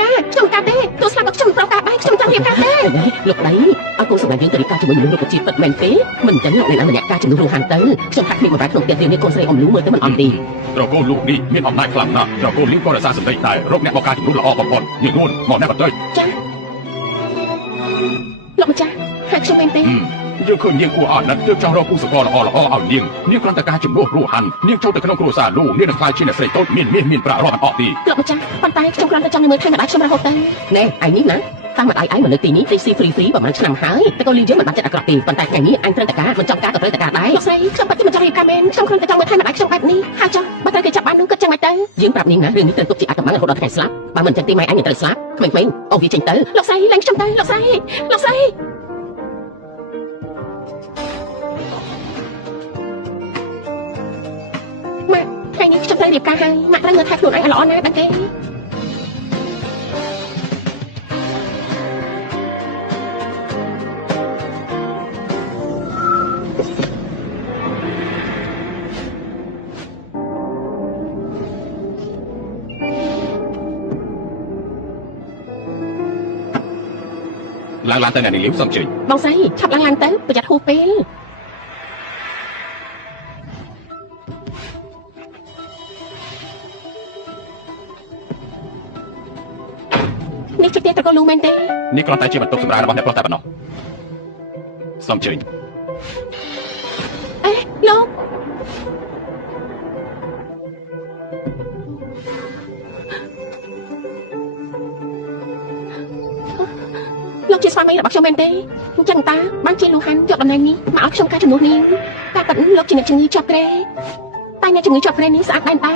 ការខ្ញុំការទេទោះស្លាប់ក៏ខ្ញុំប្រកាសដែរខ្ញុំចង់រៀបការទេលោកដីអើកូនសម្រាប់យើងទៅរៀបការជាមួយមនុស្សរុក្ខជាតិពិតមែនទេមិនអញ្ចឹងលោកអ្នកណាម្នាក់ការជំនួសរੂហានទៅខ្ញុំថាគ្មានបម្រើក្នុងផ្ទះយើងនេះកូនស្រីអ៊ំលូមើលទៅមិនអន់ទេត្រកូលលោកនេះមានអំណាចខ្លាំងណាស់ត្រកូលលីក៏រក្សាសម្ដីតែរកអ្នកមកការជំនួសល្អបំផុតយើងនួនមកអ្នកបន្តិចចាលោកម្ចាស់ហើយខ្ញុំមែនទេយើងឃើញនាងគួរអាណិតទើបចង់រកគូស្រករល្អៗឲ្យនាងគ្រាន់តែការជំនួសរੂហាននាងចូលទៅក្នុងគ្រួសារលោកនាងនឹងខ្លាចជាអ្នកស្រីតូចមានប្រាក់រាប់អត់ទេលោកម្ចាស់ប៉ុន្តែខ្ញុំគ្រាន់តែចង់មើលថែម្ដាយខ្ញុំរហូតទៅណែឯនេះណាតាមម្ដាយឯងមកនៅទីនេះទីស៊ីហ្វ្រីប្រហែលឆ្នាំហើយតែក៏លីយើងមិនបានចិត្តអាក្រក់ទេប៉ុន្តែថ្ងៃនេះអញត្រូវតែការមិនចង់ការក៏ត្រូវតែការដែរលោកស្រីខ្ញុំពិតជាមិនចង់រៀបការមែនខ្ញុំគ្រាន់តែចង់មើលថែម្ដាយខ្ញុំបែបនេះហើយចុះបើត្រូវគេចាប់បាននោះគិតចឹងមិនទៅយើងប្រាប់នាងណារឿងនេះត្រូវទុកជាអាកំបាំងរហូតដល់ថ្ងៃស្លាប់បើមិនចឹងទេម៉ែអញនឹងត្រូវស្លាប់ក្មេងៗអូវាចេញទៅលោកស្រីឡើងខ្ញុំទៅលោកស្រីម៉ាក់ថ្ងៃនេះខ្ញុំត្រូវរៀបការហើយម៉ាក់ត្រូវមើលថែខ្លួនឯងឲ្យល្អណាស់ដឹងទេឡើងទៅអ្នកនាងលីវសុំជើញបងស្រីឆាប់ឡើងទៅប្រយ័ត្នហួសពេលនេះជាផ្ទះត្រកូលលូមែនទេនេះគ្រាន់តែជាបន្ទប់សម្រាប់របស់អ្នកប្រុសតែប៉ុណ្ណោះសុំជើញអេលោកជាស្វាមីរបស់ខ្ញុំមែនទេអញ្ចឹងតាបានជាលូហានយកតំណែងនេះមកឲ្យខ្ញុំការជំនួសនាងតែប៉ិនលោកជាអ្នកជំងឺជាប់គ្រែតែអ្នកជំងឺជាប់គ្រែនេះស្អាតដែរតា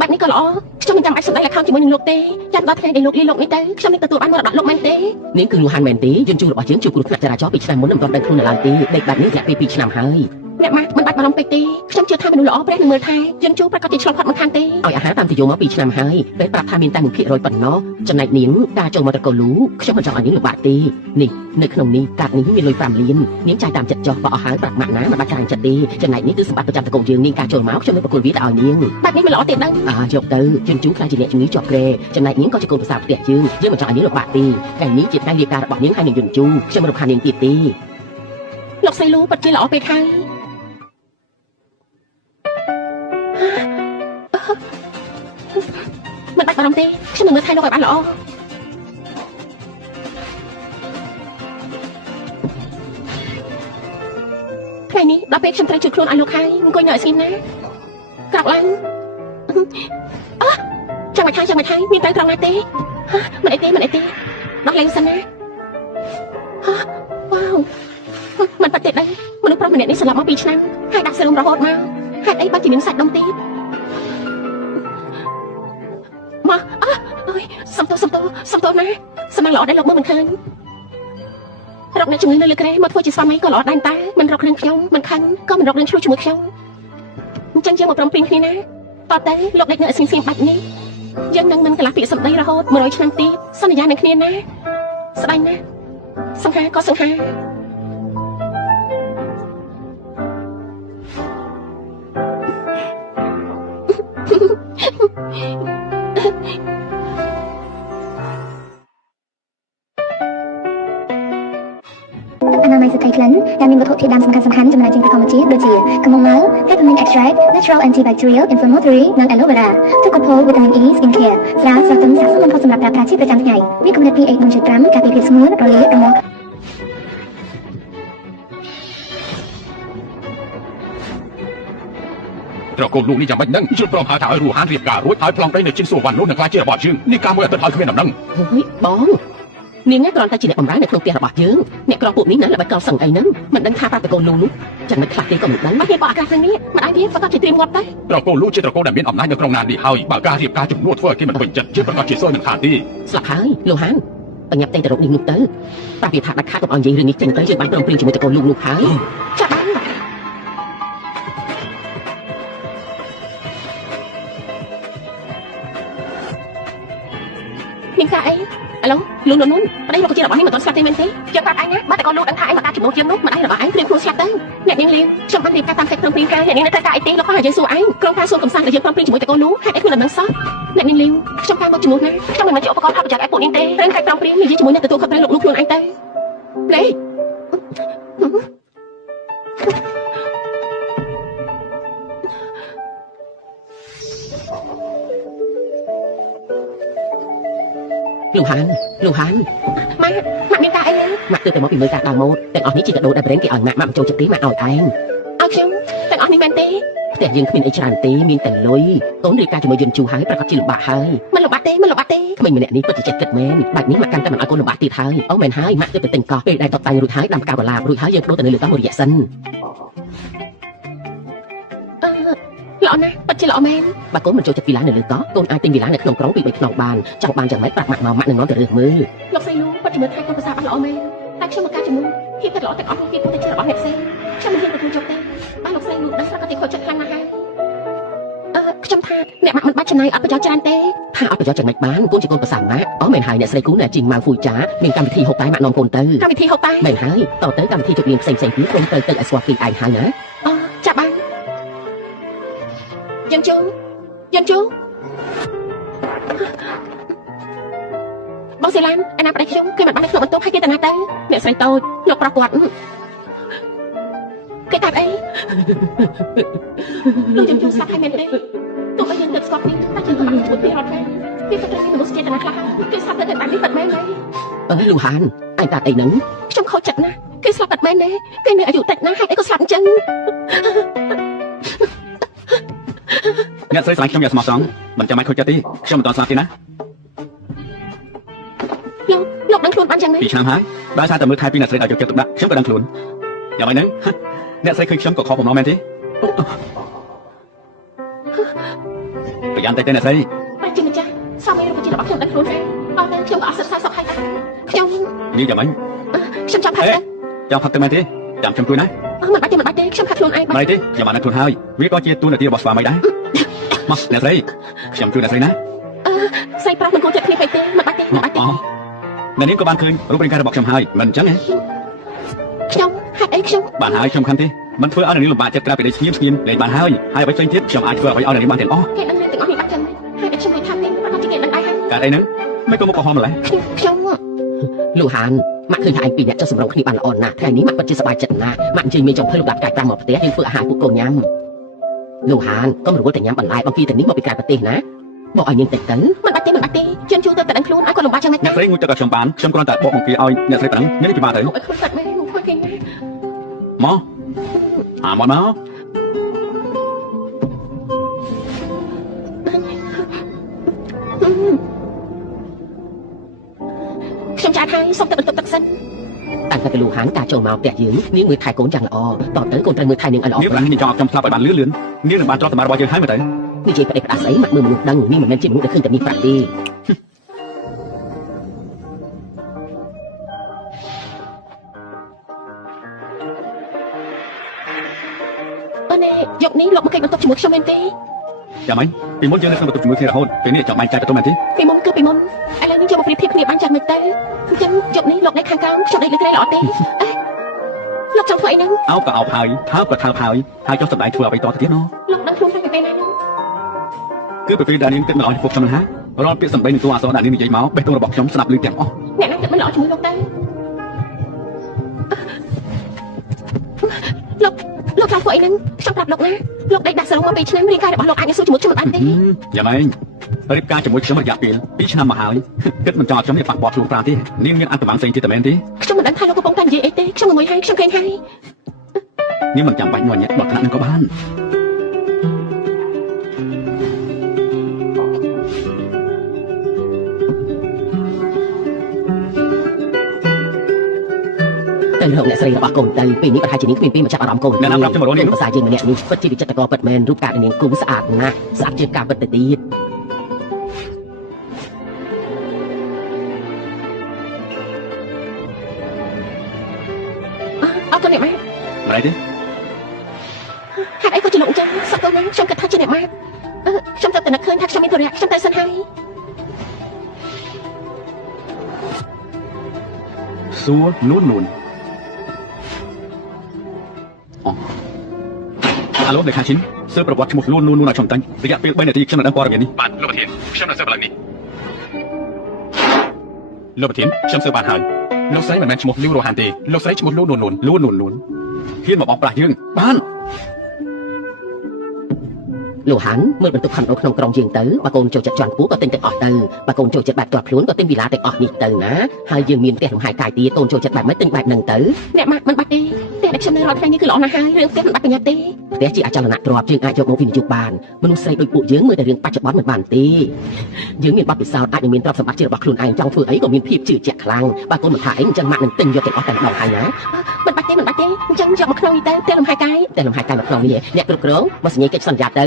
បែបនេះក៏ល្អខ្ញុំមិនចាំបាច់សម្ដែងល្ខោនជាមួយនឹងលោកទេចាំដល់ថ្ងៃដែលលោកលីលោកនេះទៅខ្ញុំនឹងទទួលបានមរតកលោកមែនទេនាងគឺលូហានមែនទេយើងជួបរបស់យើងជួបគ្រោះថ្នាក់ចរាចរណ៍2ឆ្នាំមុនមិនទាន់ដឹងខ្លួននៅឡើយទេដេកបែបនេះរយៈពេល2ឆ្នាំហើយអ្នកម៉ាក់មិនបាច់បារម្ភពេកទេខ្ញុំជឿថាមនុស្សល្អព្រះនឹងមើលថែយើងជួបប្រកាសជាឆ្លងផុតមិនខានទេឲ្យអាហារតាមទិយមក2ឆ្នាំហើយពេលប្រាប់ថាមានតែ1%ប៉ុណ្ណោះចំណែកនាងការចូលមកត្រកូលលូខ្ញុំមិនចង់ឲ្យនាងលំបាកទេនេះនៅក្នុងនេះកាតនេះមានលុយ5លាននាងចាយតាមចិត្តចោះបើអស់ហើយប្រាប់ម៉ាក់ណាមិនបាច់ចាយចិត្តទេចំណែកនេះគឺសម្បត្តិប្រចាំត្រកូលយើងនាងការចូលមកខ្ញុំនឹងប្រគល់វាទៅឲ្យនាងបែបនេះមិនល្អទេដឹងយកទៅយើងជួបខ្លាចជាអ្នកជំងឺជាប់គ្រែចំណែកនាងក៏ជាកូនប្រសាផ្ទះយើងមិនចង់ឲ្យនាងលំបាកទេថ្ងៃនេះជាថ្ងៃរៀបការរបស់នាងហើយនឹងយន្តជូខ្ញុំមិនរំខាននាងទៀតទេលោកស្រីលូពិតជាល្អពេកហើយមិនបាច់បារម្ភទេខ្ញុំនឹងមើលថែលោកឲ្យបានល្អថ្ងៃនេះដល់ពេលខ្ញុំត្រូវជួយខ្លួនឲ្យលោកហើយអង្គុយនៅឲ្យស្ងៀមណាក្រោកឡើងចាំមិនថៃមានតែត្រង់ណាទេមិនអីទេដោះលែងសិនណាវ៉ាវមិនបាត់ទេដឹងមនុស្សប្រុសម្នាក់នេះស្លាប់មក2ឆ្នាំហើយដាក់សេរុំរហូតមកហេតុអីបាច់ជាមានសាច់ដុំទៀតមកអើយសំទោណាសំណាងល្អដែរលោកមើលមិនឃើញរកអ្នកជំងឺនៅលើគ្រែមកធ្វើជាស្វាមីក៏ល្អដែរតែមិនរករឿងខ្ញុំមិនខឹងក៏មិនរករឿងឆ្លោះជាមួយខ្ញុំអញ្ចឹងយើងមកព្រមព្រៀងគ្នាណាតទៅលោកដេកនៅស្ងៀមបាច់នេះយើងនឹងមិនកន្លះពាក្យសម្ដីរហូត100ឆ្នាំទៀតសន្យានឹងគ្នាណាស្ដាយណាសង្ហាក៏សង្ហាអនាម័យសិទ្ធិក្លិនដែលមានវត្ថុធាតុដើមសំខាន់ចំណែកជាងធម្មជាតិដូចជាកំងម៉ៅ peppermint extract natural antibacterial inflammatory និង aloe vera ទឹកកកវីតាមីន E skin care ស្រាលស្រទន់ស័ក្តិសមបំផុតសម្រាប់ប្រើប្រាស់ជាប្រចាំថ្ងៃមានកម្រិត pH 4.5ការពារភាពស្ងួតរលាករមាស់ត្រកូលលោកនេះយ៉ាងម៉េចនឹងយល់ព្រមហៅថាឲ្យរੂហានរៀបការរួចហើយប្លង់ដីនៅជិនសួរវ៉ាន់នោះនឹងខ្លាចជារបស់យើងនេះការមួយអាទិត្យឲ្យគ្មានដំណឹងអើយបងនាងគ្រាន់តែជាអ្នកបម្រើនៅក្នុងផ្ទះរបស់យើងអ្នកក្រពួកនេះណាល្បិចកលសឹងអីហ្នឹងមិនដឹងថាប្រាប់តកូនលូនោះចាំមិនខ្លះទេក៏មិនដឹងមកគេបោះអាកាសនេះមិនអាចវាប្រកាសជាត្រៀមងាប់ដែរត្រកូលលូជាត្រកូលដែលមានអំណាចនៅក្នុងណាននេះហើយបើការរៀបការជំនួសធ្វើឲ្យគេមិនពេញចិត្តជាប្រកាសជាសួយមិនខានទេស្លាប់ហើយលូហានបញ្ញាប់តែទៅរកនេះនោះទៅប្រាប់វាថាដាច់ខាតកុំឲ្យនិយាយរឿងនេះចេញទៅយើងបានព្រមព្រៀងជាមួយតកូនលូនោះហើយចាបាន មានការអីឥឡូវលោកនោះប្តីលោកជារបស់នេះមិនទាន់ស្លាប់ទេមែនទេចាំប្រាប់ឯងណាបើតែកូនលោកដឹងថាឯងមកការជំនួសយើងនោះម្ដាយរបស់ឯងព្រៀងខ្លួនស្លាប់ទៅអ្នកនាងលីវខ្ញុំបានរៀបការតាមកិច្ចព្រមព្រៀងការអ្នកនាងនៅត្រូវការអីទេលោកខំឲ្យយើងសួរឯងក្រុមការសួរកំសាន្តដែលយើងព្រមព្រៀងជាមួយតកូននោះហេតុអីខ្លួនមិនដឹងសោះអ្នកនាងលីវខ្ញុំការមកជំនួសណាខ្ញុំមិនមែនជាឧបករណ៍ថតប្រចាំឯពួកនាងទេព្រមកិច្ចព្រមព្រៀងនិយាយជាមួយអ្នកទទួលខុសត្រូវលោកនោះខ្លួនឯងទៅព្រេងលោកហានម៉ាក់មានការអីទេម៉ាក់ទើបតែមកពីមើលការដើរម៉ូដទាំងអស់នេះជាកាដូដែលប្រេងគេឲ្យម៉ាក់មិនចូលចិត្តទេម៉ាក់ឲ្យឯងឲ្យខ្ញុំទាំងអស់នេះមែនទេផ្ទះយើងគ្មានអីច្រើនទេមានតែលុយកូនរៀបការជាមួយយន្តជូហើយប្រកាសជាលំបាកហើយមិនលំបាកទេក្មេងម្នាក់នេះពិតជាចិត្តគិតមែនបែបនេះម៉ាក់កាន់តែមិនឲ្យកូនលំបាកទៀតហើយអូមែនហើយម៉ាក់ទើបតែទិញកោះពេលដែលតបតែងរួចហើយដាំផ្កាវឡាបរួចហើយយើងបដូរទៅនៅលើកោះមួយរយៈសិនល្អណាស់ពិតជាល្អមែនបើកូនមិនចូលចិត្តវីឡានៅលើកោះកូនអាចទិញវីឡានៅក្នុងក្រុងពី3ខ្នងបានចង់បានយ៉ាងម៉េចប្រាប់ម៉ាក់មកម៉ាក់នឹងនាំទៅរើសមើលលោកស្រីលូពិតជាមើលថែកូនប្រសាបានល្អមែនតែខ្ញុំមកការជំនួសភាពពិតល្អទាំងអស់នេះវាពុទ្ធតែជារបស់អ្នកផ្សេងខ្ញុំមិនហ៊ានទទួលយកទេបើលោកស្រីលូដឹងស្រាប់តែខូចចិត្តខ្លាំងណាស់ហើយខ្ញុំថាអ្នកម៉ាក់មិនបាច់ចំណាយអត់ប្រយោជន៍ច្រើនទេថាអត់ប្រយោជន៍ចំណេញបានកូនជាកូនប្រសាម៉ាក់អូមែនហើយអ្នកស្រីគូអ្នកជីងម៉ៅហ្វូចាមានកម្មវិធីហូបតែម៉ាក់នាំកូនទៅកម្មវិធីហូបតែមែនហើយតទៅកម្មវិធីជប់លៀងផ្សេងទៀតកូនទៅឲ្យស្គាល់គេឯងហើយណាចាបានយើងជូបងសេឡានអាណាប្តីខ្ញុំគេមិនបានក្នុងបន្ទប់ឲ្យគេទៅណាទៅអ្នកស្រីតូចលោកប្រុសគាត់គេកាត់អីលោកយើងស្លាប់ហើយមែនទេទោះបីយើងទៅស្គាល់គ្នាតែយើងក៏អត់ជួយពីរត់ដែរវាក៏ត្រូវមានមនុស្សចេតនាខ្លះគេស្លាប់ទៅតែបាននេះពិតមែនទេលូហានឯងកាត់អីហ្នឹងខ្ញុំខូចចិត្តណាស់គេស្លាប់ពិតមែនទេគេមានអាយុតិចណាស់ហេតុអីក៏ស្លាប់អញ្ចឹងអ្នកស្រីស្រឡាញ់ខ្ញុំយ៉ាងស្មោះត្រង់មិនចាំបាច់ខូចចិត្តទេខ្ញុំមិនតស្លាប់ទេណាលោកដឹងខ្លួនបានយ៉ាងម៉េច2ឆ្នាំហើយដោយសារតែមើលថែពីអ្នកស្រីឲ្យយកចិត្តទុកដាក់ខ្ញុំក៏ដឹងខ្លួនយ៉ាងម៉េចហ្នឹងអ្នកស្រីឃើញខ្ញុំក៏ខកបំណងមែនទេប្រយ័ត្នតែអ្នកស្រីបាច់ជាម្ចាស់សម័យរូបជារបស់ខ្ញុំដឹងខ្លួនហើយអត់តែខ្ញុំក៏អត់សិក្សាសោកហើយដែរខ្ញុំនិយាយយ៉ាងម៉េចខ្ញុំចង់ផឹកទៅចង់ផឹកទៅមែនទេចាំខ្ញុំជួយណាមិនបាច់ទេខ្ញុំផឹកខ្លួនឯងមិនទេខ្ញុំបានដឹងខ្លួនហើយវាក៏ជាទូនាទីរបស់ស្វាមីដែរមកអ្នកស្រីខ្ញុំជួយអ្នកស្រីណាស្រីប្រុសមិនគួរចិត្តគ្នាពេកទេមិនបាច់ទេអ្នកនាងក៏បានឃើញរូបរាងកាយរបស់ខ្ញុំហើយមិនអញ្ចឹងទេខ្ញុំហេតុអីខ្ញុំបានហើយខ្ញុំខំទេមិនធ្វើឲ្យអ្នកនាងលំបាកចិត្តក្រៅពីដីស្ងៀមលេងបានហើយហើយអ្វីផ្សេងទៀតខ្ញុំអាចធ្វើឲ្យអ្នកនាងបានទាំងអស់គេដឹងទាំងអស់នេះបាត់ចឹងហើយតែខ្ញុំមិនថាទេប្រកាសជាគេដឹងដែរហើយកើតអីហ្នឹងមិនក៏មកកំហំម្ល៉េះខ្ញុំលូហានម៉ាក់ឃើញថាឯងពីរអ្នកចុះសម្រងគ្នាបានល្អណាស់ថ្ងៃនេះម៉ាក់ពិតជាសប្បាយចិត្តណាស់ម៉ាក់អញ្ជើញមេចុងភើលោកដាក់កាយតាមមកផ្ទះយើងធ្វើអាហារពួកកូនញ៉ាំលូហានកុំរវល់តែញ៉ាំបន្លែបង្គាទៅនេះមកពីក្រៅប្រទេសណាបកឲ្យនាងតិចទៅមិនបាច់ទេខ្ញុំជួយទៅតែដឹងខ្លួនឲ្យគាត់លំបាកចឹងអ្នកស្រីងូចទឹកឲ្យខ្ញុំបានខ្ញុំគ្រាន់តែបកបង្គាឲ្យអ្នកស្រីប៉ណ្ណឹងមានពិបាកទៅឲ្យខ្លួនកាត់មែនមកគេណាមកខ្ញុំចាត់ឲ្យសុំទៅបន្ទប់ទឹកសិនតាំងតែលូហានការចូលមកផ្ទះយើងនាងមើលថែកូនយ៉ាងល្អតទៅកូនត្រូវមើលថែនាងឲ្យល្អនាងប្រាំងនាងចង់ឲ្យខ្ញុំស្លាប់ឲ្យបានលឿននាងនឹងបានចោលសម្បត្តិរបស់យើងហើយមើលទៅនិយាយប្រដេកផ្ដាស់ស្អីម៉ាក់មើលមនុស្សដឹងនេះមិនមែនជាមនុស្សដែលឃើញតែនេះប្រាប់ទេយកនេះលោកមកគេបន្ទប់ជាមួយខ្ញុំមែនទេយ៉ាងម៉េចពីមុនយើងនៅក្នុងបន្ទប់ជាមួយគ្នារហូតពេលនេះចង់បែកចែកទៅមែនទេពីមុនគឺពីមុនឥឡូវនេះយកមកប្រៀបធៀបគ្នាបានយ៉ាងម៉េចទៅអញ្ចឹងយកនេះលោកដេកខាងក្រោមខ្ញុំដេកលើក្រែល្អទេលោកចង់ធ្វើអីហ្នឹងអោបក៏អោបហើយថើបក៏ថើបហើយចុះសម្ដែងធ្វើអ្វីតទៅទៀតណលោកដឹងខ្លួនថាពីពេលណាហ្នឹងគឺពេលដែលនាងគិតមិនអស់ពុកខ្ញុំណារាល់ពាក្យសម្ដីនិងតួអក្សរដែលនាងនិយាយមកបេះដូងរបស់ខ្ញុំស្ដាប់ឮទាំងអស់អ្នកណាគិតមិនល្អជាមួយលោកទៅលោកចង់ធ្វើអីហ្នឹងខ្ញុំប្រាប់លោកណាលោកដេកដាក់សរុបមក2ឆ្នាំរាងកាយរបស់លោកអាចនឹងស៊ូជាមួយខ្ញុំបានទេយ៉ាងម៉េចរៀបការជាមួយខ្ញុំរយៈពេល2ឆ្នាំមកហើយគិតមិនចង់ឲ្យខ្ញុំនេះប៉ះពាល់ខ្លួនប្រាណទេនាងមានអត្ថប្រមាណផ្សេងទៀតតែមែនទេខ្ញុំមិនដឹងថាលោកកំពុងតែនិយាយអីទេខ្ញុំមួយហើយខ្ញុំឃើញហើយនាងមិនចាំបាច់ញ័រញាក់ដល់ថ្នាក់នឹងក៏បានទៅរកអ្នកស្រីរបស់កូនទៅពេលនេះប្រហែលជានាងគ្មានពេលមកចាប់អារម្មណ៍កូនអ្នកណាប្រាប់ខ្ញុំរកនាងភាសាយើងម្នាក់នេះពិតជាវិចិត្រករពិតមែនរូបកាយនាងគូស្អាតណាស់ស្អាតជាងការពិតទៅទៀតអត់ទៅអ្នកម៉ាក់មិនអីទេហេតុអីក៏ជាលោកអញ្ចឹងសឹកទៅណាខ្ញុំគិតថាជាអ្នកម៉ាក់ខ្ញុំទៅតែនឹកឃើញថាខ្ញុំមានធុរៈខ្ញុំទៅសិនហើយ សួរនួនអូអាឡូលេខាឈិនសើប្រវត្តិឈ្មោះនួនឲ្យខ្ញុំតាំងរយៈពេល3នាទីខ្ញុំនឹងដឹងព័ត៌មាននេះ បាទលោកប្រធានខ្ញុំនឹងសើបឡើងនេះលោកប្រធានខ្ញុំសើបបានហើយលោកស្រីមិនមែនឈ្មោះលីវរ៉ូហានទេលោកស្រីឈ្មោះលូនួនហ៊ានមកបោកប្រាស់យើងបាន លោកហាន់មើលបន្ទុកខំដូរក្នុងក្រុមយើងទៅបើកូនចូលចិត្តជាន់ខ្ពស់ក៏ទិញទាំងអស់ទៅបើកូនចូលចិត្តបែបទាត់ខ្លួនក៏ទិញវីឡាទាំងអស់នេះទៅណាហើយយើងមានផ្ទះលំហែកាយទៀតកូនចូលចិត្តបែបម៉េចទិញបែបហ្នឹងទៅអ្នកម៉ាក់មិនបាច់ទេផ្ទះដែលខ្ញុំនៅរាល់ថ្ងៃនេះគឺល្អណាស់ហើយរឿងផ្ទះមិនបាច់ប្រញាប់ទេផ្ទះជាអចលនៈទ្រព្យយើងអាចយកមកវិនិយោគបានមនុស្សស្រីដូចពួកយើងមើលតែរឿងបច្ចុប្បន្នមិនបានទេយើងមានបទពិសោធន៍អាចនឹងមានទ្រព្យសម្បត្តិជារបស់ខ្លួនឯងចង់ធ្វើអីក៏មានភាពជឿជាក់ខ្លាំងបើកូនមិនថាអីអញ្ចឹងម៉ាក់នឹងទិញយកទាំងអស់តែម្ដងហើយណាមិនបាច់ទេអញ្ចឹងយកមកក្នុងនេះទៅផ្ទះលំហែកាយមកក្នុងនេះអ្នកគ្រប់គ្រងមកសញ្ញាកិច្ចសន្យាទៅ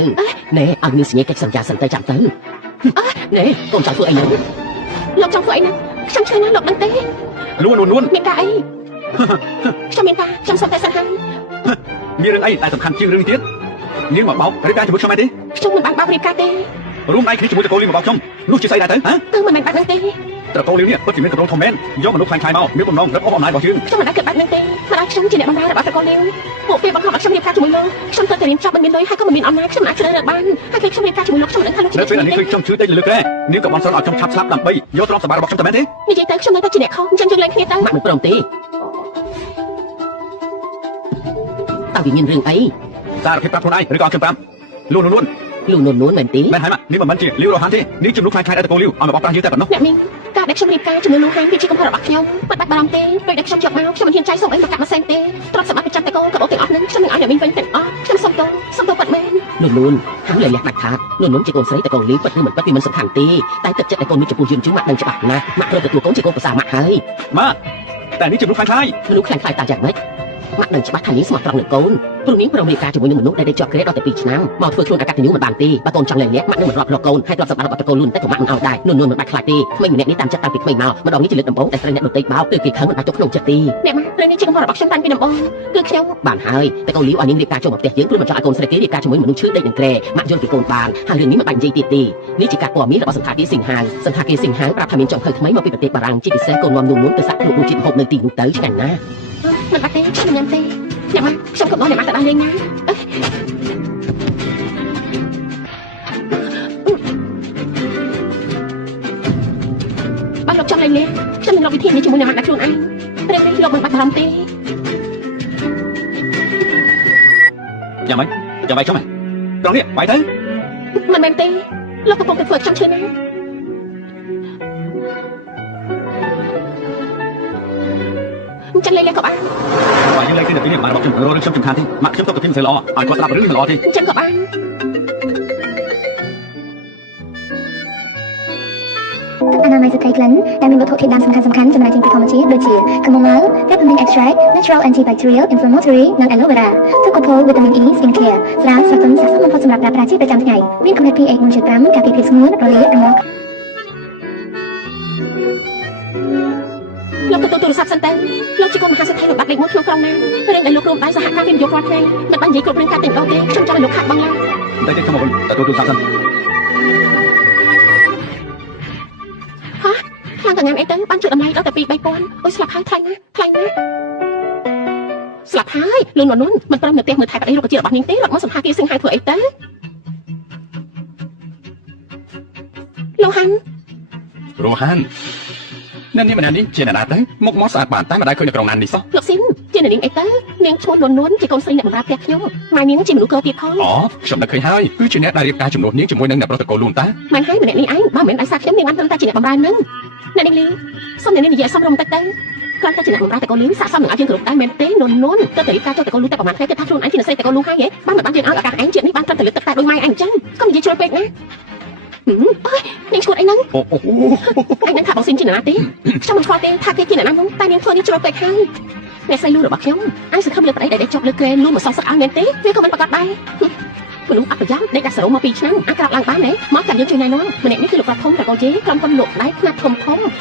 ណែឲ្យមានសញ្ញាកិច្ចសន្យាសិនទៅចាំទៅណែកូនចង់ធ្វើអីហ្នឹងលោកចង់ធ្វើអីហ្នឹងខ្ញុំឆ្លើយណាលោកដឹងទេនួនមានការអីខ្ញុំមានការខ្ញុំសុំតែសិនហើយមានរឿងអីដែលសំខាន់ជាងរឿងនេះទៀតនាងមកបោករៀបការជាមួយខ្ញុំឯទេខ្ញុំមិនបានបោករៀបការទេរួមដៃគ្នាជាមួយតកូលីមកបោកខ្ញុំនោះជាស្អីដែរទៅហ៎គឺមិនមែនបែបហ្នឹងទេតកូលីនេះពិតជាមានកម្រងធំមែនយកមនុស្សខ្លាំងៗមកមានបំណងរឹបអូសអំណាចរបស់យើងខ្ញុំមិនអាចគិតបែបហ្នឹងទេព្រោះខ្ញុំជាអ្នកបម្រើរបស់តកូលីពួកគេបង្ខំឲ្យខ្ញុំរៀបការជាមួយលោកខ្ញុំទៅរៀនចប់មិនមានលុយហើយក៏មិនមានអំណាចខ្ញុំអាចជ្រើសរើសបានហើយពេលខ្ញុំរៀបការជាមួយលោកខ្ញុំមិនដឹងថាលោកនៅពេលនេះគឺខ្ញុំជឿតែលើក្រែនាងក៏បានសន្យាឲ្យខ្ញុំឆាប់ស្លាប់ដើម្បីយកទ្រព្យសម្បត្តិរបស់ខ្ញុំទៅមែនទេនិយាយទៅខ្ញុំនៅតែជាអ្នកខុសអញ្ចឹងយើងលែងគ្នាទៅម៉ាក់មិនព្រមទេតើវាមានរឿងអីសារភាពប្រាប់ខ្លួនឯងឬក៏ខ្ញុំប្រាប់លូនមែនទេមែនហើយម៉ាក់នេះមិនមែនជាលីវរ៉ូហានទេនេះជំនួសខ្លាំងៗឲ្យតកូលីវឲ្យមកបោកប្រាស់យើងតែប៉ុណ្ណោះអ្នកមីងការដែលខ្ញុំរៀបការជាមួយលោកហានគឺជាកំហុសរបស់ខ្ញុំមិនបាច់បារម្ភទេពេលដែលខ្ញុំយកមកខ្ញុំមិនហ៊ានចាយសុំអីមកកាត់មកផ្សេងទេទ្រព្យសម្បត្តិប្រចាំតកូលក៏បងទាំងអស់ហ្នឹងខ្ញុំនឹងឲ្យអ្នកមីងវិញទាំងអស់ខ្ញុំសុំទោសបាត់មែនលូនហើយលះដាច់ខាតលូនជាកូនស្រីតកូលីពិតឬមិនពិតវាមិនសំខាន់ទេតែទឹកចិត្តតកូននេះចំពោះយើងជឿម៉ាក់ដឹងច្បាស់ណាស់ម៉ាក់ត្រូវទទួលកូនជាកូនប្រសាម៉ាក់ហើយម៉ាក់តែនេះជំនួសខ្លាំងៗមនុស្សខ្លាំងៗតាយ៉ាងម៉េចម៉ាក់ដឹងច្បាស់ថានាងស្មោះត្រង់នឹងកូនព្រោះនាងព្រមរៀបការជាមួយនឹងមនុស្សដែលជាប់ក្រេតដល់ទៅ2ឆ្នាំមកធ្វើខ្លួនអកតញ្ញូមិនបានទេបើកូនចង់លែងលះម៉ាក់នឹងមិនរាប់រកកូនហើយទ្រព្យសម្បត្តិរបស់តកូលលូនតែក៏ម៉ាក់មិនឲ្យដែរនួនមិនបាច់ខ្លាចទេក្មេងម្នាក់នេះតាមចិត្តតាំងពីក្មេងមកម្ដងនេះជាលើកដំបូងតែស្រីអ្នកដទៃបោកគឺគេខឹងមិនបាច់ទុកក្នុងចិត្តទេអ្នកម៉ាក់រឿងនេះជាកំហុសរបស់ខ្ញុំតាំងពីដំបូងគឺខ្ញុំបានហើយតែកូនលីវឲ្យនាងរៀបការចូលមកផ្ទះយើងព្រោះមិនចង់ឲ្យកូនស្រីគេរៀបការជាមួយមនុស្សឈឺដេកនឹងក្រែម៉ាក់យល់ពីកូនបានហើយរឿងនេះមិនបាច់និយាយទៀតទេនេះជាការព័ត៌មានរបស់សន្តាគារសិង្ហាប្រាប់ថាមានចំភៅថ្មីមកពីប្រទេសបារាំងជាពិសេសកូននាំនួនទៅសាក់គ្រូជាតិហូបនៅទីនោះទៅឆ្ងាញ់ណាស់មិនបាច់ទេខ្ញុំញ៉ាំទេអ្នកម៉ាក់ខ្ញុំក៏បងអ្នកម៉ាក់ទៅដល់លេងណាបើលោកចង់លេងលេងខ្ញុំនឹងរកវិធីនេះជាមួយអ្នកម៉ាក់ដាក់ខ្លួនឯងពេលនេះលោកមិនបាច់បារម្ភទេយ៉ាងម៉េចចាំបាយខ្ញុំហ៎ត្រង់នេះបាយទៅមិនមែនទេលោកកំពុងតែធ្វើខ្ញុំឈឺណាស់ចឹងលេងក៏បានបើយើងលេងគ្នាពីនេះបានរបស់ខ្ញុំរករឿងខ្ញុំសំខាន់ទេម៉ាក់ខ្ញុំទៅប្រធានមិនល្អឲ្យគាត់ស្ដាប់រឿងនេះមិនល្អទេចឹងក៏បានទឹកអនាម័យស្ត្រីក្លិនដែលមានវត្ថុធាតុដើមសំខាន់ៗចំណែកចេញពីធម្មជាតិដូចជា chamomile, peppermint extract, natural antibacterial, inflammatory និង aloe vera ទឹកកូផូល vitamin E skin care ស្រាស្រទន់ស័ក្តិសមបំផុតសម្រាប់ប្រើប្រាស់ជាប្រចាំថ្ងៃមានកម្រិត pH 1.5 ការពារភាពស្ងួនរលាកនិងលោកទទួលទូរស័ព្ទសិនទៅលោកជាកូនមហាសេដ្ឋីលោកបាត់លេខ1ក្នុងក្រុងណារឿងដែលលោករួមដៃសហការវិនិយោគរាល់ថ្ងៃមិនបាននិយាយគ្រប់រឿងការតែម្ដងទេខ្ញុំចង់ឲ្យលោកខាត់បងឡើងតែខ្ញុំមកទទួលទូរស័ព្ទសិនហាខ្លាំងកញ្ញាអីទៅបានជួយតម្លៃដល់តែ2-3000អុយស្លាប់ហើយថ្លៃណាស់ស្លាប់ហើយលូនមិនព្រមនៅផ្ទះមើលថែប្តីរុក្ខជាតិរបស់នាងទេរត់មកសន្តាគារសិង្ហាធ្វើអីទៅលោកហាន់រ៉ូហាននៅនេះម្នាក់នេះជាអ្នកណាទៅមុខមាត់ស្អាតបានតែមិនដែលឃើញនៅក្រុងណានេះសោះលោកស៊ីនជានាងអីទៅនាងឈ្មោះនួនជាកូនស្រីអ្នកបម្រើផ្ទះខ្ញុំម៉ែនាងជាមនុស្សកោទៀតផងអូខ្ញុំនឹកឃើញហើយគឺជាអ្នកដែលរៀបការជំនួសនាងជាមួយនឹងអ្នកប្រុសតកូលលូនតាមិនហើយម្នាក់នេះឯងបើមិនដោយសារខ្ញុំនាងបានព្រមតែជាអ្នកបម្រើនឹងអ្នកនាងលីសុំអ្នកនាងនិយាយសមរម្យតិចទៅគ្រាន់តែជាអ្នកបម្រើតកូលលីស័ក្តិសមនឹងឲ្យយើងគ្រប់ដែរមែនទេនួនទៅរៀបការចូលតកូលលូតែប្រហែលថ្ងៃគេថាខ្លួនឯងជាអ្នកស្រីតកូលលូហើយហ៎បានមិនបានយើងឲ្យឱកាសឯងជាតិនេះបានត្រឹមតែលើទឹកតែដូចម៉ែឯងអញ្ចឹងកុំនិយាយជ្រុលពេកណាអើយនាងឈួតអីហ្នឹងឯងនឹងថាបងស៊ីនជាអ្នកណាទេខ្ញុំមិនខ្វល់ទេថាគេជាអ្នកណានោះតែនាងធ្វើនេះជ្រុលពេកហើយអ្នកស្រីលូរបស់ខ្ញុំឯងសង្ឃឹមលើប្តីដែលចប់លើក្រែលូមកសងសឹកឲ្យមែនទេវាក៏មិនប្រកាសដែរមនុស្សអត់ប្រយ័ត្នដេកដាក់សរោមក2ឆ្នាំអាចក្រោកឡើងបានទេមកចាំយើងជួយណែនាំម្នាក់នេះគឺលោកប្រាប់ធំតកូលជេក្រុមហ៊ុនលោកដៃខ្នាតធំ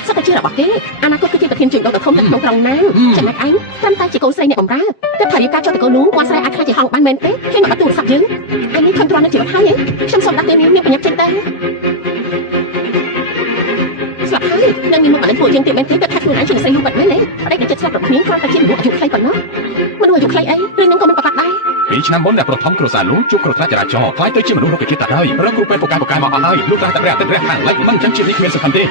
សុទ្ធតែជារបស់គេអនាគតគឺជាប្រធានជួញដូរដ៏ធំនៅក្នុងក្រុងណាចំណែកឯងត្រឹមតែជាកូនស្រីអ្នកបម្រើគិតថារៀបការចូលតកូលលូគាត់ស្រីអាចខ្លាចជាហងបានមែនទេគេមកបាត់ទូរស័ព្ទយើងឯងនេះខំទ្រាំនៅជីវិតហើយខ្ញុំសូមដាក់ទេនាងប្រញាប់ចេញទៅស្លាប់ហើយនឹងមានមុខអត់ ពួកយើងទៀតមែនទេគាត់ថាខ្លួនឯងជាស្រីលូបាត់មែនទេអីដែលចិត្តស្លាប់របស់នាងគ្រាន់តែជាមនុស្សអាយុខ្លីប៉ុណ្ណោះមនុស្សអាយុខ្លីអីរឿងហ្នឹងក៏មិនប្រកាសដែរ ពីឆ្នាំមុនអ្នកប្រថមគ្រួសារលោកជួបគ្រោះថ្នាក់ចរាចរណ៍ខ្លាយទៅជាមនុស្សរកជាតិទៅហើយរកគ្រូពេទ្យពូកែមកអស់ហើយលោកត្រាស់តែព្រះអាទិត្យរះខាងលិចមិនចឹងជាតិនេះគ្មានសំខាន់ទេ តែ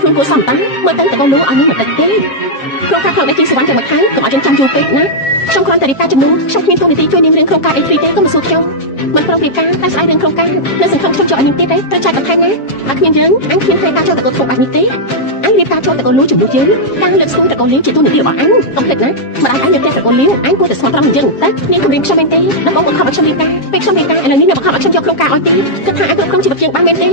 ខ្លួនគួរសមតាមើលទៅតកូនលោកឲ្យនេះបន្តិចទេក្រុមការផ្លូវដែលជាសវណ្ណតែមួយខែកុំឲ្យយើងចាំយូរពេកណាខ្ញុំគ្រាន់តែរៀបការជំនួសខ្ញុំគ្មានទូនាទីជួយនាងរឿងក្រុមការអីហ្វ្រីទេក៏មកសួរខ្ញុំមិនប្រឹងរៀបការតែស្អីរឿងក្រុមការនៅសង្ឃឹមខ្ញុំចូលឲ្យនាងទៀតទេត្រូវចាយបន្ថែមណាបើគ្មានយើងអញគ្មានពេលការចូលតកូនធ្វើបែបនេះទេអញរៀបការចូលតកូនលោកជំនួសយើងការលើកស្ទួយតកូនលៀងជាទូនាទីរបស់អញកុំភ្លេចណាម្ដាយអញនៅផ្ទះតកូនលៀងអញគួរតែស្មោះត្រង់យ៉ាងតែនាងគំរាមខ្ញុំមែនទេដល់បងបង្ខំឲ្យខ្ញុំរៀបការពេលខ្ញុំរៀបការឥឡូវនេះអ្នកបង្ខំឲ្យខ្ញុំយកក្រុមការឲ្យទេគិតថាអញគ្រប់គ្រងជីវិតយើងបានមែនទ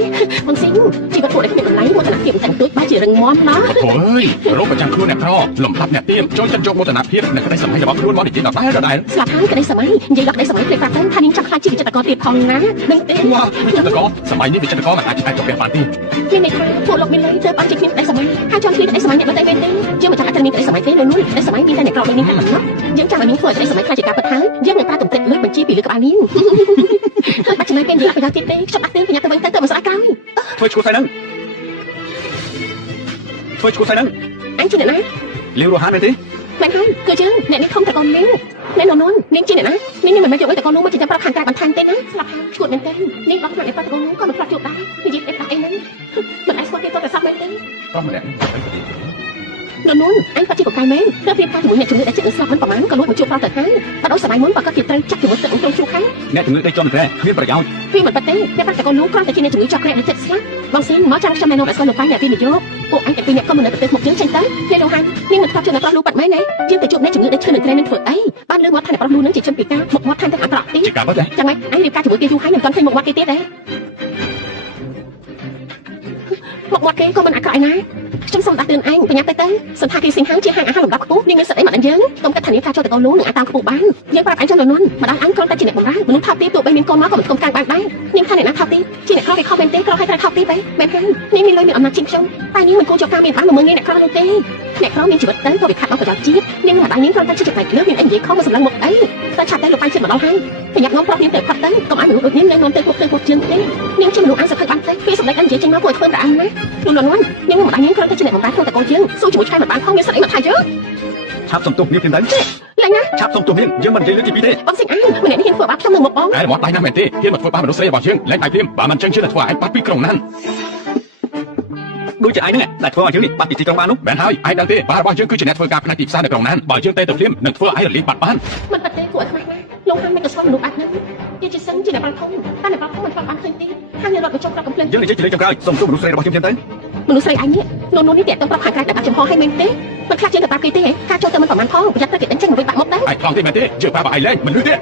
េបងស៊ីជីវិតពួកដែលគ្មានតម្លៃមោទនភាពតែទួចបែរជារឹងមាំណា អូយរោគប្រចាំខ្លួនអ្នកក្រលំដាប់អ្នកទៀមចូលចិត្តយកមោទនភាពនៅក្តីសម័យរបស់ខ្លួនមកនិយាយដល់ដែរ ស្លាប់ហើយក្តីសម័យនិយាយដល់ក្តីសម័យភ្លេចប្រាប់ទៅថានាងចង់ខ្លាចជាវិចិត្រករទៀតផងណាដឹងទេ វ៉ាវិចិត្រករសម័យនេះវិចិត្រករមិនអាចចុះផ្ទះបានទេ ជានេះថាពួកលោកមានលុយទៅបានជាគ្មានក្តីសម័យហើយចង់ឃើញក្តីសម័យអ្នកដទៃមែនទេយើងមិនចង់ឲ្យតែមានក្តីសម័យទេនៅនោះក្តីសម័យមានតែអ្នកក្រដូចនាងតែប៉ុណ្ណោះយើងចង់ឲ្យនាងធ្វើឲ្យក្តីសម័យខ្លាចជាការពិតហើយយើងនឹងប្រើទំពេចលុយបញ្ជីពីលើក្បាលនាងបាច់ចំណាយពេលនិយាយប្រយោជន៍ទៀតទេខ្ញុំអត់ទេប្រញាប់ទៅវិញទៅមិនស្អាតក្រោយ ធ្វើឈ្មោះស្អីហ្នឹងធ្វើឈ្មោះស្អីហ្នឹង អញជាអ្នកណា លាវរស់ហានមែនទេ មែនហើយគឺយើងអ្នកនេះខំតកូននាងអ្នកនននាងជាអ្នកណានាងមិនមែនយកអីតកូននោះមកចិញ្ចឹមប្រាប់ខាងក្រៅបន្ថែមទេណាស្លាប់ហើយឈួតមែនទេនាងបោះខ្លួនឯងប្រាប់តកូននោះក៏មិនប្រាប់ជួបដែរនិយាយតែអីហ្នឹងមិនអាចស្គាល់ទេទៅតែសោះមែនទេ ប្រុសម្នាក់ ននអញក៏ជាកកែមែនទៅព្រៀបការជាមួយអ្នកជំងឺដែលចិត្តនឹងស្លាប់មិនប្រហែលក៏លួចមកជួបប្រាប់ទៅហើយបើដូចសម័យមុនបើគាត់ជាត្រូវចាក់ជាមួយទឹកក្នុងជួបហើយ អ្នកជំងឺដេកជាប់ក្រែគ្មានប្រយោជន៍ វាមិនប៉ះទេតែប្រាប់តកូននោះគ្រាន់តែជាអ្នកជំងឺចောက်ក្រែដែលចិត្តស្លាប់បងស៊ីមកចាំខ្ញុំណែនាំឲ្យស្គាល់លោកប៉ៃអ្នកពីនយោពួកអញតែពីអ្នកក៏មិននៅប្រទេសមកយើងចេញទៅគេលោកហាននាងមិនស្គាល់ជឿអ្នកប្រុសលូប៉ាត់មែនទេយើងទៅជួបអ្នកជំងឺដែលឈឺនឹងក្រែនឹងធ្វើអីបានលើមកថាអ្នកប្រុសលូនឹងជាជនពិការមកមាត់ថែមទាំងអាក្រក់ទៀត ជាការពិតទេ ចាំម៉េចអញរៀបការជាមួយគេយូរហើយមិនទាន់ឃើញមកមាត់គេទៀតទេមកមាត់គេក៏មិនអាក្រក់ឯណាខ្ញុំសូមដាក់ទឿនអញប្រញាប់ទៅសន្តាគារសិង្ហជាហាងអាហារលំដាប់ខ្ពស់នាងមានសិទ្ធិអីមកដល់យើងកុំគិតថានាងការចូលតកូនលូនឹងអាចតាមខ្ពស់បានយើងប្រាប់អញចំនួននោះម្ដាយអញគ្រាន់តែជាអ្នកបម្រើមនុស្សថោកទាបទោះបីមានកូនមកក៏មិនគុំកាំងបានដែរនាងថាអ្នកណាថោកទាបជាអ្នកក្រគេខំមែនទេក្រឲ្យតែថោកទាបទេមែនហើយនាងមានលុយមានអំណាចជាងខ្ញុំតែនាងមិនគួរចូលការមានបានមកមើលងាយអ្នកក្រនោះទេអ្នកក្រមានជីវិតទៅព្រោះវាខាត់ដល់ប្រយោជន៍ជាតិនាងម្ដាយនាងគ្រាន់តែជាចំណែកលើមានអីនិយាយខំមកសម្លឹងមកអីតែឆាប់តែលោកប៉ៃចិត្តមកដល់ហើយប្រញាប់នាំប្រុសនាងទៅផាត់ទៅកុំឲ្យមនុស្សដូចនាងនាំទៅពួកផ្ទៃពួកជើងទេនាងជាមនុស្សអានសភ័យបានទេពេលសម្ដែងអញនិយាយចេញមកពួកធ្វើប្រអានណាលោកលន់នាងម្ដាយនាងគ្រាន់តែជាអ្នកបម្រើក្នុងតកូនជើងสู้ជាមួយឆ្កែមិនបានផងមានសិទ្ធិអីមកថាយើង ឆាប់សំទុះនាងព្រមទៅ ឡើងណា ឆាប់សំទុះនាងយើងមិននិយាយលើកទីពីរទេ បងសិង្ហអាម្នាក់នេះហ៊ានធ្វើបាបខ្ញុំនឹងមកបង ឯមកដៃណាស់មែនទេហ៊ានមកធ្វើបាបមនុស្សស្រីរបស់យើងលែងដៃព្រាមបើមិនចឹងជឿតែធ្វើឲ្យបាត់ពីក្រុងណាន ដូចជាឯងហ្នឹងដែលធ្វើឲ្យយើងនេះបាត់ពីទីក្រុងបាននោះ មែនហើយឯងដឹងទេបាររបស់យើងគឺជាអ្នកធ្វើការផ្នែកទីផ្សារនៅក្រុងណានបើយើងទៅព្រាមនឹងធ្វើឲ្យរលាយបាត់បាន មិនប៉ះទេគួរឲ្យខ្មាស់ណាលោកហានមិនក៏ស្គាល់មនុស្សបាត់ហ្នឹងជាជាសិនជាអ្នកប្រធំតែអ្នកប្រធំមិនស្គាល់បានឃើញទេហាងរត់មកចុះប្រាប់កំភ្លើង យើងនិយាយជាលើកចុងក្រោយសំទុះមនុស្សស្រីរបស់យើងព្រមទៅ មនុស្សស្រីអញនេះនោះនេះតាក់ទងប្រាប់ខាងក្រៅតែបាត់ចំហឲ្យមែនទេមិនខ្លាចជាងទៅប្រាប់គេទេការចូលទៅមិនប្រហែលផងប្រយ័ត្នទៅគេដេញចេញរួចបាក់មកទៅ ឯខ្លងទេមែនទេជឿប្រាប់ឲ្យលែងមិនលឺទេ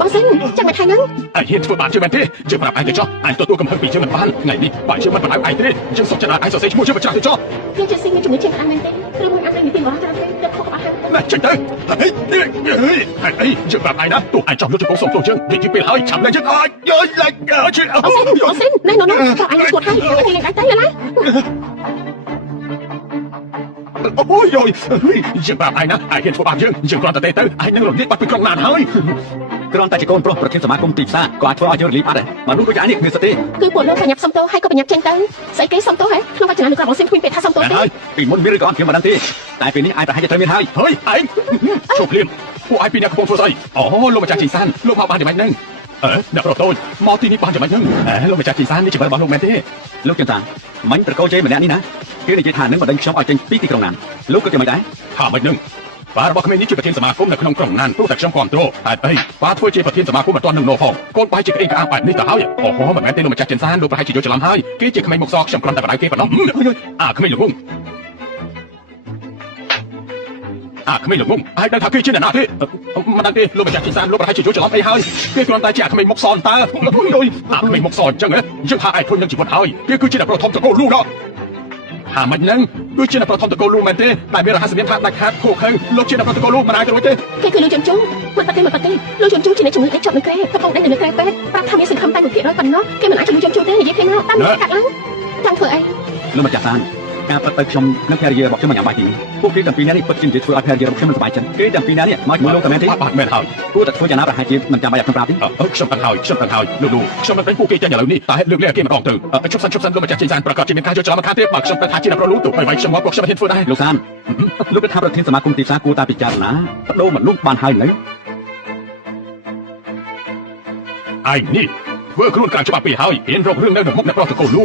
បងសិនចាំមិនថៃហ្នឹង ឯហ៊ានធ្វើបាបជឿមែនទេជឿប្រាប់ឯងទៅចុះឯងទទួលកំហឹងពីជឿមិនបានថ្ងៃនេះបើជឿមិនបណ្ដោយឯងទេយើងសុំចិត្តឲ្យឯងសរសេរឈ្មោះជឿបញ្ច្រាស់ទៅចុះ យើងជាស៊ីមានជំងឺជាងក្តាំមែនទេឬមួយអាននៅពីបរិយាកាសទៅខុសក្បាលហើយ ណាចេញទៅអីជឿប្រាប់ឯងណាទោះឯងចង់យកទៅកងសុំទោះយើងនិយាយពេលហើយឆាប់លែងយើងអើយលែងជឿ បងសិនណែនោះនោះក៏អញស្គាល់ហើយអញលេងដៃទៅឡើយ អូយយើងប្រាប់ឯងណាឯងហ៊ានធ្វើបាបយើងគ្រាន់តែទៅឯងនឹងរលាយបាត់ពីក្រុងណានហើយ គ្រាន់តែជាកូនប្រុសប្រធានសមាគមទីផ្សារក៏អាចធ្វើឲ្យយើងរលាយបាត់ដែរមនុស្សដូចឯងនេះគ្មានសិទ្ធិទេ គឺពួកលោកប្រញាប់សុំទោសហើយក៏ប្រញាប់ចេញទៅស្អីគេសុំទោសហ៎ក្នុងវចនានុក្រមរបស់សិនគ្មានពាក្យថាសុំទោសទេ ហើយពីមុនមានឬក៏អត់ខ្ញុំមិនដឹងទេតែពេលនេះឯងប្រហែលជាត្រូវមានហើយ ហើយឯងចូលភ្លាមពួកឯងពីអ្នកកំពុងធ្វើស្អីអូលោកម្ចាស់ជីសានលោកមកបានយ៉ាងម៉េចហ្នឹងអ្នកប្រុសតូចមកទីនេះបានយ៉ាងម៉េចហ្នឹងលោកម្ចាស់ជីសាននេះជារបស់លោកមែនទេ លោកចន្ទតាមិញប្រកោជ័យម្នាក់នេះណាគេនិយាយថានឹងបណ្ដឹងខ្ញុំឲ្យចេញពីទីក្រុងណានលោកក៏យ៉ាងម៉េចដែរ ថាម៉េចហ្នឹងបាទរបស់ក្មេងនេះជាប្រធានសមាគមនៅក្នុងក្រុងណានព្រោះតែខ្ញុំគ្រប់គ្រងហេតុអីបាទធ្វើជាប្រធានសមាគមមិនទាន់នឹងនោះផងកូនបាយជាក្អេងក្អាងបែបនេះទៅហើយអូហូមិនមែនទេលោកម្ចាស់ចិនសានលោកប្រហែលជាយល់ច្រឡំហើយគេជាក្មេងមុខសខ្ញុំគ្រាន់តែបដៅគេប៉ុណ្ណោះក្មេងលោកងក្មេងលោកងឯងដឹងថាគេជាអ្នកណាទេមិនដឹងទេលោកម្ចាស់ចិនសានលោកប្រហែលជាយល់ច្រឡំអីហើយគេគ្រាន់តែជាក្មេងមុខសតើក្មេងមុខសអញ្ចឹងយើងថាឯងធន់នឹងជីវិតហើយគេគឺជាអ្នកប្រធមតកូលលូដល់ថាមិនហ្នឹងដូចជាអ្នកប្រធមតកូលលូមែនទេតែមានរហស្សនាមថាដាច់ខាតខូខើលោកជាអ្នកប្រធមតកូលលូមិនអាចទៅរួចទេ គេគឺលោកចំជូមិនប៉ះទេលោកចំជូជាអ្នកជំងឺដែលជាប់នៅក្រែកំពុងដេញនៅក្រែពេទ្យប្រាប់ថាមានសង្ឃឹមតែ1%ប៉ុណ្ណោះគេមិនអាចជំនួសចំជូទេនិយាយគ្នាមកតាមកាត់ឡើងចង់ធ្វើអី លោកម្ចាស់សាន ការប៉ັດទៅខ្ញុំនឹងភរិយារបស់ខ្ញុំមិនញ៉ាំបាយទីពួកគេទាំងពីរនាក់នេះពិតជានិយាយធ្វើឲ្យភរិយារបស់ខ្ញុំមិនសប្បាយចិត្តគេទាំងពីរនាក់នេះមកជាមួយលោកតែមែនទេ បាទមែនហើយ គួរតែធ្វើយ៉ាងណាប្រហែលជាមិនចាំបាច់ឲ្យខ្ញុំប្រាប់ទេ ខ្ញុំដឹងហើយលោកខ្ញុំនឹងដេញពួកគេចេញឥឡូវនេះតែលើកលែងគេម្ដងទៅជប់សិនលោកម្ចាស់ចេញសានប្រកាសជាមានការយកច្រឡំមកខាងទៀតបាទខ្ញុំតែថាជាអ្នកប្រលូទៅបីខ្ញុំមកពួកខ្ញុំមិនហ៊ានធ្វើដែរ លោកសានលោកថាប្រធានសមាគមទីផ្សារគួរតែពិចារណាបដូរមិនលុបបានហើយនៅ ឯនេះធ្វើខ្លួនក្រៅច្បាប់ពីហើយហ៊ានរករឿងនៅមុខអ្នកប្រុសតកូលលូ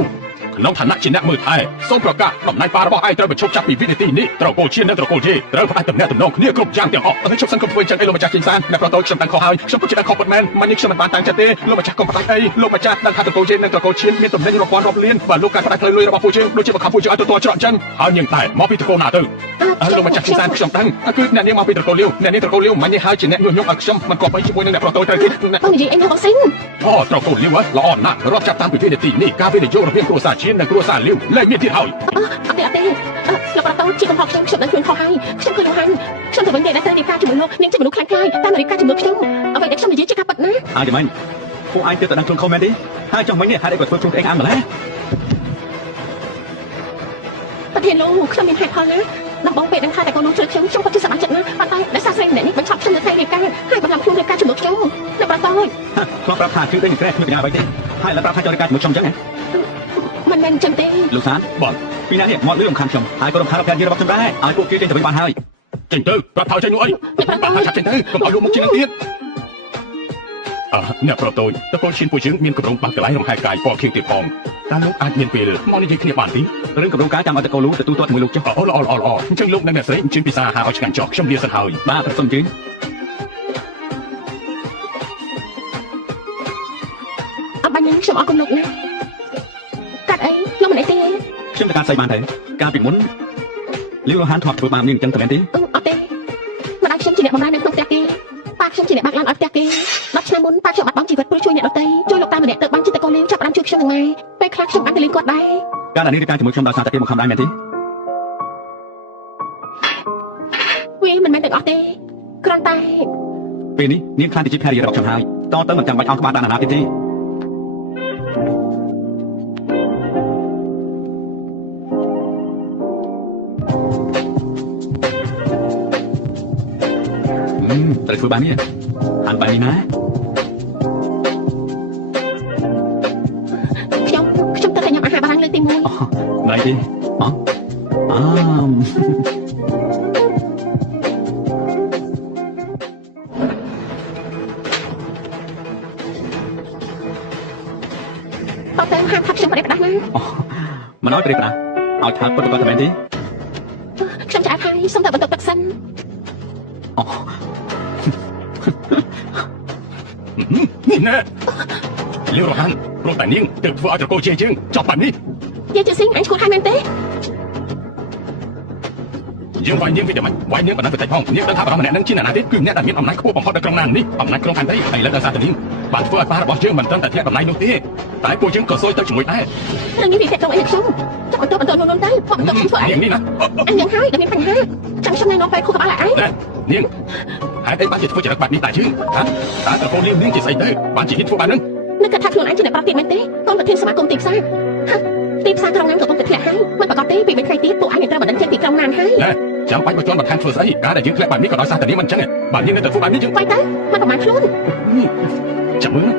ក្នុងឋានៈជាអ្នកមើលថែសូមប្រកាសតំណែងប៉ារបស់ឯងត្រូវបញ្ឈប់ចាប់ពីវិនាទីនេះត្រកូលឈៀននិងត្រកូលជេត្រូវផ្ដាច់តំណែងទំនងគ្នាគ្រប់យ៉ាងទាំងអស់ហើយខ្ញុំសឹងកុំធ្វើចឹងអីលោកម្ចាស់ចេញសានអ្នកប្រុសតូចខ្ញុំដឹងខុសហើយខ្ញុំពិតជាដឹងខុសពិតមែនមិននេះខ្ញុំមិនបានតាំងចិត្តទេលោកម្ចាស់កុំផ្ដាច់អីលោកម្ចាស់ដឹងថាត្រកូលជេនិងត្រកូលឈៀនមានតំណែងរាប់ពាន់រាប់លានបើលោកការផ្ដាច់ផ្លូវលុយរបស់ពួកយើងដូចជាបង្ខំពួកយើងឲ្យទទួលច្រកចឹងហើយនាងតែមកពីត្រកូលណាទៅលោកម្ចាស់ចេញសានខ្ញុំដឹងគឺអ្នកនាងមកពីត្រកូលលាវអ្នកនាងត្រកូលលាវមិននេះហើយជាអ្នកញុះញង់ឲ្យខ្ញុំមិនគប្បីជាមួយនឹងអ្នកប្រុសតូចត្រូវគេ បងនិយាយអីណាបងសិន អូត្រកូលលាវល្អណាស់រាប់ចាប់តាំងពីវិនាទីនេះការវិនិយោគរវាងគ្រួសារឈៀននិងគ្រួសារលាវលែងមានទៀតហើយ អត់ទេលោកប្រតូជាកំហុសខ្ញុំដឹងខ្លួនខុសហើយខ្ញុំគឺយូហានខ្ញុំទៅវិញនិយាយតែទីការជាមួយលោកនាងជាមនុស្សខ្លាំងខ្លាយតែនារីការជាមួយខ្ញុំអ្វីដែលខ្ញុំនិយាយជាការពិតណា អាចមិនពួកឯងទើបតែដឹងខ្លួនខុសមែនទេហើយចង់មិញនេះហេតុអីក៏ធ្វើខ្លួនឯងអាំម្ល៉េះ ប្រធានលោកខ្ញុំមានហេតុផលណាដំបងពេលដឹងថាតែកូនលោកជួយខ្ញុំពិតជាសប្បាយចិត្តណាស់ប៉ុន្តែដោយសារស្រីម្នាក់នេះបញ្ឈប់ខ្ញុំនៅថ្ងៃរៀបការហើយបន្លំខ្លួនរៀបការជាមួយខ្ញុំលោកប្រតូ ខ្ញុំប្រាប់ថាគឺដូចក្រែគ្មានបញ្ញាអ្វីទេហើយឡើយប្រាប់ថាចង់ការជាមួយខ្ញុំចឹងហ៎ មិនមែនចឹងទេ លោកសានបងពីណានេះមកលឺរំខានខ្ញុំហើយក៏រំខានភរិយារបស់ខ្ញុំដែរឲ្យពួកគេចេញទៅវិញបានហើយ ចេញទៅប្រាប់ថយចេញនោះអីបាទថាចេញទៅកុំឲ្យលោកមុខជាងនឹងទៀតអ្នកប្រុសតូចតកូលឈៀនពួកយើងមានកម្រងបាក់កន្លែងរំខានកាយពណ៌ខៀវទៀតផងតើលោកអាចមានពេលមកនិយាយគ្នាបានទេ រឿងកម្រងការចាំឲ្យតកូលលូទទួលទាត់ជាមួយលោកចុះ អូល្អអញ្ចឹងលោកនិងអ្នកស្រីអញ្ជើញពិសាហាឲ្យឆ្ងាញ់ចោះខ្ញុំលាសិនហើយ បាទប្រសិនជើញ អត់បាញ់ខ្ញុំអរគុណលោកណាកាត់អីលោកមិនអីទេ ខ្ញុំទៅការស្អីបានទៅកាលពីមុនលីវហានធ្លាប់ធ្វើបាបនាងអញ្ចឹងតែមែនទេ អត់ទេម្ដាយខ្ញុំជាអ្នកបម្រើនៅក្នុងផ្ទះគេប៉ាខ្ញុំជាអ្នកបើកឡានឲ្យផ្ទះគេ10ឆ្នាំមុនប៉ាខ្ញុំបាត់បង់ជីវិតព្រោះជួយអ្នកដទៃជួយលោកតាម្នាក់ទៅបានចិត្តតកូលលេងចាប់បានជួយខ្ញុំនឹងម៉ែពេលខ្លះខ្ញុំបានទៅលេងគាត់ដែរ ការដែលនាងការជាមួយខ្ញុំដោយសារតែគេមកខំដែរមែនទេ វាមិនមែនទាំងអស់ទេគ្រាន់តែ ពេលនេះនាងខ្លាចទៅជាភរិយារបស់ខ្ញុំហើយតទៅមិនចាំបាច់អោនក្បាលដាក់ណាទៀតទេត្រូវធ្វើបាននេះអានបាយនេះណា ខ្ញុំទៅតែញ៉ាំអាហារបារាំងលើកទី1 ណៃទេអតើទៅហាមថាខ្ញុំប្រេះផ្ដាស់ណា មិនឲ្យប្រេះផ្ដាស់ឲ្យថាពិតក៏តែមែនទេ ខ្ញុំចាស់ហើយសុំតែបន្ទប់ទឹកសិន នេះណែលាវរហានព្រោះតែនាងទើបធ្វើឲ្យត្រកូលជេយើងចប់បាត់នេះ យាយជាស៊ីងអញឈ្មោះហើយមែនទេ យើងវាយនាងវិតែមិនវាយនាងបណ្ដឹងបន្តិចផងនាងដឹងថាបរិម្នាក់នឹងជាអ្នកណាទេគឺអ្នកដែលមានអំណាចខ្ពស់បំផុតនៅក្នុងណានេះអំណាចក្នុងផែនដីឥឡូវដោយសារតែនាងបានធ្វើឲ្យប៉ារបស់យើងមិនត្រឹមតែធ្លាក់តំណែងនោះទេតែពួកយើងក៏សួយទៅជាមួយដែរ រឿងនេះវាតែត្រង់អីខ្ញុំចាំបន្ទប់នោះទៅខ្ញុំធ្វើអី នាងនេះណា អញយ៉ាងហើយដែលមានបញ្ហាចាំខ្ញុំណែនាំពេលខុសក្បាលឲ្យឯង នាងហេតុអីបានជាធ្វើចរិតបែបនេះតែជឿតើត្រកូលលាវនាងជាស្អីទៅបានជាហ៊ានធ្វើបែបហ្នឹង នឹកថាខ្លួនឯងជាអ្នកប្រាប់ទៀតមែនទេកូនប្រធានសមាគមទីផ្សារទីផ្សារក្រុងណាកំពុងតែធ្លាក់ហើយមិនប្រកាសទេពី3ថ្ងៃទៀតពួកឯងនឹងត្រូវបណ្ដឹងចេញពីក្រុងណាហើយ ចាំបាច់មកជន់បន្ថែមធ្វើស្អីការដែលយើងធ្លាក់បែបនេះក៏ដោយសារតែនាងមិនអញ្ចឹងបាទនាងនៅតែធ្វើបែបនេះយើង បាយទៅមិនប្រមាណខ្លួន ចាំមើល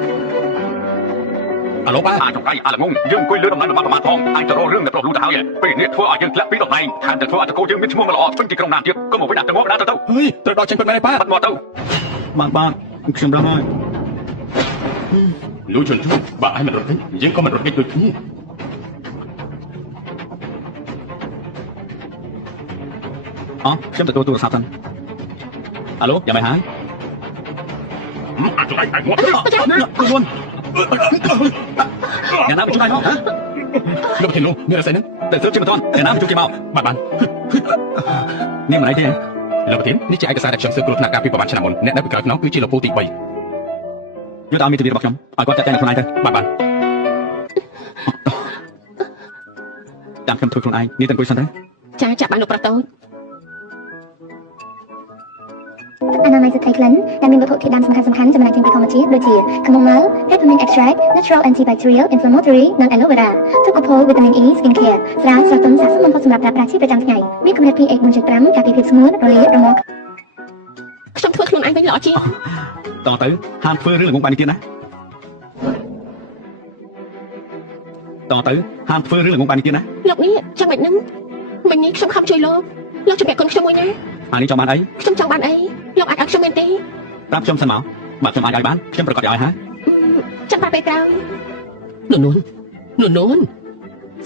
អាឡូបាទ អាចចង្កៃអាល្ងងយើងអង្គុយលើដំណើររបស់ប្រមាថផងអាចទៅរករឿងដែលប្រុសលូទៅហើយពេលនេះធ្វើឲ្យយើងធ្លាក់ពីតំណែងថែមទាំងធ្វើឲ្យតកូលយើងមានឈ្មោះមិនល្អពេញទីក្រុងណាទៀតក៏មកវិញដាក់ទៅមកដាក់ទៅ ហេត្រូវដល់ចេញពិតមែនទេប៉ា បាត់មកទៅបាទខ្ញុំដឹងហើយ លូជន់បាទឲ្យមិនរត់ទេយើងក៏មិនរត់គេដូចគ្នា ខ្ញុំទទួលទូរស័ព្ទសិនអាឡូយ៉ាងម៉េចហើយ អាចចង្កៃអាចមក ខ្លួន យ៉ាងណាមកជួយមកហ៎ លោកធានលោកមានអីហ្នឹង តែស្រុកជាមិនទាន់យ៉ាងណាមកជួយគេមក បាទបាន នេះមិនអីទេ លោកធាននេះជាឯកសារដែលខ្ញុំស៊ើបគ្រោះថ្នាក់ការពីប្រហែលឆ្នាំមុនអ្នកដែលពីក្រោយខ្នងគឺជាលោកពូទី3 យកទៅឲ្យមានទិវារបស់ខ្ញុំឲ្យគាត់ចាត់ចែងខ្លួនឯងទៅ បាទបាន តាមខ្ញុំធ្វើខ្លួនឯងនេះទាំងគួយសិនទៅ ចាចាប់បានលោកប្រតូច អនាម័យសទ្រីក្លិនដែលមានវត្ថុធាតុដើមសំខាន់ៗចំណែកចេញពីធម្មជាតិដូចជាខ្មុំម៉ៅ peppermint extract natural antibacterial inflammatory និង aloe vera ទុកកូផូ vitamin E skin care ស្រាស្រស់ទន់ស័ក្តិសមបំផុតសម្រាប់ប្រើប្រាស់ជាប្រចាំថ្ងៃមានកម្រិត pH 4.5ការពារភាពស្ងួតរលាករមាស់ ខ្ញុំធ្វើខ្លួនឯងវិញល្អជាង តទៅហាមធ្វើរឿងល្ងងបែបនេះទៀតណាតទៅហាមធ្វើរឿងល្ងងបែបនេះទៀតណា លោកនេះចាំមិនហ្នឹងមិញនេះខ្ញុំខំជួយលោកជំរាបគុណខ្ញុំមួយណា អានេះចង់បានអី ខ្ញុំចង់បានអីលោកអាចឲ្យខ្ញុំមែនទេ ប្រាប់ខ្ញុំសិនមកបើខ្ញុំអាចឲ្យបានខ្ញុំប្រកាសឲ្យហើយ ចាំបានពេលក្រោយ នួន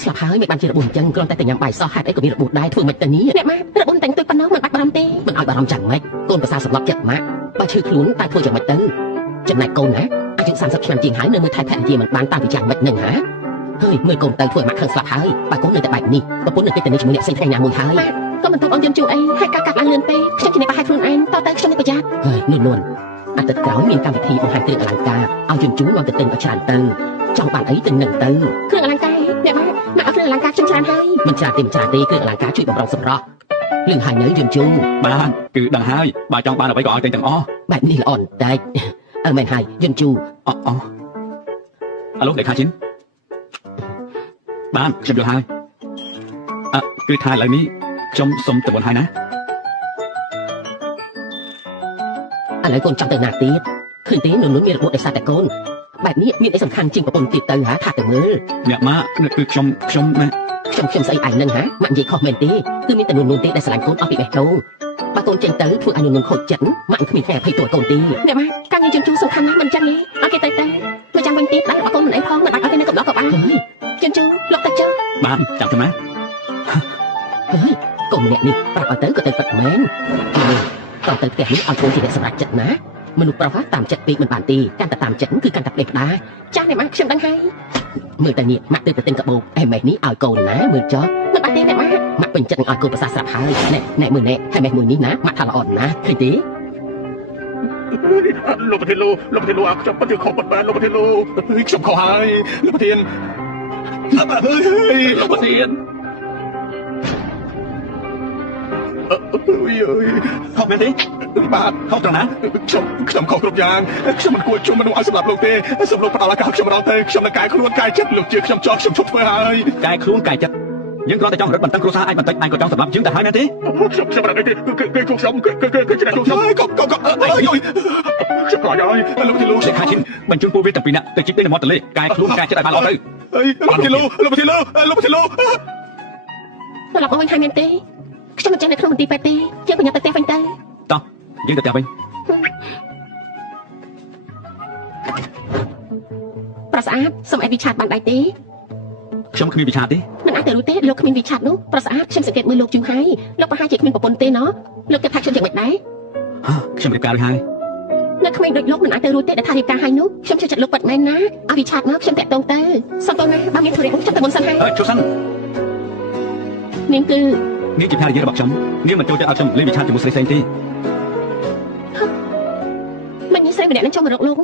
ស្លាប់ហើយមិនបានជារបួសអញ្ចឹងគ្រាន់តែតែញ៉ាំបាយសោះហេតុអីក៏មានរបួសដែរធ្វើមិនទៅនេះ អ្នកម៉ារបួសតែងទុយប៉ុណ្ណោះមិនបាច់បារម្ភទេ មិនឲ្យបារម្ភយ៉ាងម៉េចកូនប្រសាសម្លាប់ចិត្តម៉ាក់បើឈឺខ្លួនតែធ្វើយ៉ាងម៉េចទៅចំណែកកូនណាអាយុ30ឆ្នាំជាងហើយនៅមើលថែភរិយាមិនបានតាំងពីយ៉ាងម៉េចនឹងហ៎ហើយមើលកូនទៅធ្វើឲ្យម៉ាក់ខឹងស្លាប់ហើយបើកូននៅតែបែបនេះប្រពន្ធនៅតែទៅជាមួយអ្នកផ្សេងថ្ងៃណាមួយហើយ ក៏មិនទុកអូនយំជូរអីហើយការកាត់ឡើងលឿនពេកខ្ញុំជាអ្នកប្រហែលខ្លួនឯងតទៅខ្ញុំនឹងប្រយ័ត្ន ហើយនួនអាទិត្យក្រោយមានកម្មវិធីបង្ហាញគ្រឿងអលង្ការឲ្យជញ្ជូនមកទៅទិញឲ្យច្រើនទៅចង់បានអីទៅនឹងទៅ គ្រឿងអលង្ការអ្នកម៉ាក់ឲ្យគ្រឿងអលង្ការខ្ញុំច្រើនហើយ មិនច្រើនទេគ្រឿងអលង្ការជួយបំរុងសម្រស់លឿនហើយនៅជញ្ជូន បានគឺដឹងហើយបើចង់បានអ្វីក៏ឲ្យទិញទាំងអស់ បែបនេះល្អបន្តិចអើមែនហើយយញ្ជូ អាឡូលេខាជីនបានខ្ញុំយល់ហើយគឺថាឥឡូវនេះខ្ញុំសុំទៅមុនហើយណា ឥឡូវកូនចង់ទៅណាទៀតឃើញទេនួនមានរបួសដោយសារតែកូនបែបនេះមានអីសំខាន់ជាងប្រពន្ធទៀតទៅហ่าថាទៅមើល អ្នកម៉ាក់គឺខ្ញុំណា ខ្ញុំស្អីឯងនឹងហ่าម៉ាក់និយាយខុសមែនទេគឺមានតែនួនទេដែលស្រឡាញ់កូនអស់ពីបេះដូងបើកូនចេញទៅធ្វើឲ្យនួនខូចចិត្តម៉ាក់គ្មានថ្ងៃអភ័យទោសកូនទេ អ្នកម៉ាការងារយំជូរសំខាន់ណាស់មិនចឹងទេឲ្យគេទៅមកចាំវិញទៀតដល់របស់កូនមិនអីផងមិនបាច់ឲ្យគេនៅកំឡោះក៏បាន ហើយ យំជូរលោកទៅចុះ បានចាំទៅណា ហើយកូនម្នាក់នេះប្រាប់ឲ្យទៅក៏ទៅពិតមែនតោះទៅផ្ទះនេះឲ្យកូនជាអ្នកសម្រេចចិត្តណាមនុស្សប្រុសតាមចិត្តពេកមិនបានទេកាន់តែតាមចិត្តគឺកាន់តែផ្ដេសផ្ដា ចាស់អ្នកម៉ាខ្ញុំដឹងហើយ មើលតែនេះម៉ាក់ទៅទិញកាបូបអេម៉េះនេះឲ្យកូនណាមើលចុះ មិនបាច់ទេអ្នកម៉ា ម៉ាក់ពេញចិត្តនឹងឲ្យកូនប្រសាស្រាប់ហើយណែមើលណែហើយម៉េះមួយនេះណាម៉ាក់ថាល្អណាស់ឃើញទេ លោកប្រធានលោកប្រធានលោកខ្ញុំពិតជាខុសបាត់បានលោកប្រធានលោកខ្ញុំខុសហើយលោកប្រធានលោកប្រធាន ខុសមែនទេ បាទ ខុសត្រង់ណា ខ្ញុំខុសគ្រប់យ៉ាងខ្ញុំមិនគួរជួមមនុស្សឲ្យសម្លាប់លោកទេសូមលោកផ្ដល់ឱកាសខ្ញុំម្ដងទៅខ្ញុំនឹងកែខ្លួនកែចិត្តលោកជាខ្ញុំចោលខ្ញុំឈប់ធ្វើហើយក ែខ្លួនកែចិត្តយើងគ្រាន់តែចង់រត់បន្តឹងគ្រួសារឯងបន្តិចឯងក៏ចង់សម្លាប់យើងទៅហើយមែនទេ ខ្ញុំមិនដឹងទេគឺខ្ញុំគឺជាខ្ញុំខ្ញុំខ្ញុំក្រោយហើយលោកប្រធានលោក លេខាជីនបញ្ជូនពួកវាទាំងពីរនាក់ទៅជីកទៅមាត់ទន្លេកែខ្លួនកែចិត្តឲ្យបានល្អទៅ លោកប្រធានលោកប្រធានលោក ត្រឡប់មកវិញហើយមែនទេខ្ញុំមិនចេះនៅក្នុងមន្ទីរពេទ្យទេយើងប្រញាប់ទៅផ្ទះវិញទៅ តោះយើងទៅផ្ទះវិញ ប្រស្អាតសូមឲ្យវិឆាតបានដែរទេ ខ្ញុំគ្មានវិឆាទេ មិនអាចទៅរួចទេលោកគ្មានវិឆាតនោះប្រស្អាតខ្ញុំសង្កេតមើលលោកយូរហើយលោកប្រហែលជាគ្មានប្រពន្ធទេណោះលោកគិតថាខ្ញុំយ៉ាងម៉េចដែរ ខ្ញុំរៀបការរួចហើយ នៅក្មេងដូចលោកមិនអាចទៅរួចទេដែលថារៀបការហើយនោះខ្ញុំជឿចិត្តលោកពិតមែនណាឲ្យវិឆាតមកខ្ញុំតាក់ទងទៅសុំតោះណាបើមានធុរៈខ្ញុំទៅមុនសិនហើយ ជួបសិន នាងគឺ នាងជាភរិយារបស់ខ្ញុំនាងមិនចូលចិត្តឲ្យខ្ញុំលេងវិឆាជាមួយស្រីផ្សេងទេ មិនមានស្រីម្នាក់នឹងចូលមករកលោក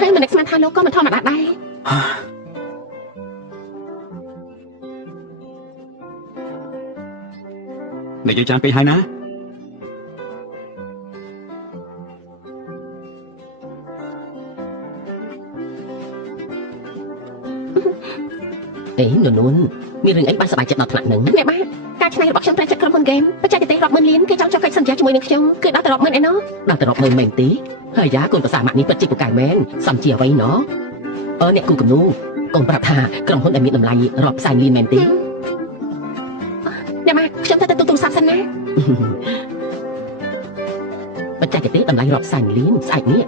ហើយមិននឹកស្មានថាលោកក៏មិនធម្មតាដែរ និយាយច្រើនពេកហើយណា អេនួនមានរឿងអីបានសប្បាយចិត្តដល់ថ្នាក់ហ្នឹង អ្នកបាទការឆ្នៃរបស់ខ្ញុំត្រូវចិត្តក្រុមហ៊ុនហ្គេមបច្ចេកទេសរាប់ម៉ឺនលានគេចង់ចុះកិច្ចសន្យាជាមួយនឹងខ្ញុំគឺដល់ទៅរាប់ម៉ឺនឯណោះ ដល់ទៅរាប់មើលមែនទេហើយយ៉ាកូនប្រសាម៉ាក់នេះពិតជាពូកែមែនសំជាអ្វីណោះអ្នកគូគំនូកូនប្រាប់ថាក្រុមហ៊ុនដែលមានតម្លៃរាប់ផ្សែងលានមែនទេ អ្នកបាទខ្ញុំទៅទូរស័ព្ទសិនណា បច្ចេកទេសតម្លៃរាប់ផ្សែងលានស្អែកនេះ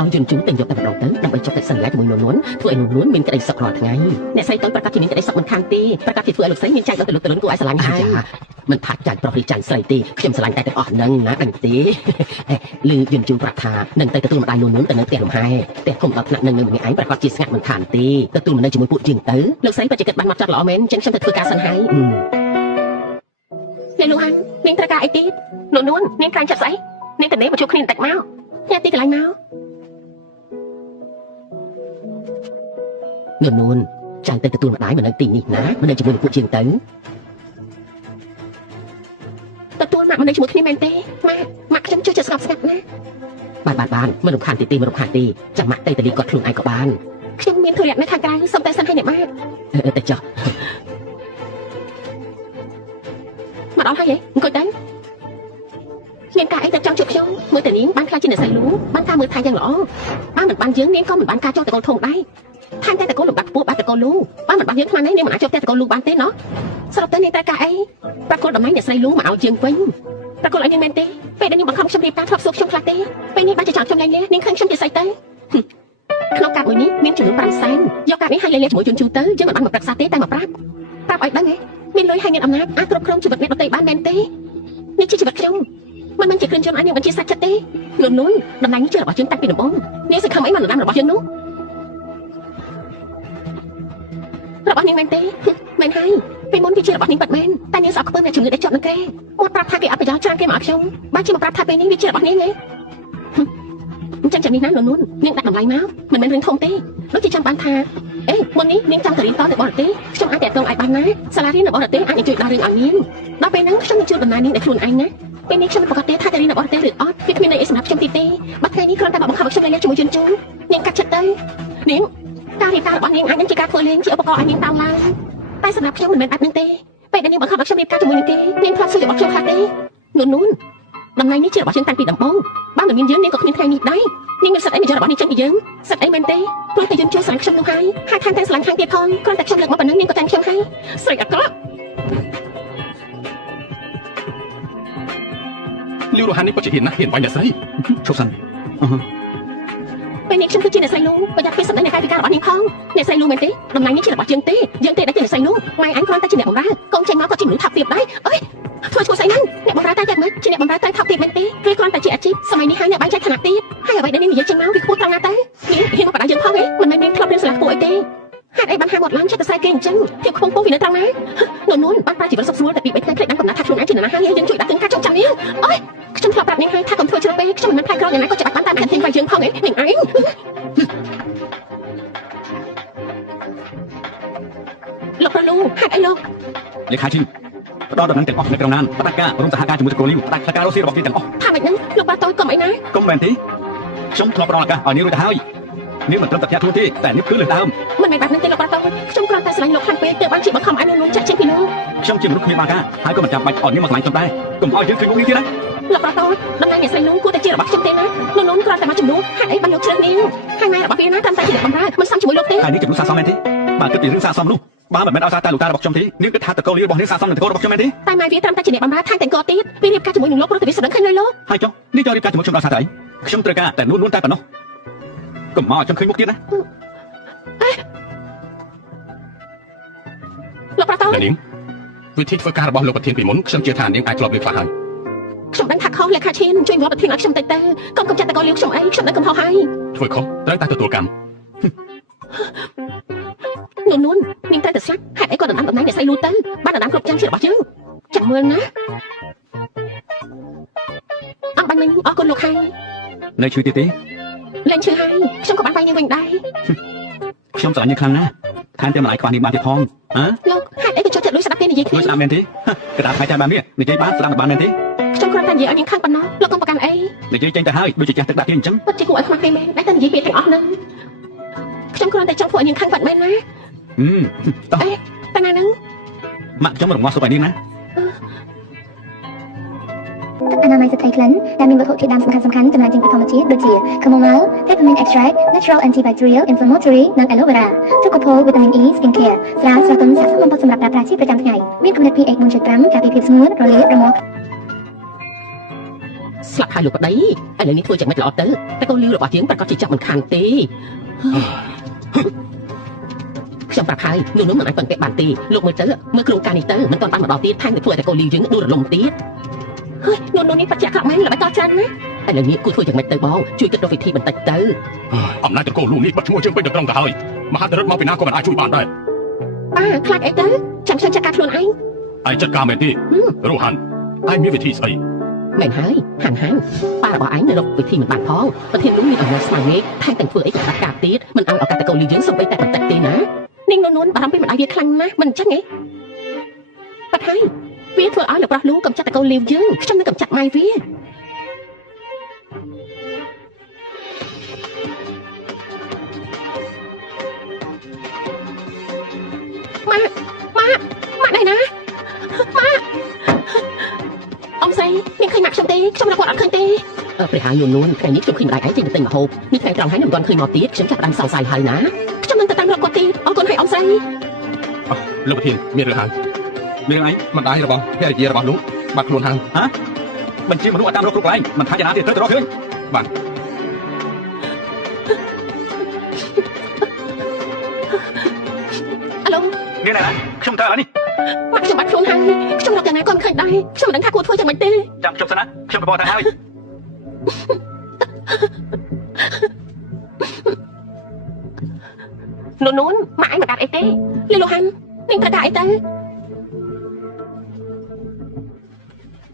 ឲ្យយន្តជូនតែយកតែម្ដងទៅដើម្បីចុះកិច្ចសន្យាជាមួយនួនធ្វើឲ្យនួនមានក្តីសុខរាល់ថ្ងៃអ្នកស្រីតូនប្រកាសជាមានក្តីសុខមិនខានទេប្រកាសជាធ្វើឲ្យលោកស្រីមានចែកដល់ទៅលោកតលុនគួរឲ្យស្រឡាញ់ហើយមិនថាចាញ់ប្រុសឬចាញ់ស្រីទេខ្ញុំស្រឡាញ់តែទាំងអស់ហ្នឹងណាដឹងទេលឺយន្តជូនប្រាប់ថានឹងទៅទទួលម្ដាយនួនទៅនៅផ្ទះលំហែផ្ទះធំដល់ថ្នាក់នឹងនៅម្នាក់ឯងប្រកាសជាស្ងាត់មិនខានទេទទួលមកនៅជាមួយពួកយើងទៅលោកស្រីបច្ចេកទេសបានមកចាត់ល្អមែនចឹងខ្ញុំទៅធ្វើការសិនហើយ អ្នកលោកហាន់នាងត្រូវការអីទៀតនួននាងក្រែងចិត្តស្អីនាងទៅនេះមកជួបគ្នាបន្តិចមកញ៉ាំទីកន្លែងមក នួនចាញ់ទៅទទួលម្ដាយមកនៅទីនេះណាមកនៅជាមួយនឹងពួកយើងទៅ ទទួលមកនៅជាមួយគ្នាមែនទេម៉ា បានមិនរំខានទេមិនរំខានទេចាំម៉ាក់ទៅតលីគាត់ខ្លួនឯងក៏បាន ខ្ញុំមានธุរៈនៅខាងក្រៅសុំតែសិនឲ្យអ្នកម៉ាក់ ទៅចុះ មកដល់ហើយហ៎អង្គុយទៅមានការអីទៅចង់ជួបខ្ញុំមើលតែនាងបានខ្លាចជាអ្នកស្រីលូបានការមើលថែយ៉ាងល្អបានមិនបានយើងនាងក៏មិនបានការចង់តកូលធំដែរថែមតែតកូលលំបាត់ពោះបានតកូលលូបានមិនបានយើងខ្លាំងណាស់នាងមិនអាចជួបតែតកូលលូបានទេណោះសរុបទៅនាងតែការអីប្រកួតតំណែងអ្នកស្រីលូមកឲ្យយើងវិញប្រកួតឲ្យនាងមែនទេពេលដែលនាងបង្ខំខ្ញុំរៀបការធ្លាប់សួរខ្ញុំខ្លះទេពេលនេះបានជាចង់ខ្ញុំលែងលះនាងឃើញខ្ញុំជាស្អីទៅក្នុងកាតមួយនេះមានចំនួន5សែនយកកាតនេះឲ្យលែងលះជាមួយជូនជូទៅយើងមិនបានមកប្រឹក្សាទេតែមកប្រាប់ឲ្យដឹងហ៎មានលុយហើយមានអំណាចអាចគ្រប់គ្រងជីវិតអ្នកដទៃបានមែនទេនេះជាជីវិតខ្ញុំមិនមែនជាគ្រឿងយន្តអាចនាងបញ្ជាសាច់ចិត្តទេនួនតំណែងនេះជារបស់យើងតាំងពីដំបូងនាងសង្ឃឹមអីមកដំណើររបស់យើងនោះរបស់នាងមែនទេមែនហើយពេលមុនវាជារបស់នាងពិតមែនតែនាងស្អប់ខ្ពើមអ្នកជំងឺដែលជាប់នឹងគេមកប្រាប់ថាគេអត់ប្រយោជន៍ច្រើនគេមកឲ្យខ្ញុំបានជាមកប្រាប់ថាពេលនេះវាជារបស់នាងទេអញ្ចឹងចាំនេះណានួននាងដាក់តម្លៃមកមិនមែនរឿងធំទេដូចជាចាំបានថាអេមុននេះនាងចង់ទៅរៀនតនៅបរទេសខ្ញុំអាចតាក់ទងឲ្យបានណាសាលារៀននៅបរទេសអាចជួយដល់រឿងឲ្យនាងដល់ពេលហ្នឹងខ្ញុំនឹងជួយដំណើរនាងដោយខ្លួនឯងណាពេលនេះខ្ញុំមិនប្រកាសទេថាទៅរៀននៅបរទេសឬអត់វាគ្មានន័យអីសម្រាប់ខ្ញុំទីទេបាត់ថ្ងៃនេះគ្រាន់តែមកបង្ខំឲ្យខ្ញុំលេងជាមួយជូនជូនាងកាត់ចិត្តទៅនាងការរៀបការរបស់នាងអាចនឹងជាការធ្វើលេងជាឧបករណ៍ឲ្យនាងតោងឡើងតែសម្រាប់ខ្ញុំមិនមែនបែបហ្នឹងទេពេលដែលនាងបង្ខំឲ្យខ្ញុំរៀបការជាមួយនឹងគេនាងធ្លាប់សួររបស់ខ្ញុំខ្លះទេនួនតំណែងនេះជារបស់យើងតាំងពីដំបូងបានតែមានយើងនាងក៏គ្មានថ្ងៃនេះដែរនាងមានសិទ្ធិអីមកយករបស់នាងចេញពីយើងសិទ្ធិអីមែនទេព្រោះតែយើងជួយស្រឡាញ់ខ្ញុំនោះហើយថែមទាំងស្រឡាញ់ខាងទៀតផងគ្រាន់តែខ្ញុំលើកមកប៉ុណ្ណឹងនាងក៏តែខ្ញុំហើយស្រេចអាក្រក់ លាវរស់ហាននេះពិតជាហ៊ានណាស់ហ៊ានបាញ់អ្នកស្រី ឈប់សិន ពេលនេះខ្ញុំគឺជាអ្នកស្រីលូប្រយ័ត្នពីសម្ដីនៃកាយវិការរបស់នាងផងអ្នកស្រីលូមែនទេតំណែងនេះជារបស់យើងទេយើងទេដែលជាអ្នកស្រីលូម៉ែអញគ្រាន់តែជាអ្នកបម្រើកូនចេញមកក៏ជាមនុស្សថាប់ទាបដែរអើយធ្វើឈ្មោះស្អីហ្នឹងអ្នកបម្រើតែយ៉ាងម៉េចជាអ្នកបម្រើតែថាប់ទាបមែនទេឬគ្រាន់តែជាអាជីពសម័យនេះហើយអ្នកបែងចែកឋានៈទាបហើយអ្វីដែលនាងនិយាយចេញមកវាខ្ពស់ត្រង់ណាទៅនាងហ៊ានមកបដៅយើងផងហ៎មិនមែននាងធ្លាប់រៀនសាលាខ្ពស់អីទេហេតុអីបានហាមកឡើងចិត្តទៅស្រែគេអញ្ចឹងភាពខ្ពង់ពោះវានៅត្រង់ណានួនបានប្រាជីវិតសុខស្រួលតែពី3ថ្ងៃភ្លេចបានកំណត់ថាខ្លួនឯងជាអ្នកណាហើយយើងជួយដាក់ទិញការចុងចាំនាងអើយខ្ញុំធ្លាប់ប្រាប់នាងហើយថាកុំធ្វើជ្រុលពេកខ្ញុំមិនមែនផ្លែក្រយ៉ាងណាក៏ច្បាស់បានតាមគិតទិញវាយយើងផងហ៎នាងឯងលោកប្រលូហេតុអីលោក លេខាជីផ្ដល់ដំណឹងទាំងអស់នៅក្នុងណានផ្ដាច់ការរួមសហការជាមួយតកូលីវផ្ដាច់ការរស់ស៊ីរបស់គេទាំងអស់ ថាម៉េចហ្នឹងលោកបាតូចកុំអីណា កុំមែនទេខ្ញុំធ្លាប់ផ្ដល់ឱកាសឲ្យនាងរួចទៅហើយនាងមិនត្រឹមតែផ្ទះខ្លួនទេតែនាងគឺលើដើម មិនមែនបែបហ្នឹងទេលោកបាតូចខ្ញុំគ្រាន់តែស្រឡាញ់លោកខ្លាំងពេកទើបបានជាបង្ខំឲ្យនួនចាក់ចេញពីលោក ខ្ញុំជាមនុស្សគ្មានបាការហើយក៏មិនចាំបាច់ឲ្យនាងមកឆ្លាញ់ខ្ញុំដែរកុំឲ្យយើងឃើញមុខនាងទៀតណា លោកបាតូចតំណែងអ្នកស្រីលូគួរតែជារបស់ខ្ញុំទេណានួនគ្រាន់តែមកជំនួសហេតុអីបានលោកជ្រើសនាងហើយម៉ែរបស់វាណាតាមតែជាអ្នកបម្រើមិនសមជាមួយលោកទេ ហើយនាងចំនួនសាសមមែនទេបើគិតពីរឿងសាសមនោះបើមិនមែនឲ្យសារតែលោកតារបស់ខ្ញុំទេនាងគិតថាតកូលីវរបស់នាងសាសមនឹងតកូលរបស់ខ្ញុំមែនទេ តែម៉ែវាត្រឹមតែជាអ្នកបម្រើថែមទាំងកោទៀតវារៀបការជាមួយនឹងលោកព្រោះតែវាសម្រឹងឃើញលើលោក ហើយចុះនាងចូលរៀបការជាមួយខ្ញុំដល់សារតែខ្ញុំត្រូវការតែនួនតែប៉ុណ្ណោះកុំមកឲ្យខ្ញុំឃើញមុខទៀតណា លោកបាតូច នាងវិធីធ្វើការរបស់លោកប្រធានពីមុនខ្ញុំជឿថានាងអាចធ្លាប់លើខ្លះហើយ ខ្ញុំដឹងថាខុសលេខាឈានជួយមកប្រធានឲ្យខ្ញុំតិចទៅកុំចាត់តកូលីវខ្ញុំអីខ្ញុំដឹងកំហុសហើយ ធ្វើខុសត្រូវតែទទួលកម្ម នួននាងតែស្លាប់ហេតុអីក៏ដណ្ដើមតំណែងអ្នកស្រីលូទៅបានដណ្ដើមគ្រប់យ៉ាងជារបស់យើងចាំមើលណាអត់បាញ់មិញអរគុណលោកហើយ នៅជួយទៀតទេ លេងឈឺហើយខ្ញុំក៏បានវាយនាងវិញដែរ ខ្ញុំស្រឡាញ់នាងខ្លាំងណាស់ថែមទាំងម្លាយខ្វះនាងបានទៀតផងហ៎ លោកហេតុអីក៏ចូលចិត្តលួចស្ដាប់ទេនិយាយគ្នា លួចស្ដាប់មែនទេកដាប់ថ្ងៃចាស់បាននេះនិយាយបានស្ដាប់បានមែនទេ ខ្ញុំគ្រាន់តែនិយាយឲ្យនាងខឹងប៉ុណ្ណោះលោកកុំប្រកាន់អី និយាយចេញទៅហើយដូចជាចាស់ទឹកដាក់ទៀតអញ្ចឹង ពិតជាគួរឲ្យខ្មាស់គេមែនតែតែនិយាយពាក្យទាំងអស់ហ្នឹងខ្ញុំគ្រាន់តែចង់ធ្វើឲ្យនាងខឹងបាត់មែនណា តោះ តែណាហ្នឹង ម៉ាក់ខ្ញុំរងាស់សុបឲ្យនាងណា ទឹកអនាម័យស្ត្រីក្លិនដែលមានវត្ថុធាតុដើមសំខាន់ៗចំណែកចេញពីធម្មជាតិដូចជា chamomile, peppermint extract, natural antibacterial, inflammatory និង aloe vera ទឹកកកវីតាមីន E skincare ស្រាលស្រទន់ស័ក្តិសមបំផុតសម្រាប់ប្រើប្រាស់ជាប្រចាំថ្ងៃមានកម្រិត pH 1.5 ការពារភាពស្ងួនរលាករមាស់ ស្លាប់ហើយលោកប្តីឥឡូវនេះធ្វើយ៉ាងម៉េចល្អទៅតែកូនលីវរបស់យើងប្រកាសជាចាប់មិនខានទេខ្ញុំប្រាប់ហើយនោះមិនអាចពឹងពាក់បានទេលោកមើលទៅមើលក្រុមការនេះទៅមិនទាន់បានមកដល់ទៀតថែមទាំងធ្វើឲ្យតែកូនលីវយើងដួលរលំទៀត ហើយនួននេះបច្ចាក់ខ្លាំងមែនល្បិចតច្រើនណា ឥឡូវនេះគួរធ្វើយ៉ាងម៉េចទៅបងជួយគិតរកវិធីបន្តិចទៅ អំណាចតកូលលូនេះបាត់ឈ្មោះយើងពេញទៅត្រង់ទៅហើយមហាតរិទ្ធមកពីណាក៏មិនអាចជួយបានដែរ ប៉ាខ្លាចអីទៅចាំខ្ញុំចាត់ការខ្លួនឯង ឯងចាត់ការមែនទេរស់ហានឯងមានវិធីស្អី មែនហើយហាន់ប៉ារបស់ឯងនៅរកវិធីមិនបានផងប្រធានលូមានអំណាចស្មារតីថែមទាំងធ្វើអីក៏កាត់ការទៀតមិនឲ្យឱកាសតកូលលីវយើងសំបីតែបន្តិចទេណា នាងនួនបារម្ភពីម្ដាយវាខ្លាំងណាស់មិនអញ្ចឹងទេបាត់ហើយវាធ្វើឲ្យលោកប្រុសលូកំចាត់តកូលលីវយើងខ្ញុំនឹងកំចាត់ម៉ែវា ម៉ាក់đâyណាម៉ាក់អ៊ំស្រីមានឃើញម៉ាក់ខ្ញុំទេខ្ញុំរកគាត់អត់ឃើញទេ ព្រះហើយនួនថ្ងៃនេះខ្ញុំឃើញម្ដាយឯងចេញទៅទិញម្ហូបនេះថ្ងៃត្រង់ហើយនឹងមិនទាន់ឃើញមកទៀតខ្ញុំចាប់ផ្ដើមសង្ស័យហើយណា ខ្ញុំនឹងទៅតាមរកគាត់ទេអរគុណហើយអ៊ំស្រី លោកប្រធានមានរឿងហើយ មានរឿងអី ម្ដាយរបស់ភរិយារបស់លោកបាត់ខ្លួនហើយ បញ្ជាមនុស្សឲ្យតាមរកគ្រប់កន្លែងមិនថាយ៉ាងណាទៀតត្រូវទៅរកឃើញ បាទ អាឡូ មានណាខ្ញុំទៅឥឡូវនេះ ម៉ាក់ខ្ញុំបាត់ខ្លួនហើយខ្ញុំរកយ៉ាងណាក៏មិនឃើញដែរខ្ញុំមិនដឹងថាគួរធ្វើយ៉ាងម៉េចទេ ចាំខ្ញុំសិនណាខ្ញុំប្រព័ន្ធទៅហើយ នួនម៉ាក់ឯងមិនកាត់អីទេលីលូហាន់នាងត្រូវការអីទៅ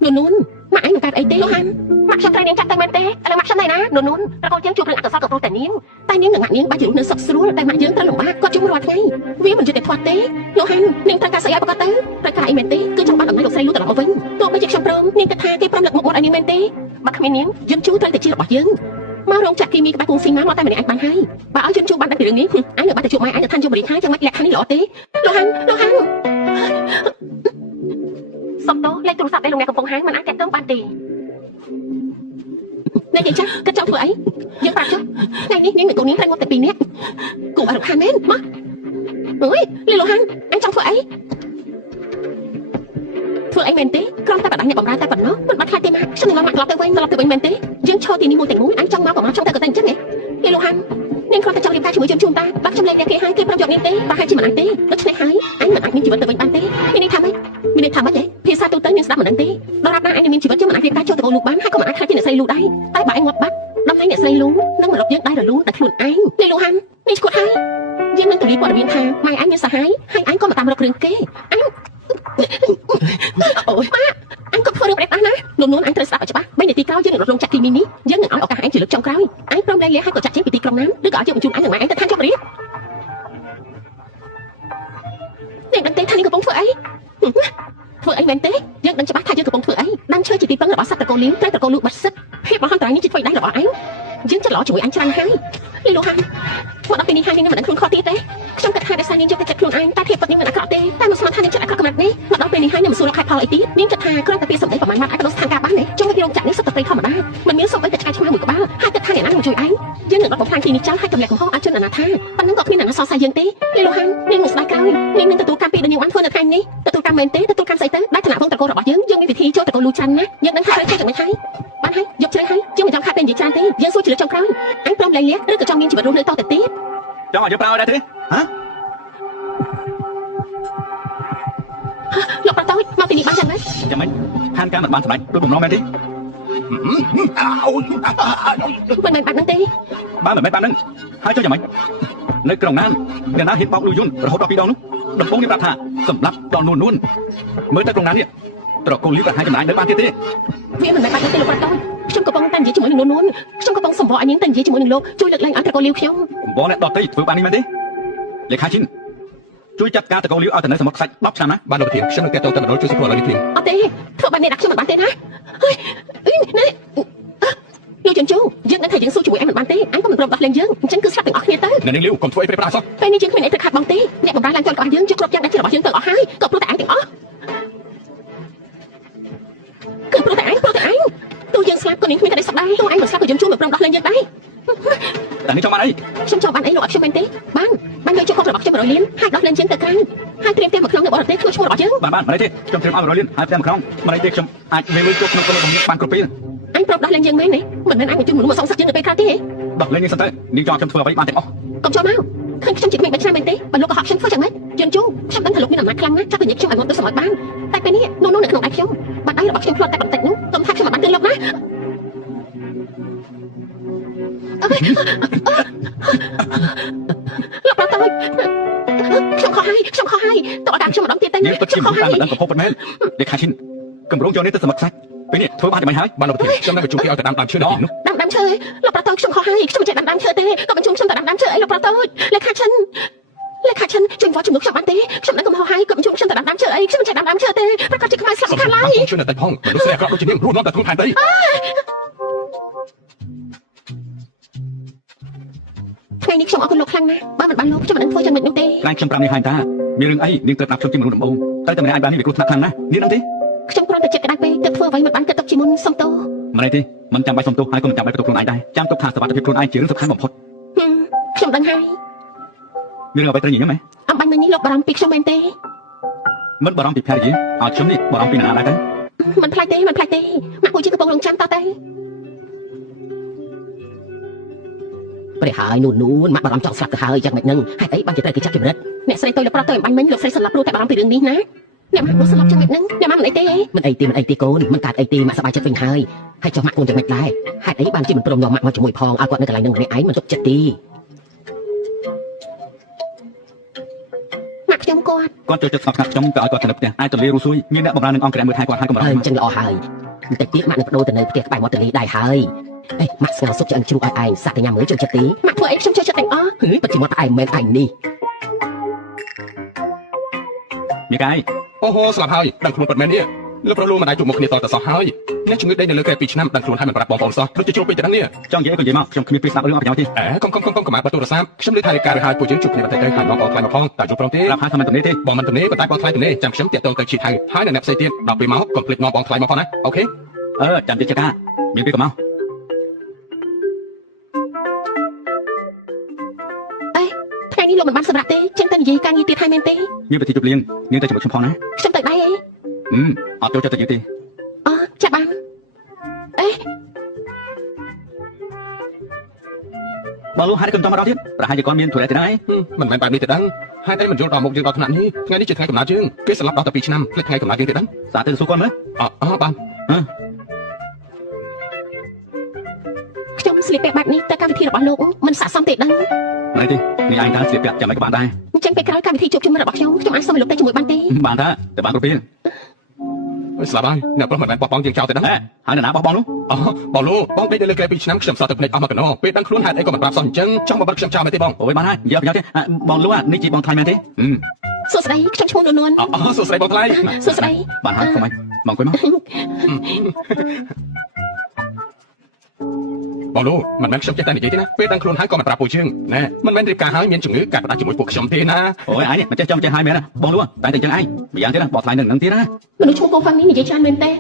នួនម៉ាក់ឯងមិនកាត់អីទេលូហាន់ម៉ាក់ខ្ញុំត្រូវនាងចាត់ទៅមែនទេឥឡូវម៉ាក់ខ្ញុំណៃណានួនប្រកូលយើងជួបរឿងអកុសលក៏ព្រោះតែនាងនឹងងាក់នាងបាច់ជារូបនៅសុខស្រួលតែម៉ាក់យើងត្រូវលំបាកគាត់ជុំរាល់ថ្ងៃវាមិនយុត្តិធម៌ទេលូហាន់នាងត្រូវការស្អីឲ្យប្រកាសទៅត្រូវការអីមែនទេគឺចង់បានអំណាចលោកស្រីលូត្រឡប់មកវិញទោះបីជាខ្ញុំព្រមនាងគិតថាគេព្រមលើកមុខមាត់ឲ្យនាងមែនទេបើគ្មាននាងយើងជួត្រូវតែជារបស់យើងមករោងចក្រគីមីក្បែរគង់ស៊ីម៉ាមកតែម្នាក់ឯងបានហើយបើឲ្យយើងជួបបានតែពីរឿងនេះអញនៅបាត់តែជួបម៉ែអញនៅឋានជមបរិខាចឹងមិនលក្ខខណ្ឌនេះល្អទេលូហាន់សុំតោលេខទូរស័ព្ទឯលោកអ្នកកំពុងហាងមិនអាចតាក់ទងបានទេអ្នកយាយចាស់គិតចង់ធ្វើអីយើងប្រាប់ចុះថ្ងៃនេះនាងនឹងកូននាងត្រូវមកតែ2នាក់គូអរហានមែនមកអើយលីលូហាន់អញចង់ធ្វើអីធ្វើអីមែនទេគ្រាន់តែបដិញ្ញាបំរើតែប៉ុណ្ណោះមិនបាត់ខ្លាចទេម៉ាក់ខ្ញុំនឹងមកត្រឡប់ទៅវិញមែនទេយើងឈរទីនេះមួយទាំងមួយអញចង់មកប្រមាណចង់ទៅក៏តែអញ្ចឹងហ៎លីលូហាន់នាងគ្រាន់តែចង់រៀបការជាមួយជូនតាបាក់ខ្ញុំលែងអ្នកគេហើយគេប្រាប់យកនាងទេតែហើយជាមិនអាចទេដូច្នេះហើយអញមិនអាចមានជីវិតទៅវិញបានទេមានន័យថាម៉េចភាសាទូទៅនាងស្ដាប់មិនដឹងទេដរាបណាអញមានជីវិតយើងមិនអាចរៀបការចូលទៅកូនលូបានហើយក៏មិនអាចខ្លាចជាអ្នកស្រីលូដែរតែបើអញងាប់បាត់ដំណែងអ្នកស្រីលូនឹងមករកយើងដែររលូនតែខ្លួនឯងលីលូហាន់នេះឈួតហើយយើងនឹងទូលាយព័ត៌មានថាម៉ែអញមានសហាយហើយអញក៏មកតាមរករឿងគេអញអូយម៉ាក់អញក៏ធ្វើរឿងប្រេះណានួនអញត្រូវស្ដាប់ឲ្យច្បាស់3នាទីក្រោយយើងនឹងរត់លងចាក់គីមីនេះយើងនឹងឲ្យឱកាសអញជាលើកចុងក្រោយអញព្រមលែងលះហើយក៏ចាក់ចេញពីទីក្រុងណាឬក៏ឲ្យយើងបញ្ជូនអញនិងម៉ែអញទៅឋានជមបរិយានាងដឹងទេថានាងកំពុងធ្វើអីធ្វើអីមែនទេយើងដឹងច្បាស់ថាយើងកំពុងធ្វើអីដាំឈើជាទីពឹងរបស់សត្វត្រកូលលៀងត្រូវត្រកូលលូបាត់សិទ្ធភាពរបស់ហន្តរាយនេះជាធ្វើដៃរបស់អញយើងចិត្តល្អជាមួយអញច្រើនហើយលីលូហាន់មកដល់ពេលនេះហើយនាងមិនដឹងខ្លួនខុសទៀតទេខ្ញុំគិតថាដោយសារនាងយកតែចិត្តខ្លួនឯងតែភាពពិតនាងមិនអាក្រក់ទេតែមិនស្មានថានាងចិត្តអាក្រក់កម្រិតនេះមកដល់ពេលនេះហើយនាងមិនសួររកខេតុផលអីទៀតនាងគិតថាគ្រាន់តែពាក្យសម្ដីប្រមាណម៉ាត់អាចបដូរស្ថានភាពបានទេចុងពីរោងចក្រនេះសុទ្ធតែធម្មតាមិនមានសូម្បីតែឆ្កែឆ្មាមួយក្បាលហើយគិតថាអ្នកណានឹងជួយឯងយើងនឹងរត់បំផ្លាញទីនេះចោលហើយទម្លាក់កំហុសឲ្យជនអនាថាប៉ុណ្ណឹងក៏គ្មានអ្នកណាសរសើរយើងទេលីលូហាន់នាងនឹងស្ដាយក្រោយនាងនឹងទទួលកម្មពីដែលនាងបានធ្វើនៅថ្ងៃនេះទទួលកម្មមែនទេទទួលកម្មស្អីទៅដែលឋានៈវងត្រកូលរបស់យើងមានវិធីចូលត្រកូលលូច្រើនណាស់យើងនឹងថាត្រូវធ្វើយ៉ាងម៉េចហើយបានហើយយកជ្រៅហើយយើងមិនចង់ខាតពេលនិយាយច្រើនទេយើងសួរជាលើកចុងក្រោយអញព្រមលែងលះឬក៏ចង់មានជីវិតរស់នៅតទៅទៀត ចង់ឲ្យយើងប្រើឲ្យដែរទេហ៎ លោកប្រតោចមកទីនេះបានយ៉ាងម៉េច យ៉ាងម៉េចផានការមិនបានសម្រេចដោយបំណងមែនទេ មិនមែនបាត់ហ្នឹងទេ បើមិនមែនបាននឹងហើយចុះយ៉ាងម៉េចនៅក្រុងណានអ្នកណាហ៊ានបោកលុយយន្តរហូតដល់2ដងនោះដំបូងនេះប្រាប់ថាសម្រាប់ដល់នួនមើលទៅក្រុងណាននេះត្រកូលលីប្រហែលចំណាយនៅបានទៀតទេ វាមិនមែនបាត់ហ្នឹងទេលោកប្រតោចខ្ញុំកំពុងតែនិយាយជាមួយនឹងនួនខ្ញុំកំពុងសម្បកឲ្យនាងតែនិយាយជាមួយនឹងលោកជួយលើកលែងឲ្យត្រកូលលីខ្ញុំ បងអ្នកដតីធ្វើបាននេះមែនទេលេខាឈិនជួយចាត់ការត្រកូលលីឲ្យទៅនៅសមុទ្រខ្សាច់10ឆ្នាំណា បានលោកប្រធានខ្ញុំនឹងតែទៅតែម្ដងជួយសង្គ្រោះឥឡូវនេះភ្លាម អត់ទេធ្វើបាននេះដាក់ខ្ញុំមិនបានទេណាហើយនេះលោកជន់ជូយើងនឹងថាយើងស៊ូជាមួយអញមិនបានទេអញក៏មិនព្រមដោះលែងយើងអញ្ចឹងគឺស្លាប់ទាំងអស់គ្នាទៅ អ្នកនាងលីវកុំធ្វើអីប្រេះប្រាសោះ ពេលនេះយើងគ្មានអីត្រូវខាត់បងទេអ្នកបម្រើឡើងទាល់របស់យើងជិះគ្រប់យ៉ាងដែលជារបស់យើងទៅអស់ហើយក៏ព្រោះតែអញទាំងអស់គឺព្រោះតែអញទោះយើងស្លាប់ក៏នាងគ្មានតែស្ដាយទោះអញមិនស្លាប់ក៏យើងជួបមិនព្រមដោះលែងយើងដែរ តែនេះចង់បានអី ខ្ញុំចង់បានអីលោកអត់ខ្ញុំមែនទេបានយកជុករបស់ខ្ញុំ100លានហើយដោះលែងយើងទៅក្រៅហើយត្រៀមផ្ទះមួយក្នុងនៅបរទេសធ្វើឈ្មោះរបស់យើង បានមិនទេខ្ញុំត្រៀមឲ្យ100លានហើយផ្ទះមួយក្នុងមិនទេខ្ញុំអាចមានលុយជុកក្នុងកូនរបស់ខ្ញុំបានគ្រប់ពេល អញប្រាប់ដោះលែងយើងមែនទេមិនមែនអញបញ្ជូនមនុស្សមកសងសឹកយើងនៅពេលក្រោយទេ ដោះលែងនេះសិនទៅនាងចង់ខ្ញុំធ្វើអ្វីបានទាំងអស់ កុំចូលមកឃើញខ្ញុំជាក្មេង3ឆ្នាំមែនទេបើលោកក៏ហត់ខ្ញុំធ្វើយ៉ាងម៉េចយន់ជូខ្ញុំដឹងថាលោកមានអំណាចខ្លាំងណាស់ចាប់ទៅនិយាយខ្ញុំឲ្យមកទៅសម្រេចបានតែពេលនេះនោះនៅក្នុងដៃខ្ញុំបាត់ដៃរបស់ខ្ញុំផ្លាត់តែបន្តិចនោះកុំថាខ្ញុំមិនបានទិញលោកណាលោកប្រតោចខ្ញុំខុសហើយតើតាមខ្ញុំម្ដងទៀតតែ យើងពិតជាមិនតាមមិនដឹងកំហុសប៉ុណ្ណេះលេខាឈិនកម្រងយកនេះទៅសមុទ្រខ្សាច់ពេលនេះធ្វើបានយ៉ាងម៉េចហើយ បានលោកប្រធានខ្ញុំនឹងបញ្ជូនគេឲ្យទៅដាំដើមឈើនៅទីនោះ ដាំឈើលោកប្រតោចខ្ញុំខុសហើយខ្ញុំមិនចេះដាំឈើទេក៏បញ្ជូនខ្ញុំទៅដាំឈើអីលោកប្រតោចលេខាឈិនជួយវត្តជំនួសខ្ញុំបានទេខ្ញុំនឹងកំហុសហើយក៏បញ្ជូនខ្ញុំទៅដាំឈើអីខ្ញុំមិនចេះដាំឈើទេប្រកាសជាខ្មែរស្លាប់ខាងឡើយ ជួយនៅតែផងមនុស្សស្រីអាក្រក់ដូចជានាងរស់នៅតែខ្លួនផែនដីថ្ងៃនេះខ្ញុំអរគុណលោកខ្លាំងណាស់បើមិនបានលោកខ្ញុំមិននឹងធ្វើយ៉ាងម៉េចនោះទេ ខ្លាំងខ្ញុំប្រាប់នេះហើយតា មានរឿងអីនាងត្រូវដាក់ខ្ញុំជាមនុស្សដំបូងតែតែម្នាក់ឯងបាននេះវាគ្រោះថ្នាក់ខ្លាំងណាស់នាងដឹងទេ ខ្ញុំគ្រាន់តែចិត្តក្តៅពេកទើបធ្វើអ្វីមិនបានគិតទុកជាមុនសុំទោស មិនអីទេមិនចាំបាច់សុំទោសហើយក៏មិនចាំបាច់បន្ទោសខ្លួនឯងដែរចាំទុកថាសុខភាពខ្លួនឯងជារឿងសំខាន់បំផុត ខ្ញុំដឹងហើយ មានរឿងអ្វីត្រូវញញឹមហ៎ អំបញ្ញមិញនេះលោកបារម្ភពីខ្ញុំមែនទេ មិនបារម្ភពីភរិយាឲ្យខ្ញុំនេះបារម្ភពីអ្នកណាដែរទេ មិនផ្លាច់ទេម៉ាក់គូជាកំពុងរងចាំតតែ ព្រះហើយនូនម៉ាក់បារម្ភចង់ស្លាប់ទៅហើយយ៉ាងម៉េចនឹងហេតុអីបានជាត្រូវគេចាប់ជំរិត អ្នកស្រីទៅលប្រត់ទៅអំបញ្ញមិញលោកស្រីស្លាប់ព្រោះតែបារម្ភពីរឿងនេះណាអ្នកម៉ាក់នោះស្លាប់យ៉ាងម៉េចហ្នឹងអ្នកម៉ាក់មិនអីទេ មិនអីទេកូនមិនកើតអីទេម៉ាក់សប្បាយចិត្តវិញហើយហើយចុះម៉ាក់កូនយ៉ាងម៉េចដែរហេតុអីបានជាមិនព្រមយកម៉ាក់មកជាមួយផងឲ្យគាត់នៅកន្លែងនឹងម្នាក់ឯងមិនទុកចិត្តទេ ម៉ាក់ខ្ញុំគាត់ គាត់ចូលចិត្តស្ងប់ស្ងាត់ខ្ញុំក៏ឲ្យគាត់ទៅនៅផ្ទះអាចទៅលេងរស់សួយមានអ្នកបម្រើនឹងអង្គរៈមើលថែគាត់ហើយកម្រ អញ្ចឹងល្អហើយបន្តិចទៀតម៉ាក់នឹងបដូរទៅនៅផ្ទះក្បែរមាត់ទន្លេដែរហើយអេម៉ាក់ស្ងោសុខឆ្អិនជ្រូកឲ្យឯងសាក់តែញ៉ាំមើលចូលចិត្តទេ ម៉ាក់ធ្វើអីខ្ញុំចូលចិត្តទាំងអស់ ហឺពិតជាមាត់ផ្អែមមែនឯងនេះ មីកាយ អូហូស្លាប់ហើយដឹងខ្លួនពិតមែននេះលោកប្រុសលោកមិនអាចជួបមុខគ្នាតទៅសោះហើយអ្នកជំងឺដេកនៅលើកែ2ឆ្នាំដឹងខ្លួនហើយមិនប្រាប់បងប្អូនសោះដូចជាជ្រុលពេកទៅដល់នេះ ចង់និយាយក៏និយាយមកខ្ញុំគ្មានពេលស្ដាប់រឿងអត់ប្រយោជន៍ទេ អេកុំមកបើទូរស័ព្ទខ្ញុំលើថៃការឲ្យពួកយើងជួបគ្នាបន្តិចទៅហើយបងប្អូនថ្លៃមកផងតើជួបព្រមទេ ប្រាប់ហើយថាមិនទំនេរទេ បងមិនទំនេរប៉ុន្តែបងថ្លៃទំនេរចាំខ្ញុំតាក់ទងទៅជីថៅហើយនៅអ្នកផ្សេងទៀតដល់ពេលមកកុំភ្លេចនាំបងថ្លៃមកផងណាអូខេ ចាំតិចចកាមានពេលក៏មក ថ្ងៃនេះលោកមិនបានសម្រាប់ទេចឹងតែនិយាយការងារទៀតហើយមែនទេ មានពិធីជប់លៀងនាងទៅជាមួយខ្ញុំផងណា ខ្ញុំទៅដែរអី អត់ចូលចិត្តទៅយើងទេ អូចាប់បានអេ បើលោកហាត់ខ្ញុំចង់មកដល់ទៀតប្រហែលជាគាត់មានធុរៈទេដែរ មិនមែនបែបនេះទេដឹងហេតុអីមិនយល់ដល់មុខយើងដល់ថ្នាក់នេះថ្ងៃនេះជាថ្ងៃកំណើតយើងគេស្លាប់ដល់តែ2ឆ្នាំភ្លេចថ្ងៃកំណើតយើងទេដឹង សាទៅសួរគាត់មើល បាន ខ្ញុំស្លៀកពាក់បែបនេះទៅកម្មវិធីរបស់លោកមិនស័ក្តិសមទេដឹង ណែទេនេះឯងថាស្លៀកពាក់ចាំមិនក៏បានដែរ អញ្ចឹងពេលក្រោយកម្មវិធីជួបជុំរបស់ខ្ញុំអាចសុំឲ្យលោកទៅជាមួយបានទេ បានថាតែបានគ្រប់ពេល ស្លាប់ហើយអ្នកប្រុសមិនមែនបោះបង់យើងចោលទេដឹង ហើយនរណាបោះបង់នោះ បងលោកបងដេកនៅលើកែ2ឆ្នាំខ្ញុំសតទៅភ្លេចអស់មកកណោពេលដឹងខ្លួនហេតុអីក៏មិនប្រាប់សោះអញ្ចឹងចង់មកបិទខ្ញុំចោលមែនទេបង អូយបានហើយនិយាយប្រយោជន៍ទេបងលោកនេះជាបងថ្លៃមែនទេ សួស្តីខ្ញុំឈ្មោះនួន សួស្តីបងថ្លៃ សួស្តី បានហើយកុំអីបងអង្គុយមក បងលោកមិនមែនខ្ញុំចេះតែនិយាយទេណាពេលដឹងខ្លួនហើយក៏មិនប្រាប់ពួកយើងណែមិនមែនរៀបការហើយមានជំងឺកាត់ផ្ដាច់ជាមួយពួកខ្ញុំទេណា អូយឯងមិនចេះចង់ចេះហើយមែនណាបងលោកតែតែអញ្ចឹងឯងម្យ៉ាងទៀតណាបងថ្លៃនឹងទៀតណា មនុស្សឈ្មោះកូហ្វាំងនេះនិយាយច្រើនមែនទេ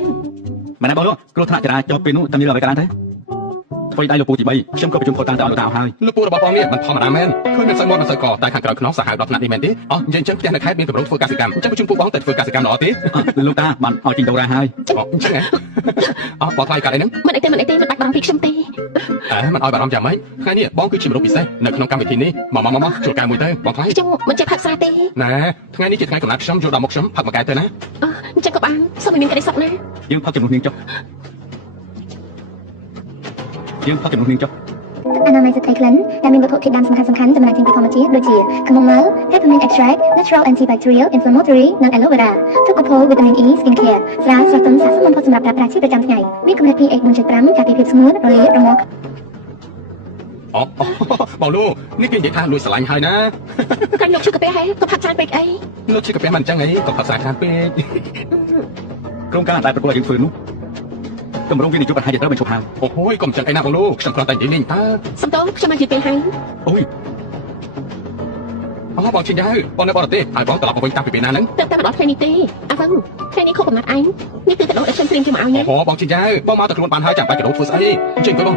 មែនណាបងលោកគ្រោះថ្នាក់ចរាចរណ៍ពេលនោះតែមានអ្វីកើតឡើងទេថ្មីដៃលោកពូទី3ខ្ញុំក៏ប្រជុំគាត់តាមទៅឲ្យលោកតាហើយ លោកពូរបស់បងនេះមិនធម្មតាមែនឃើញមិនសូវមាត់មិនសូវកតែខាងក្រៅខ្នងសាហាវដល់ថ្នាក់នេះមែនទេអញ្ចឹងផ្ទះនៅខេត្តមានកម្រិតធ្វើកសិកម្មអញ្ចឹងប្រជុំពូបងទៅធ្វើកសិកម្មល្អទេ លោកតាបានឲ្យជីងដូរ៉ាហើយ អញ្ចឹងបងថ្លៃកាត់អីហ្នឹង មិនអីទេមិនបាច់បារម្ភពីខ្ញុំទេ មិនឲ្យបារម្ភយ៉ាងម៉េចថ្ងៃនេះបងគឺជាមនុស្សពិសេសនៅក្នុងកម្មវិធីនេះមកជួលកែមួយទៅបងថ្លៃ ខ្ញុំមិនចេះផឹកស្រាទេ ណែថ្ងៃនេះជាថ្ងៃកំណត់ខ្ញុំចូលដល់មុខខ្ញុំផឹកមួយកែទៅណា អញ្ចឹងក៏បានសូមឲ្យមានក្តីសុខណា យើងផឹកជំនួសនាងចុះ អនាម័យស្ត្រីក្លិនដែលមានវត្ថុធាតុដើមសំខាន់ៗចំណែកជាពីធម្មជាតិដូចជា chamomile, peppermint extract, natural antibacterial, inflammatory និង aloe vera, Tocopol vitamin E skin care ស្រាស្រស់ទន់ស័ក្តិសមបំផុតសម្រាប់ប្រើប្រាស់ជាប្រចាំថ្ងៃមានកម្រិត pH 4.5 ការពារភាពស្ងួតរលាករមាស់ បងលោកនេះគេនិយាយថាលួចស្រឡាញ់ហើយណា កាញ់លោកឈឺកាពះហេក៏ផឹកច្រើនពេកអី លោកឈឺកាពះមិនអញ្ចឹងអីក៏ផឹកសារខានពេក ក្រុមការដែលប្រកួតយើងធ្វើនោះកម្រងវិនិយោគឲ្យត្រូវបញ្ឈប់ហើយ អូហូយកុំចឹងឯណាបងលោកខ្ញុំគ្រាន់តែនិយាយលេងតើ សំទោសខ្ញុំមកនិយាយពេលហើយ អូយ បងជិះទៅបងនៅបរទេសហើយបងត្រឡប់មកវិញតាំងពីពេលណាហ្នឹង តែមកដល់ថ្ងៃនេះទេអាវ៉ាំថ្ងៃនេះខុសកំណត់ឯងនេះគឺកដោដែលខ្ញុំត្រៀមជូនមកឲ្យណា អូបងជិះទៅបងមកតែខ្លួនបានហើយចាំបាច់កដោធ្វើស្អីអញ្ចឹងទៅបង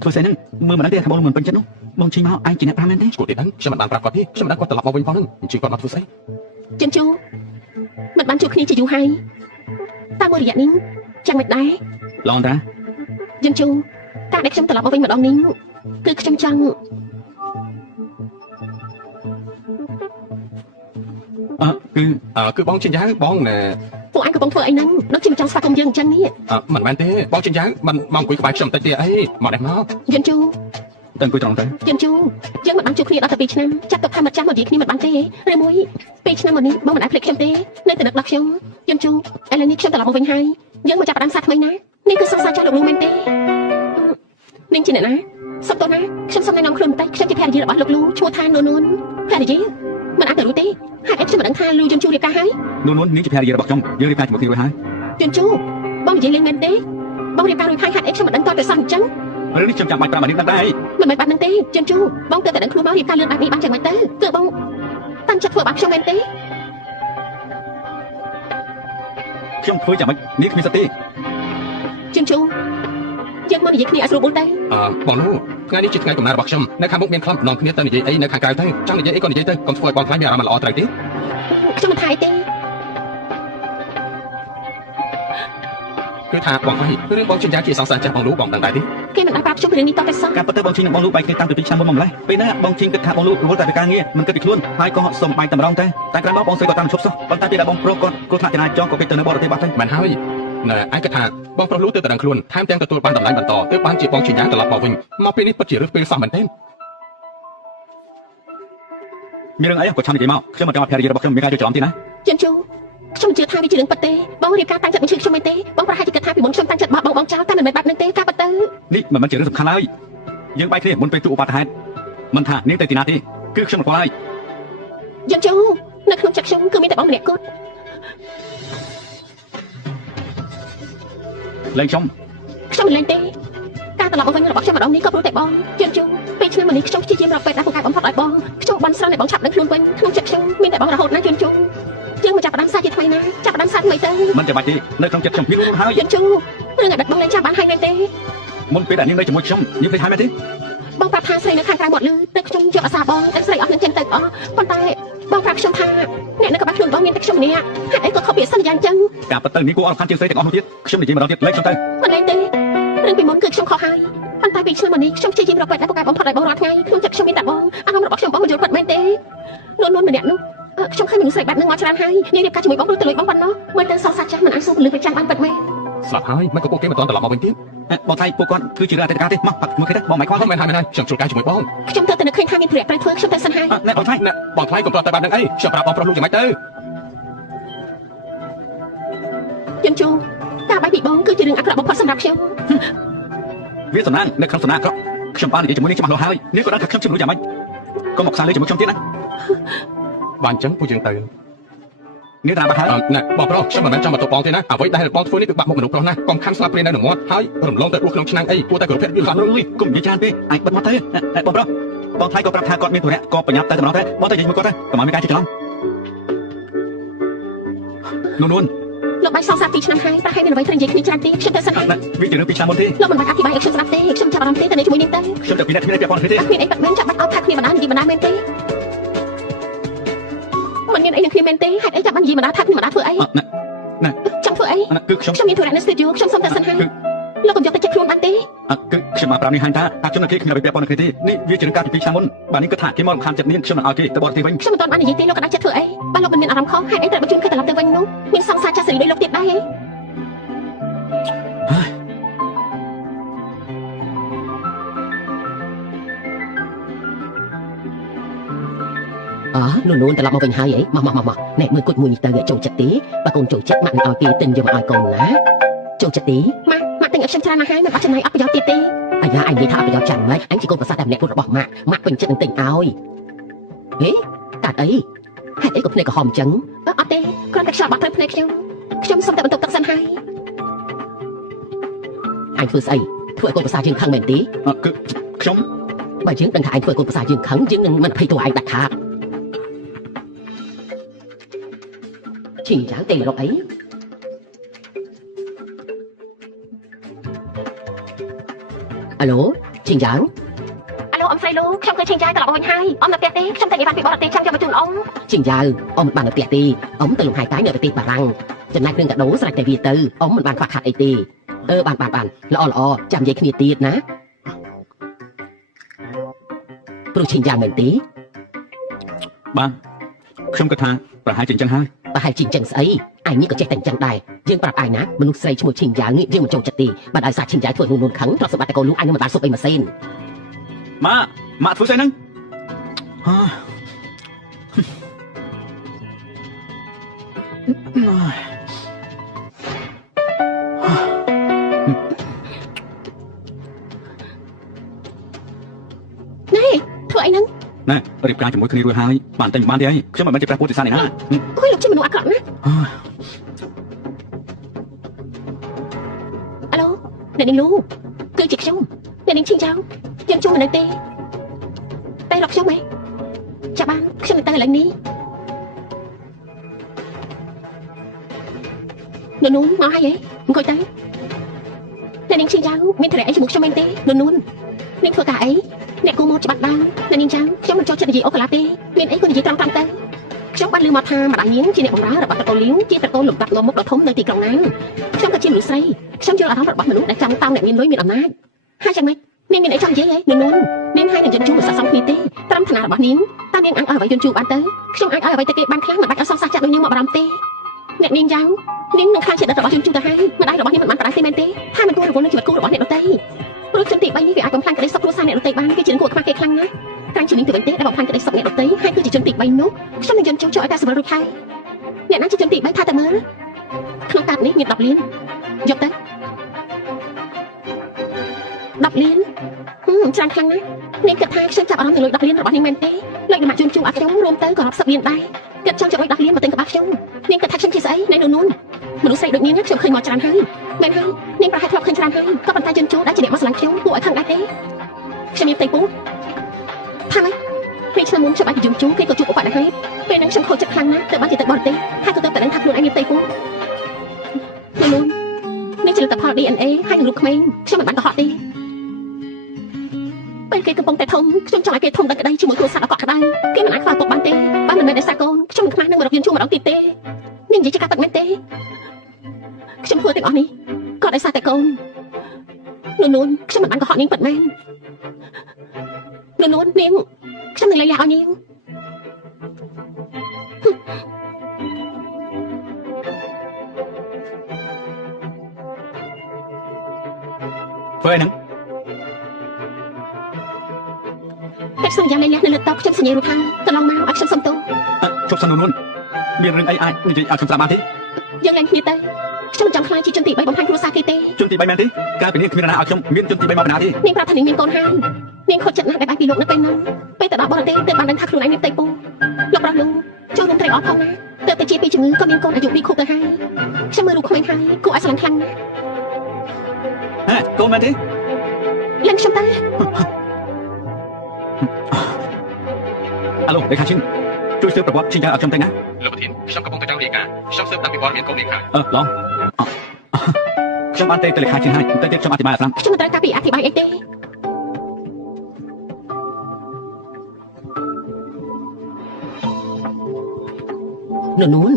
ធ្វើស្អីហ្នឹងមើលមិនដឹងទេថាបងមិនពេញចិត្តនោះបងជិះមកឯងជាអ្នកប្រាំមែនទេ ឈួតទេហ្នឹងខ្ញុំមិនបានប្រាប់គាត់ទេខ្ញុំមិនដឹងគាត់ត្រឡប់មកវិញផងហ្នឹងអញ្ចឹងគាត់មកធ្វើស្អី ចិនជូមិនបានជួបគ្នាជាយូរហើយតាមមួយរយៈនេះចាំមិនដែរ ឡងតា ចិនជូការដែលខ្ញុំត្រឡប់មកវិញម្ដងនេះគឺខ្ញុំចង់ គឺបងជិះទៅបងណែ ពួកឯងកំពុងធ្វើអីហ្នឹងដូចជាមិនចង់ស្វាគមន៍យើងអញ្ចឹងនេះ មិនមែនទេបងជិះទៅមិនមកអង្គុយក្បែរខ្ញុំតិចទេអីមកដែរមក ចិនជូ តែអង្គុយត្រង់ទៅ ចិនជូយើងមិនបានជួបគ្នាដល់តែ2ឆ្នាំចាត់ទុកថាមិនចាំមកនិយាយគ្នាមិនបានទេឬមួយ2ឆ្នាំមកនេះបងមិនអាចភ្លេចខ្ញុំទេនៅតែនឹកដល់ខ្ញុំចិនជូឥឡូវនេះខ្ញុំត្រឡប់មកវិញហើយយើងមកចាប់ផ្ដើមសារថ្មីណានេះគឺសង្សារចាស់លោកលោកមែនទេនាងជាអ្នកណាសុំតោះណាខ្ញុំសុំណែនាំខ្លួនបន្តិចខ្ញុំជាភរិយារបស់លោកលូឈ្មោះថានួនភរិយាមិនអាចទៅរួចទេហើយខ្ញុំមិនដឹងថាលូយំជូរៀបការហើយ នួននាងជាភរិយារបស់ខ្ញុំយើងរៀបការជាមួយគ្នារួចហើយ ចិនជូបងនិយាយលេងមែនទេបងរៀបការរួចហើយហេតុអីខ្ញុំមិនដឹងតើតែសោះអញ្ចឹង រឿងនេះខ្ញុំចាំបាច់ប្រាប់នាងដឹងដែរ ន មិនមែនបាត់នឹងទេជឿនជូបងទៅតែដឹងខ្លួនមករៀបការលឿនបែបនេះបានយ៉ាងម៉េចទៅគឺបងតាំងចិត្តធ្វើបាបខ្ញុំមែនទេ ខ្ញុំធ្វើយ៉ាងម៉េចនេះគ្មានសិទ្ធិទេ ជឿនជូយើងមកនិយាយគ្នាឲ្យស្រួលបួលទៅ បងនោះថ្ងៃនេះជាថ្ងៃកំណើតរបស់ខ្ញុំនៅខាងមុខមានខ្លំម្ដងគ្នាទៅនិយាយអីនៅខាងក្រៅទៅចង់និយាយអីក៏និយាយទៅកុំធ្វើឲ្យបងខ្លាចមានអារម្មណ៍មិនល្អត្រូវទេ ខ្ញុំមិនថាអីទេ គឺថាបងខ្លាចរឿងបងចិញ្ចាជាសង្សារចាស់បងនោះបងដឹងដែរទេ គេមិនអាចប្រាប់ខ្ញុំពីរឿងនេះតទៅសោះ ការពិតទៅបងឈីនឹងបងលូបែកគ្នាតាំងពី2ឆ្នាំមុនមកម្លេះពេលហ្នឹងបងឈីគិតថាបងលូរវល់តែពីការងារមិនគិតពីខ្លួនហើយក៏សុំបែកតែម្ដងតែក្រោយមកបងស្រីក៏តាមឈប់សោះប៉ុន្តែពេលដែលបងប្រុសគាត់គ្រោះថ្នាក់ចរាចរណ៍ក៏គេទៅនៅបរទេសបាត់ទៅ មិនហើយណែឯងគិតថាបងប្រុសលូទៅតែដឹងខ្លួនថែមទាំងទទួលបានតម្លៃបន្តទើបបានជាបងចិញ្ចាត្រឡប់មកវិញមកពេលនេះពិតជារឿងពេលសោះមែនទេ មានរឿងអីក៏ឆាំនិយាយមកខ្ញុំមិនចង់ឲ្យភរិយារបស់ខ្ញុំមានការយល់ច្រឡំទេណា ជឿនជូខ្ញុំមិនជឿថាវាជារឿងពិតទេបងរៀបការតាំងចិត្តមិនជឿខ្ញុំមែនទេបងប្រហែលជាគិតថាពីមុនខ្ញុំតាំងចិត្តបោះបងចោលតែមិនមែនបែបហ្នឹងទេការពិតទៅ នេះមិនមែនជារឿងសំខាន់ឡើយយើងបែកគ្នាមុនពេលទូឧបត្តិហេតុមិនថានាងទៅទីណាទេគឺខ្ញុំមិនខ្វល់ហើយ ជឿនជូនៅក្នុងចិត្តខ្ញុំគឺមានតែបងម្នាក់គត់ លេងខ្ញុំ ខ្ញុំមិនលែងទេការត្រឡប់មកវិញរបស់ខ្ញុំម្ដងនេះក៏ព្រោះតែបងជឿនជូពេលឆ្នាំមុននេះខ្ញុំព្យាយាមរកពេទ្យដែលពូកែបំផុតឲ្យបងខ្ញុំបន់ស្រន់ឲ្យបងឆាប់ដឹងខ្លួនវិញក្នុងចិត្តខ្ញុំមានតែបងរហូតណាជឿនជូយើងមកចាប់ផ្ដើមសាជាថ្មីណាចាប់ផ្ដើមសាថ្មីទៅ មិនចាំបាច់ទេនៅក្នុងចិត្តខ្ញុំមានរួមហើយ ជឿនជូរឿងអាដិតបងលែងចាំបានហើយមែនទេ មុនពេលដែលនាងនៅជាមួយខ្ញុំនាងឃើញហើយមែនទេ បងប្រាប់ថាស្រីនៅខាងក្រៅមាត់លឺតែខ្ញុំយកអាសាបងតែស្រីអស់នឹងចិនទៅអស់ប៉ុន្តែបងប្រាប់ខ្ញុំថាអ្នកនៅក្បែរខ្លួនបងមានតែខ្ញុំម្នាក់ហេតុអីក៏ខុសពីសន្យាអញ្ចឹង ការពិតទៅនាងគួរអរខានជាងស្រីទាំងអស់នោះទៀតខ្ញុំនិយាយម្ដងទៀតលេងខ្ញុំទៅ មិនលែងទេរឿងពីមុនគឺខ្ញុំខុសហើយប៉ុន្តែពីឆ្នាំមុននេះខ្ញុំព្យាយាមរកពេទ្យដែលពូកែបំផុតឲ្យបងរាល់ថ្ងៃក្នុងចិត្តខ្ញុំមានតែបងអារម្មណ៍របស់ខ្ញុំបងមិនយល់ពិតមែនទេនួនម្នាក់នោះខ្ញុំឃើញមនុស្សស្រីបែបហ្នឹងមកច្រើនហើយនិយាយរៀបការជាមួយបងព្រោះទៅលួចបងប៉ុណ្ណោះមើលទៅសោកសាច់ចាស់មិនអាចសួរពលឺប្រចាំបានពិតមែន ស្លាប់ហើយមិនក៏ពួកគេមិនតន់ត្រឡប់មកវិញទៀត បងថៃពួកគាត់គឺជារឿងអតីតកាលទេមកបាត់មើលគេទៅបងមិនខ្វល់ មិនហើយខ្ញុំជួលកាយជាមួយបង ខ្ញុំទៅតែនឹកឃើញថាមានប្រយ័ត្នត្រូវធ្វើខ្ញុំទៅសិនហើយ ណែបងថៃ ណែបងខ្លាចកុំប្រត់តែបានដឹងអីខ្ញុំប្រាប់បងប្រុសលូយ៉ាងម៉េចទៅ ជឿនជូការបែកពីបងគឺជារឿងអាក្រក់បំផុតសម្រាប់ខ្ញុំ វាសំណាងនៅក្នុងសំណាងអាក្រក់ខ្ញុំបាននិយាយជាមួយនាងច្បាស់លាស់ហើយនាងក៏ដឹងថាខ្ញុំជិះមនុស្សយ៉ាងម៉េចកុំមកខ្សែលេជាមួយខ្ញុំទៀតណា បានអញ្ចឹងពួកយើងទៅ នាងតាមបាត់ហើយ ណែបងប្រុសខ្ញុំមិនមែនចង់មកទៅបងទេណាអ្វីដែលបងធ្វើនេះគឺបាក់មុខមនុស្សប្រុសណាកុំខំស្លាប់ព្រាននៅនឹងមាត់ហើយរំលងទៅដួសក្នុងឆ្នាំងអីគួរតែគោរពភាពយល់ខ្លះ អើយកុំនិយាយច្រើនពេកអញបិទមកទៅបងប្រុសបងថៃក៏ប្រាប់ថាគាត់មានធុរៈក៏ប្រញាប់ទៅតែម្ដងទៅបងទៅនិយាយជាមួយគាត់ទៅកុំឲ្យមានការជិះច្រឡំនួន លោកបាយសងសាពីឆ្នាំហើយប្រហែលមានអ្វីត្រូវនិយាយគ្នាច្រើនទេខ្ញុំទៅសិនហើយ វាជារឿងពីឆ្នាំមុនទេ លោកមិនបាច់អធិប្បាយឲ្យខ្ញុំស្ដាប់ទេខ្ញុំចាប់អារម្មណ៍ទេទៅជាមួយនាងទៅ ខ្ញុំទៅពីអ្នកគ្មានពាក់ព័ន្ធគ្នាទេ គ្មានអីប៉ាត់មែនចាប់បាត់អត់ថាគ្នាបណ្ដានិយាយបណ្ដាមែនទេមិនមានអីនឹងគ្នាមែនទេហេតុអីចាប់បាននិយាយបណ្ដាថាគ្នាបណ្ដាធ្វើអី ណែ ចង់ធ្វើអី គឺខ្ញុំ ខ្ញុំមានធុរៈនៅស្ទូឌីយោខ្ញុំសុំទៅសិនហើយលោកកុំយកទៅចិត្តខ្លួនបានទេ គឺខ្ញុំមកប្រាប់នេះហាញថាអាជនគេគ្មានអ្វីពាក់ព័ន្ធគ្នាទេនេះវាជារឿងការពី2ឆ្នាំមុនបាទនេះគឺថាគេមករំខានចិត្តនាងខ្ញុំនឹងឲ្យគេទៅបរទេសវិញ ខ្ញុំមិនទាន់បាននិយាយទេលោកក៏ដាច់ចិត្តធ្វើអីបើលោកមិនមានអារម្មណ៍ខុសហេតុអីត្រូវបញ្ជូនគេត្រឡប់ទៅវិញនោះមានសង្សារចាស់សេរីដូចលោកទៀតដែរហ៎ នួនត្រឡប់មកវិញហើយអីមកណែមើលគុជមួយនេះទៅចូលចិត្តទេបើកូនចូលចិត្តម៉ាក់នឹងឲ្យគេទិញយកមកឲ្យកូនណាចូលចិត្តទេ ម៉ាក់ទិញឲ្យខ្ញុំច្រើនណាស់ហើយមិនបាច់ចំណាយអត់ប្រយោជន៍ទៀតទេ អាយ៉ាអញនិយាយថាអត់ប្រយោជន៍ចាំម៉េចអញជាកូនប្រសាទតែម្នាក់របស់ម៉ាក់ពេញចិត្តនឹងទិញឲ្យហេកាត់អីហេតុអីក៏ភ្នែកក្រហមអញ្ចឹង អត់ទេគ្រាន់តែខ្យល់បាត់ត្រូវភ្នែកខ្ញុំសុំតែបន្ទប់ទឹកសិនហើយ អញធ្វើស្អីធ្វើឲ្យកូនប្រសាយើងខឹងមែនទេ គឺខ្ញុំ បើយើងដឹងថាអញធ្វើឲ្យកូនប្រសាយើងខឹងយើងនឹងមិនភ័យទៅឯងដាច់ខាតឈីយ៉ាងទេរកអីអាឡូឈីយ៉ាង អាឡូអ៊ំស្រីលូខ្ញុំឃើញឈិញចាយត្រឡប់មកវិញហើយអ៊ំនៅផ្ទះទេខ្ញុំតែនិយាយបានពីបរទេសចាំយកមកជូនអ៊ំ ឈីយ៉ាងអ៊ំមិនបាននៅផ្ទះទេអ៊ំទៅលំហែតាយនៅប្រទេសបារាំងចំណែកគ្រឿងកាដូស្រេចតែវាទៅអ៊ំមិនបានខ្វះខាតអីទេបានល្អចាំនិយាយគ្នាទៀតណាព្រោះឈីយ៉ាងមែនទេ បាទខ្ញុំគិតថាប្រហែលជាអញ្ចឹងហើយ ប្រហែលជាអញ្ចឹងស្អីអញនេះក៏ចេះតែអញ្ចឹងដែរយើងប្រាប់អញណាមនុស្សស្រីឈ្មោះឈីងយ៉ាងនេះយើងមិនចូលចិត្តទេបើដោយសារឈីងយ៉ាងធ្វើនួនខឹងទ្រព្យសម្បត្តិតែកូនលូអញនឹងមិនបានសុបអីមកសេន ម៉ាក់ធ្វើស្អីហ្នឹងធ្វើអីហ្នឹង ណែរៀបការជាមួយគ្នារួចហើយបានតែបានទេអីខ្ញុំមិនមែនជាព្រះពុទ្ធសាសនាណា អុយលោកជាមនុស្សអាក្រក់ណាអាឡូអ្នកនាងលូគឺជាខ្ញុំអ្នកនាងឈិញចាវ យើងជួបមិននៅទេតែរកខ្ញុំហ៎ចាំបានខ្ញុំទៅឥឡូវនេះនួនមកហើយហ៎អង្គុយទៅតែនាងឈីយ៉ាងមានត្រែអីជាមួយខ្ញុំមែនទេនួននាងធ្វើការអីអ្នកគូមកច្បាស់ដើមតែនាងចាំខ្ញុំមិនចូលចិត្តនិយាយអូកាឡាទេមានអីក៏និយាយត្រង់ៗទៅខ្ញុំបានឮមកថាម្ដាយនាងជាអ្នកបម្រើរបស់តកូលីវជាតកូលលំដាប់ងមុខដ៏ធំនៅទីក្រុងណានខ្ញុំក៏ជាមនុស្សស្រីខ្ញុំយល់អារម្មណ៍របស់មនុស្សដែលចង់តាមអ្នកមានលុយមានអំណាចហើយយ៉ាងម៉េចនាងមានអីចង់និយាយហ៎នួននាងហើយនឹងយន្តជូរមិនស័ក្តិសមគ្នាទេត្រឹមឋានៈរបស់នាងតើនាងអាចឲ្យអ្វីយន្តជូរបានទៅខ្ញុំអាចឲ្យអ្វីទៅគេបានខ្លះមិនបាច់ឲ្យសង្សារចាក់ដូចនាងមកបារម្ភទេអ្នកនាងយ៉ាងនាងនឹងខ្លាចជាដិតរបស់យន្តជូរទៅហើយម្ដាយរបស់នាងមិនបានប្រដៅទេមែនទេថាមិនគួររវល់នឹងជីវិតគូរបស់អ្នកដទៃព្រោះជនទី3នេះវាអាចបំផ្លាញក្តីសុខគ្រួសារអ្នកដទៃបានគេជាគួរខ្វះគេខ្លាំងណាស់តាមជានាងទៅវិញទេដែលបំផ្លាញក្តីសុខអ្នកដទៃហើយគឺជាជនទី3នោះខ្ញុំនឹងយន្តជូរចូលឲ្យតែសម្រួលរួចហើយអ្នកណាជាជនទី3ថាតែមើលក្នុងកាតនេះមាន10លានយកទៅ10លានច្រើនខ្លាំងណាស់នាងគិតថាខ្ញុំចាប់អារម្មណ៍នឹងលុយ10លានរបស់នាងមែនទេលុយដំណាក់ជូនជូរឲ្យខ្ញុំរួមទៅក៏រាប់សិបលានដែរគិតចង់ចុចលុយ10លានមកទិញកបាខ្ញុំនាងគិតថាខ្ញុំជាស្អីនៅនោះមនុស្សស្រីដូចនាងខ្ញុំឃើញមកច្រើនហើយមែនហើយនាងប្រហែលធ្លាប់ឃើញច្រើនហើយក៏ប៉ុន្តែជន់ជូរដែលជាអ្នកមកស្រឡាញ់ខ្ញុំគួរឲ្យខឹងដែរទេខ្ញុំមានផ្ទៃពោះថាម៉េចពេលឆ្នាំមុនខ្ញុំអាចយំជូរគេក៏ជួបឧបទ្ទហេតុពេលហ្នឹងខ្ញុំខូចចិត្តខ្លាំងណាស់ទៅបានជាទៅបរទេសហើយក៏ទៅតែដឹងថាខ្លួនឯងមានផ្ទៃពោះនោះនេះជាលទ្ធផល DNA ហើយនឹងរូបក្មេងខ្ញុំមិនបានកុហកទេពេលគេកំពុងតែធំខ្ញុំចង់ឲ្យគេធំដល់ក្តីជាមួយគ្រួសារអកក្តៅគេមិនអាចខ្វល់ទុកបានទេបើមិនមែនដោយសារកូនខ្ញុំមិនខ្មាស់នឹងមករកយន្តជូរម្ដងទៀតទេនាងនិយាយជាការពិតមែនទេខ្ញុំធ្វើទាំងអស់នេះក៏ដោយសារតែកូននួនខ្ញុំមិនបានកុហកនាងពិតមែននួននាងខ្ញុំនឹងលៃលាឲ្យនាងធ្វើអីហ្នឹងតែសន្យាលៃលានៅលើតុខ្ញុំសញ្ញារូបហើយកន្លងមកឲ្យខ្ញុំសុំទោសជប់សិននួនមានរឿងអីអាចនិយាយឲ្យខ្ញុំស្ដាប់បានទេយើងលែងគ្នាទៅខ្ញុំមិនចង់ខ្លាចជាជនទី3បំផាញ់គ្រួសារគេទេជនទី3មែនទេកាលពីនេះគ្មាននរណាឲ្យខ្ញុំមានជនទី3មកបណ្ណាទេនាងប្រាប់ថានាងមានកូនហើយនាងខុសចិត្តណាស់ដែលបែកពីលោកនៅពេលហ្នឹងពេលទៅដល់បរទេសទើបបានដឹងថាខ្លួនឯងមានផ្ទៃពោះលោកប្រុសលោកចូលនឹងត្រេកអរផងណាទើបតែជាពីជំងឺក៏មានកូនអាយុ2ខួបទៅហើយខ្ញុំមើលរូបក្មេងហើយគួរឲ្យស្រឡាញ់ខ្លាំងណាស់ហេកូនមែនទេលែងខ្ញុំទៅអាឡូលេខាឈិនជួយស៊ើបប្រវត្តិឈិនឲ្យខ្ញុំទៅណាលោកប្រធានខ្ញុំកំពុងតែចង់រាយការណ៍ខ្ញុំស៊ើបតាមពីព័ត៌មានកូននាងហើយឡងខ្ញុំបានទៅលេខាឈិនហើយទៅទៀតខ្ញុំអធិប្បាយឲ្យស្ដាប់ខ្ញុំមិនត្រូវការពីអធិប្បាយអីទេនួន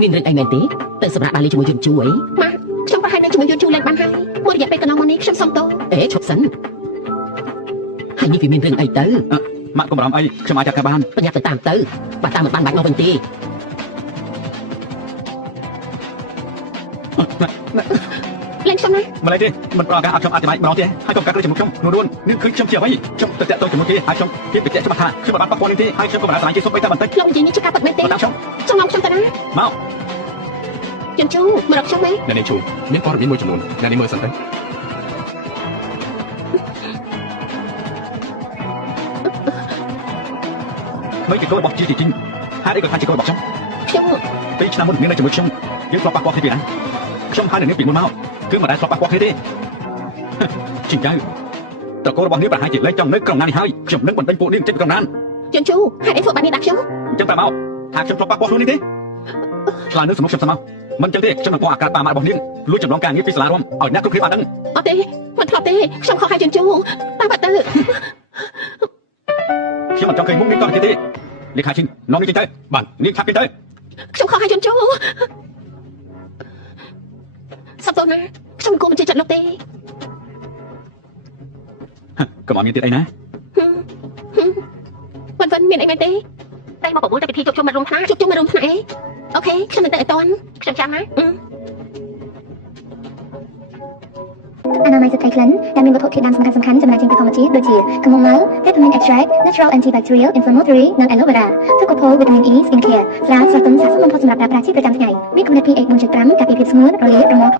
មានរឿងអីមែនទេទៅសម្រាប់បាលីជាមួយយន្តជូរអីម៉ាក់ខ្ញុំប្រហែលនៅជាមួយយន្តជូរលេងបានហើយមួយរយៈពេលកន្លងមកនេះខ្ញុំសុំទោសឈប់សិនហើយនេះវាមានរឿងអីទៅម៉ាក់កុំបារម្ភអីខ្ញុំអាចចាត់ការបានបញ្ញាទៅតាមទៅបើតាមមិនបានបាច់មកវិញទេលេងខ្ញុំណាម្ល៉េះទេមិនប្រកាសឲ្យខ្ញុំអធិប្បាយម្ដងទេហើយកុំកាត់លើជាមួយខ្ញុំនួននឹងឃើញខ្ញុំជាអ្វីខ្ញុំទៅតាក់ទងជាមួយគេហើយខ្ញុំគេបញ្ជាក់ច្បាស់ថាខ្ញុំមិនបានប៉ះពាល់នេះទេហើយខ្ញុំក៏មិនបានស្លាញ់គេសុំបីតែបន្តិចខ្ញុំនិយាយនេះជាការពិតមែនទេខ្ញុំមកខ្ញុំទៅណាមកយន្តជូរមករកខ្ញុំទេអ្នកនាងជូរមានព័ត៌មានមួយចំនួនអ្នកនាងមើលសិនទៅមិនជាកូនរបស់ជីជីងហេតុអីក៏ថាជាកូនរបស់ខ្ញុំពេលឆ្នាំមុនមាននៅជាមួយខ្ញុំយើងធ្លាប់ប៉ះពាល់គ្នាពីណាខ្ញុំហើយនៅនេះពីមុនមកគឺមិនដែលធ្លាប់ប៉ះពាល់គ្នាទេជីងចៅតកូលរបស់នាងប្រហែលជាលែងចង់នៅក្រុងណាននេះហើយខ្ញុំនឹងបណ្ដេញពួកនាងចេញពីក្រុងណានយន្តជូរហេតុអីធ្វើបែបនេះដាក់ខ្ញុំអញ្ចឹងតែមកថាខ្ញុំធ្លាប់ប៉ះពាល់ខ្លួននេះទេឆ្លើយនឹងសំណុកខ្ញុំស្មោះមិនអញ្ចឹងទេខ្ញុំនឹងបោះអាកាសប៉ាម៉ាក់របស់នាងលួចចំណងការងារពីសាលារួមឲ្យអ្នកគ្រប់គ្នាបានដឹងអត់ទេមិនធ្លាប់ទេខ្ញុំខុសហើយយន្តជូរតាមបាត់ទៅខ្ញុំមិនចង់ឃើញមុខនាងតទៀតទេលេខាឈិននាំនាងចេញទៅបាទនាងឆាប់ចេញទៅខ្ញុំខុសហើយយន្តជូរសុំទោសណាខ្ញុំមិនគួរបញ្ជាចិត្តលោកទេកុំឲ្យមានទៀតអីណាវិនមានអីមែនទេតែមកប្រមូលតែពិធីជួបជុំមករួមថ្នាក់ជួបជុំមករួមថ្នាក់អីអូខេខ្ញុំមិនទៅឲ្យតាន់ខ្ញុំចាំណាអនាម័យសត្វក្លិនដែលមានវត្ថុធាតុដើមសំខាន់ៗចំណែកជាធម្មជាតិដូចជាកំមុំម៉ៅ Peppermint Extract Natural Antibacterial Inflammatory និង Aloe Vera ទឹកកកូល Vitamin E Skin Care ស្រាស្រស់ទន់ស័ក្តិសមបំផុតសម្រាប់ប្រើប្រាស់ជាប្រចាំថ្ងៃមានគំនិត pH 4.5 ការពារភាពស្ងួតរលាករមាស់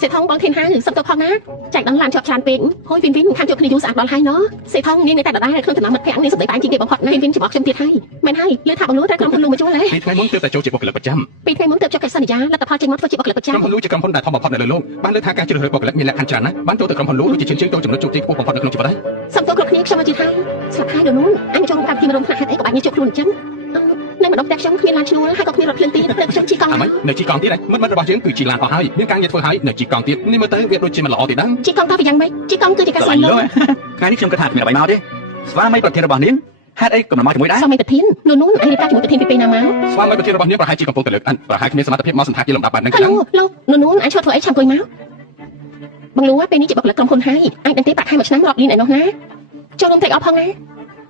សេថងបងធានហើយសុំទៅផងណាចែកដល់ឡានជាប់ច្រើនពេកហួយវិញខាងជប់គ្នាយូរស្អាតដល់ហើយណសេថងនាងនៅតែដដែលខ្លួនចំណោមមិត្តភក្តិនាងសម្ដីតែជាងគេបំផុតណាវិញច្បាស់ខ្ញុំទៀតហើយមែនហើយលើថាបងលូត្រូវក្រុមហ៊ុនលូមកជួលហ៎ ពីថ្ងៃមុនទើបតែចូលជាបុគ្គលិកប្រចាំ ពីថ្ងៃមុនទើបចុះកិច្ចសន្យាលទ្ធផលចេញមកធ្វើជាបុគ្គលិកប្រចាំ ក្រុមហ៊ុនលូជាក្រុមហ៊ុនដែលធំបំផុតនៅលើលោកបានលើកថាការជ្រើសរើសបុគ្គលិកមានលក្ខខណ្ឌច្រើនណាស់បានចូលទៅក្រុមហ៊ុនលូដូចជាជើងទៅចំណុចជោគជ័យខ្ពស់បំផុតនៅក្នុងជីវិតហើយ សុំទោសគ្រប់គ្នាខ្ញុំមកជឿថាស្លាប់ហើយដល់នោះអញចូលកម្មវិធីមករំខាត់ហេតុអីក៏បាច់ញជួបខ្លួនអញ្ចឹងនៅម្ដងតែខ្ញុំគ្មានឡានឈ្នួលហើយក៏គ្មានរថភ្លើងទីទៅខ្ញុំជីកង់ អាម៉េចនៅជីកង់ទៀតហ្នឹងមិត្តរបស់យើងគឺជីឡានអស់ហើយមានការងារធ្វើហើយនៅជីកង់ទៀតនេះមើលទៅវាដូចជាមិនល្អទេដែរ ជីកង់ទៅយ៉ាងម៉េចជីកង់គឺជាការ ស្រ ស ឡាញ់ ន្ល លើ ង ថ្ងៃនេះខ្ញុំគិតថាគ្មានអ្វីមកទេស្វាមីប្រធានរបស់នាងហេតុអីក៏មិនមកជាមួយដែរ សម័យប្រធាននោះអញរៀបការជាមួយប្រធានពីពេលណាមក ស្វាមីប្រធានរបស់នាងប្រហែលជាកំពុងតែលើកអិនប្រហែលគ្មានសមត្ថភាពមកសន្តាគារលំដាប់បែបហ្នឹង ហេ ខ្លាំង ឡូលោកនោះអញឈប់ធ្វើអីឆាំអង្គុយមកបងលូពេលនេះជាបុគ្គលិកក្រុមហ៊ុនហើយអញដឹងទេប្រាក់ខែមួយឆ្នាំរាប់លានឯនោះណាចូលរួមត្រេកអរផងណា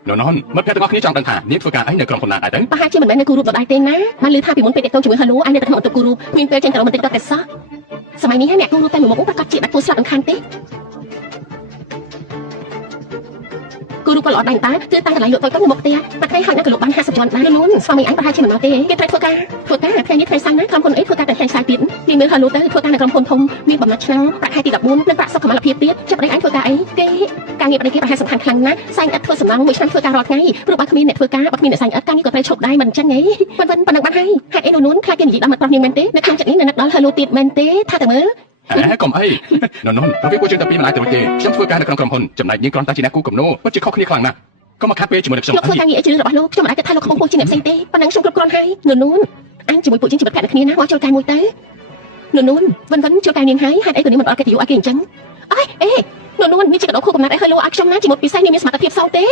នោះមិត្តភក្តិទាំងអស់គ្នាចង់ដឹងថានាងធ្វើការអីនៅក្រុមហ៊ុនណាដែរទៅ ប្រហែលជាមិនមែននៅគូរូបដដែលទេណាបានឮថាពីមុនពេលតេតងជាមួយហៅលូអញនៅតែក្នុងអន្តរគូរូមានពេលចេញទៅរកបន្តិចទៅតែសោះសម័យនេះហើយអ្នកគូរូតែមួយមុខប្រកាសជាដាច់ពោះស្លាប់មិនខានទេគូរូក៏ល្អដែរតាគឺតាំងកន្លែងលក់តូចៗនៅមុខផ្ទះបាត់ថ្ងៃហើយនៅក៏លក់បាន50ជាន់ដែរលូនស្វាមីអញប្រហែលជាមិនមកទេគេត្រូវធ្វើការថ្ងៃនេះថ្ងៃសៅរ៍ណាក្រុមហ៊ុនអីធ្វើការតែថ្ងៃសៅរ៍ទៀតនាងមើលហៅលូទៅធ្វើការនៅក្រុមហ៊ុនធំមានបំណត់ឆ្នាំប្រាក់ខែទី14និងប្រាក់សុខុមាលភាពទៀតចាប់ប្តីអញធ្វើការអីគេការងារប្តីគេប្រហែលសំខាន់ខ្លាំងណាស់សែងឥតធ្វើសំណងមួយឆ្នាំធ្វើការរាល់ថ្ងៃព្រោះបើគ្មានអ្នកធ្វើការបើគ្មានអ្នកសែងឥតការងារក៏ត្រូវឈប់ដែរមិនអញ្ចឹងហីប៉ុណ្ណឹងបានហើយហេតុអីនោះខ្លាចគេនិយាយដល់មាត់ប្រុសនាងមែនទេនៅក្នុងចិត្តនេះនៅនឹកដល់ហៅលូទៀតមែនទេថាតែមើល កុំអីនោះប្រវិពួកយើងតែពីរមិនអាចទៅរួចទេខ្ញុំធ្វើការនៅក្នុងក្រុមហ៊ុនចំណែកនាងគ្រាន់តែជាអ្នកគូកំណោពិតជាខុសគ្នាខ្លាំងណាស់ក៏មកខាត់ពេលជាមួយនឹងខ្ញុំ លោកធ្វើការងារអីជ្រឿរបស់លោកខ្ញុំមិនអាចគិតថាលោកខ្ពស់ពោះជាងអ្នកផ្សេងទេប៉ុណ្ណឹងខ្ញុំគ្រប់គ្រាន់ហើយនោះអញជាមួយពួកយើងជីវិតភក្តិគ្នាណាមកចូលការមួយទៅនោះវិនចូលការនាងហើយហេតុអីក៏នាងមិនអត់កិត្តិយសឲ្យគេអញ្ចឹងអេនោះនេះជាកដោខូកំណាត់អីហើយលោកឲ្យខ្ញុំណាជាមួយពិសេសនាងមានសមត្ថភាពសោទេ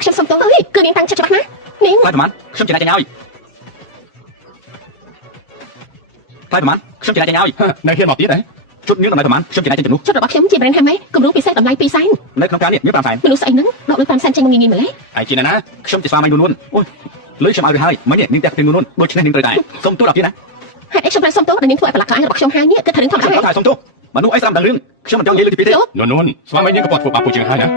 ខ្ញុំសុំទោសអើយគឺនាងតាំងចិត្តច្បាស់ណានាង ថ្លៃប្រហែលខ្ញុំចំណាយចាញ់ឲ្យថ្លៃប្រហែលខ្ញុំចំណាយចាញ់ឲ្យ នៅហ៊ានមកទៀតហ៎ ជុតនាងតម្លៃប្រហែលខ្ញុំចំណាយចាញ់ជំនួស ចុតរបស់ខ្ញុំជា brand handmade គំរូពិសេសតម្លៃ2សែន នៅក្នុងការនេះមាន5សែន មនុស្សស្អីហ្នឹងដកលុយ5សែនចេញមកងាយៗម្លេះ ហើយជាណាខ្ញុំជាស្វាមីនួនអូយលុយខ្ញុំឲ្យទៅហើយមិញនាងតែពីនួនដូច្នេះនាងត្រូវតែសុំទោសដល់ទៀតណា ហេតុអីខ្ញុំត្រូវសុំទោសដល់នាងធ្វើឲ្យប្រឡាក់ក្លាញ់របស់ខ្ញុំហើយនេះគឺថារឿងធម្មតា ខ្ញុំថាសុំទោសមនុស្សអីស្ដាប់ដល់រឿងខ្ញុំមិនចង់និយាយលើទីពីទេ នោះស្វាមីនាងក៏គាត់ធ្វើបាបពួកយើងហើយណា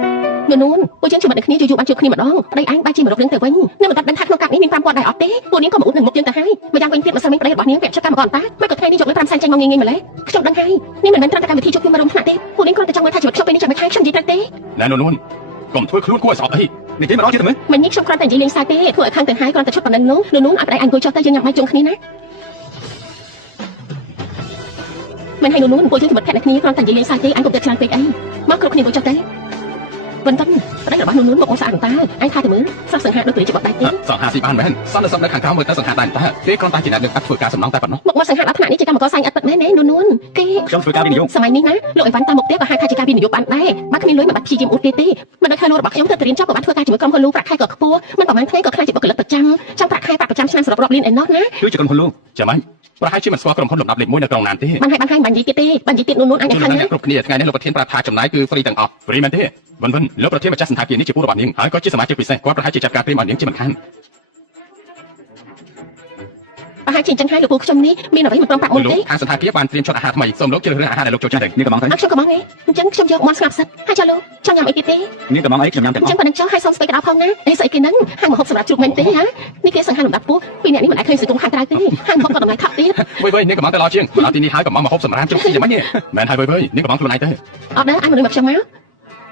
នួនពួកយើងជួបគ្នាយូរបានជួបគ្នាម្ដងប្តីអញបែរជាមករករឿងទៅវិញនៅមិនតាន់ដឹងថាក្នុងកាប់នេះមាន5ពាន់ដែរអត់ទេពួកនាងក៏មកអ៊ុតនឹងមុខយើងទៅហើយម្យ៉ាងវិញទៀតបើសិនមានប្តីរបស់នាងពាក់ចិត្តកម្មករតាមិនក៏ថ្ងៃនេះយកលុយ5សែនចេញមកងាយៗម្លេះខ្ញុំដឹងហើយនេះមិនមែនត្រឹមតែកម្មវិធីជួបគ្នាមករួមថ្នាក់ទេពួកនាងគ្រាន់តែចង់មើលថាជីវិតខ្ញុំពេលនេះចាំមិនខានខ្ញុំនិយាយត្រូវទេ ណែនោះកុំធ្វើខ្លួនគួរឲ្យស្អប់អី នេះទេម្ដងទៀតទៅមើល មិននេះខ្ញុំគ្រាន់តែនិយាយលេងសើចទេធ្វើឲ្យខាងទាំងហើយគ្រាន់តែឈប់ប៉ុណ្ណឹងនោះឲ្យប្តីអញអង្គុយចុះទៅយើងញ៉ាំបាយជុំគ្នាណាមិនឲ្យនោះពួកយើងជីវិតភក្តិគ្នាគ្រាន់តែនិយាយលេងសើចទេអញកុំទៅច្រើនពេកអីមកគ្រប់គ្នាអង្គុយចុះទៅប៉ុន្តែប្តីរបស់នោះមកអូនស្អាតតាអញថាទៅមើលស្រស់សង្ហាដូចព្រាជាបដដៃទេស ង្ហាស៊ីបានមែនសន្តិសុខនៅខាងក្រៅមើលទៅសង្ហាដែរតាគេគ្រាន់តែជាអ្នកលើកអត់ធ្វើការសំណងតែប៉ុណ្ណោះ មកសង្ហាដល់ថ្នាក់នេះជាកម្មករសាញ់អត់ពិតមែនទេនួនគេ ខ្ញុំធ្វើការវិនិយោគ សម័យនេះណាលោកអីវ៉ាន់តាមមុខផ្ទះក៏ហៅថាជាការវិនិយោគបានដែរបើគ្មានលុយមិនបាច់ព្យាយាមអ៊ុតគេទេមិនដូចថាលោករបស់ខ្ញុំទៅរៀនចប់ក៏បានធ្វើការជាមួយក្រុមហ៊ុនលូប្រាក់ខែក៏ខ្ពស់មិនប្រហែលថ្ងៃក៏ខ្លាចជាបុគ្គលិកប្រចាំចាំប្រាក់ខែប្រចាំឆ្នាំសរុបរាប់លានឯណោះណា គឺជាក្រុមហ៊ុនលូ ចាំមិនប្រហែលជាមិនស្គាល់ក្រុមហ៊ុនលំដាប់លេខ1នៅក្រុងណានទេ បានហើយបាញ់និយាយទៀតទេបាញ់និយាយទៀតនួនអញ ជួ ខា ន ង ណា ណា គ្រប់គ្នាថ្ងៃនេះលោកប្រធានប្រាប់ថាចំណាយគឺហ្វ្រីទាំងអស់ហ្វ្រីមែនទេវិនលោកប្រធានម្ចាស់សន្តាគារនេះជាពូរបស់នាងហើយក៏ជាសមាជិកពិសេសគាត់ប្រហែលជាចាត់ការព្រៀមឲ្យនាងជាមិនខាន ប្រហែលជាអញ្ចឹងហើយលោកពូខ្ញុំនេះមានអ្វីមិនព្រមប្រាក់មុន លោក ទេ ខាងសន្តាគារបានត្រៀមឈុតអាហារថ្មីសូមលោកជ្រើសរើសអាហារដែលលោកចូលចិត្ត នាងកំងទៅ អត់ខ្ញុំក៏មកទេអញ្ចឹងខ្ញុំយកមាន់ស្លាប់សិតហើយចុះលោកចង់ញ៉ាំអីទៀតទេ នាងកំងអីខ្ញុំញ៉ាំទាំង អ អ ញ្ចឹ ស់ ងប៉ុណ្ណឹងចុះហើយសុំស្ពេកកដោផងណាអីស្អីគេហ្នឹងហាងម្ហូបសម្រាប់ជ្រូកមែនទេហ៎នេះគេសង្ហាលំដាប់ពោះពីអ្នកនេះមិនអាចឃើញសង្គមខាងក្រៅទេហាងម្ហូបក៏តម្លៃថោកទៀត វិញនាងកំងទៅល្អជាងដល់ទីនេះហើយកំងមកហូបសម្រាប់ជុំស៊ីយ៉ាងម៉េចនេះមែនហើយវិញនាងកំងខ្លួនឯងទៅ អត់ដែរឲ្យមនុស្សមកខ្ញុំមក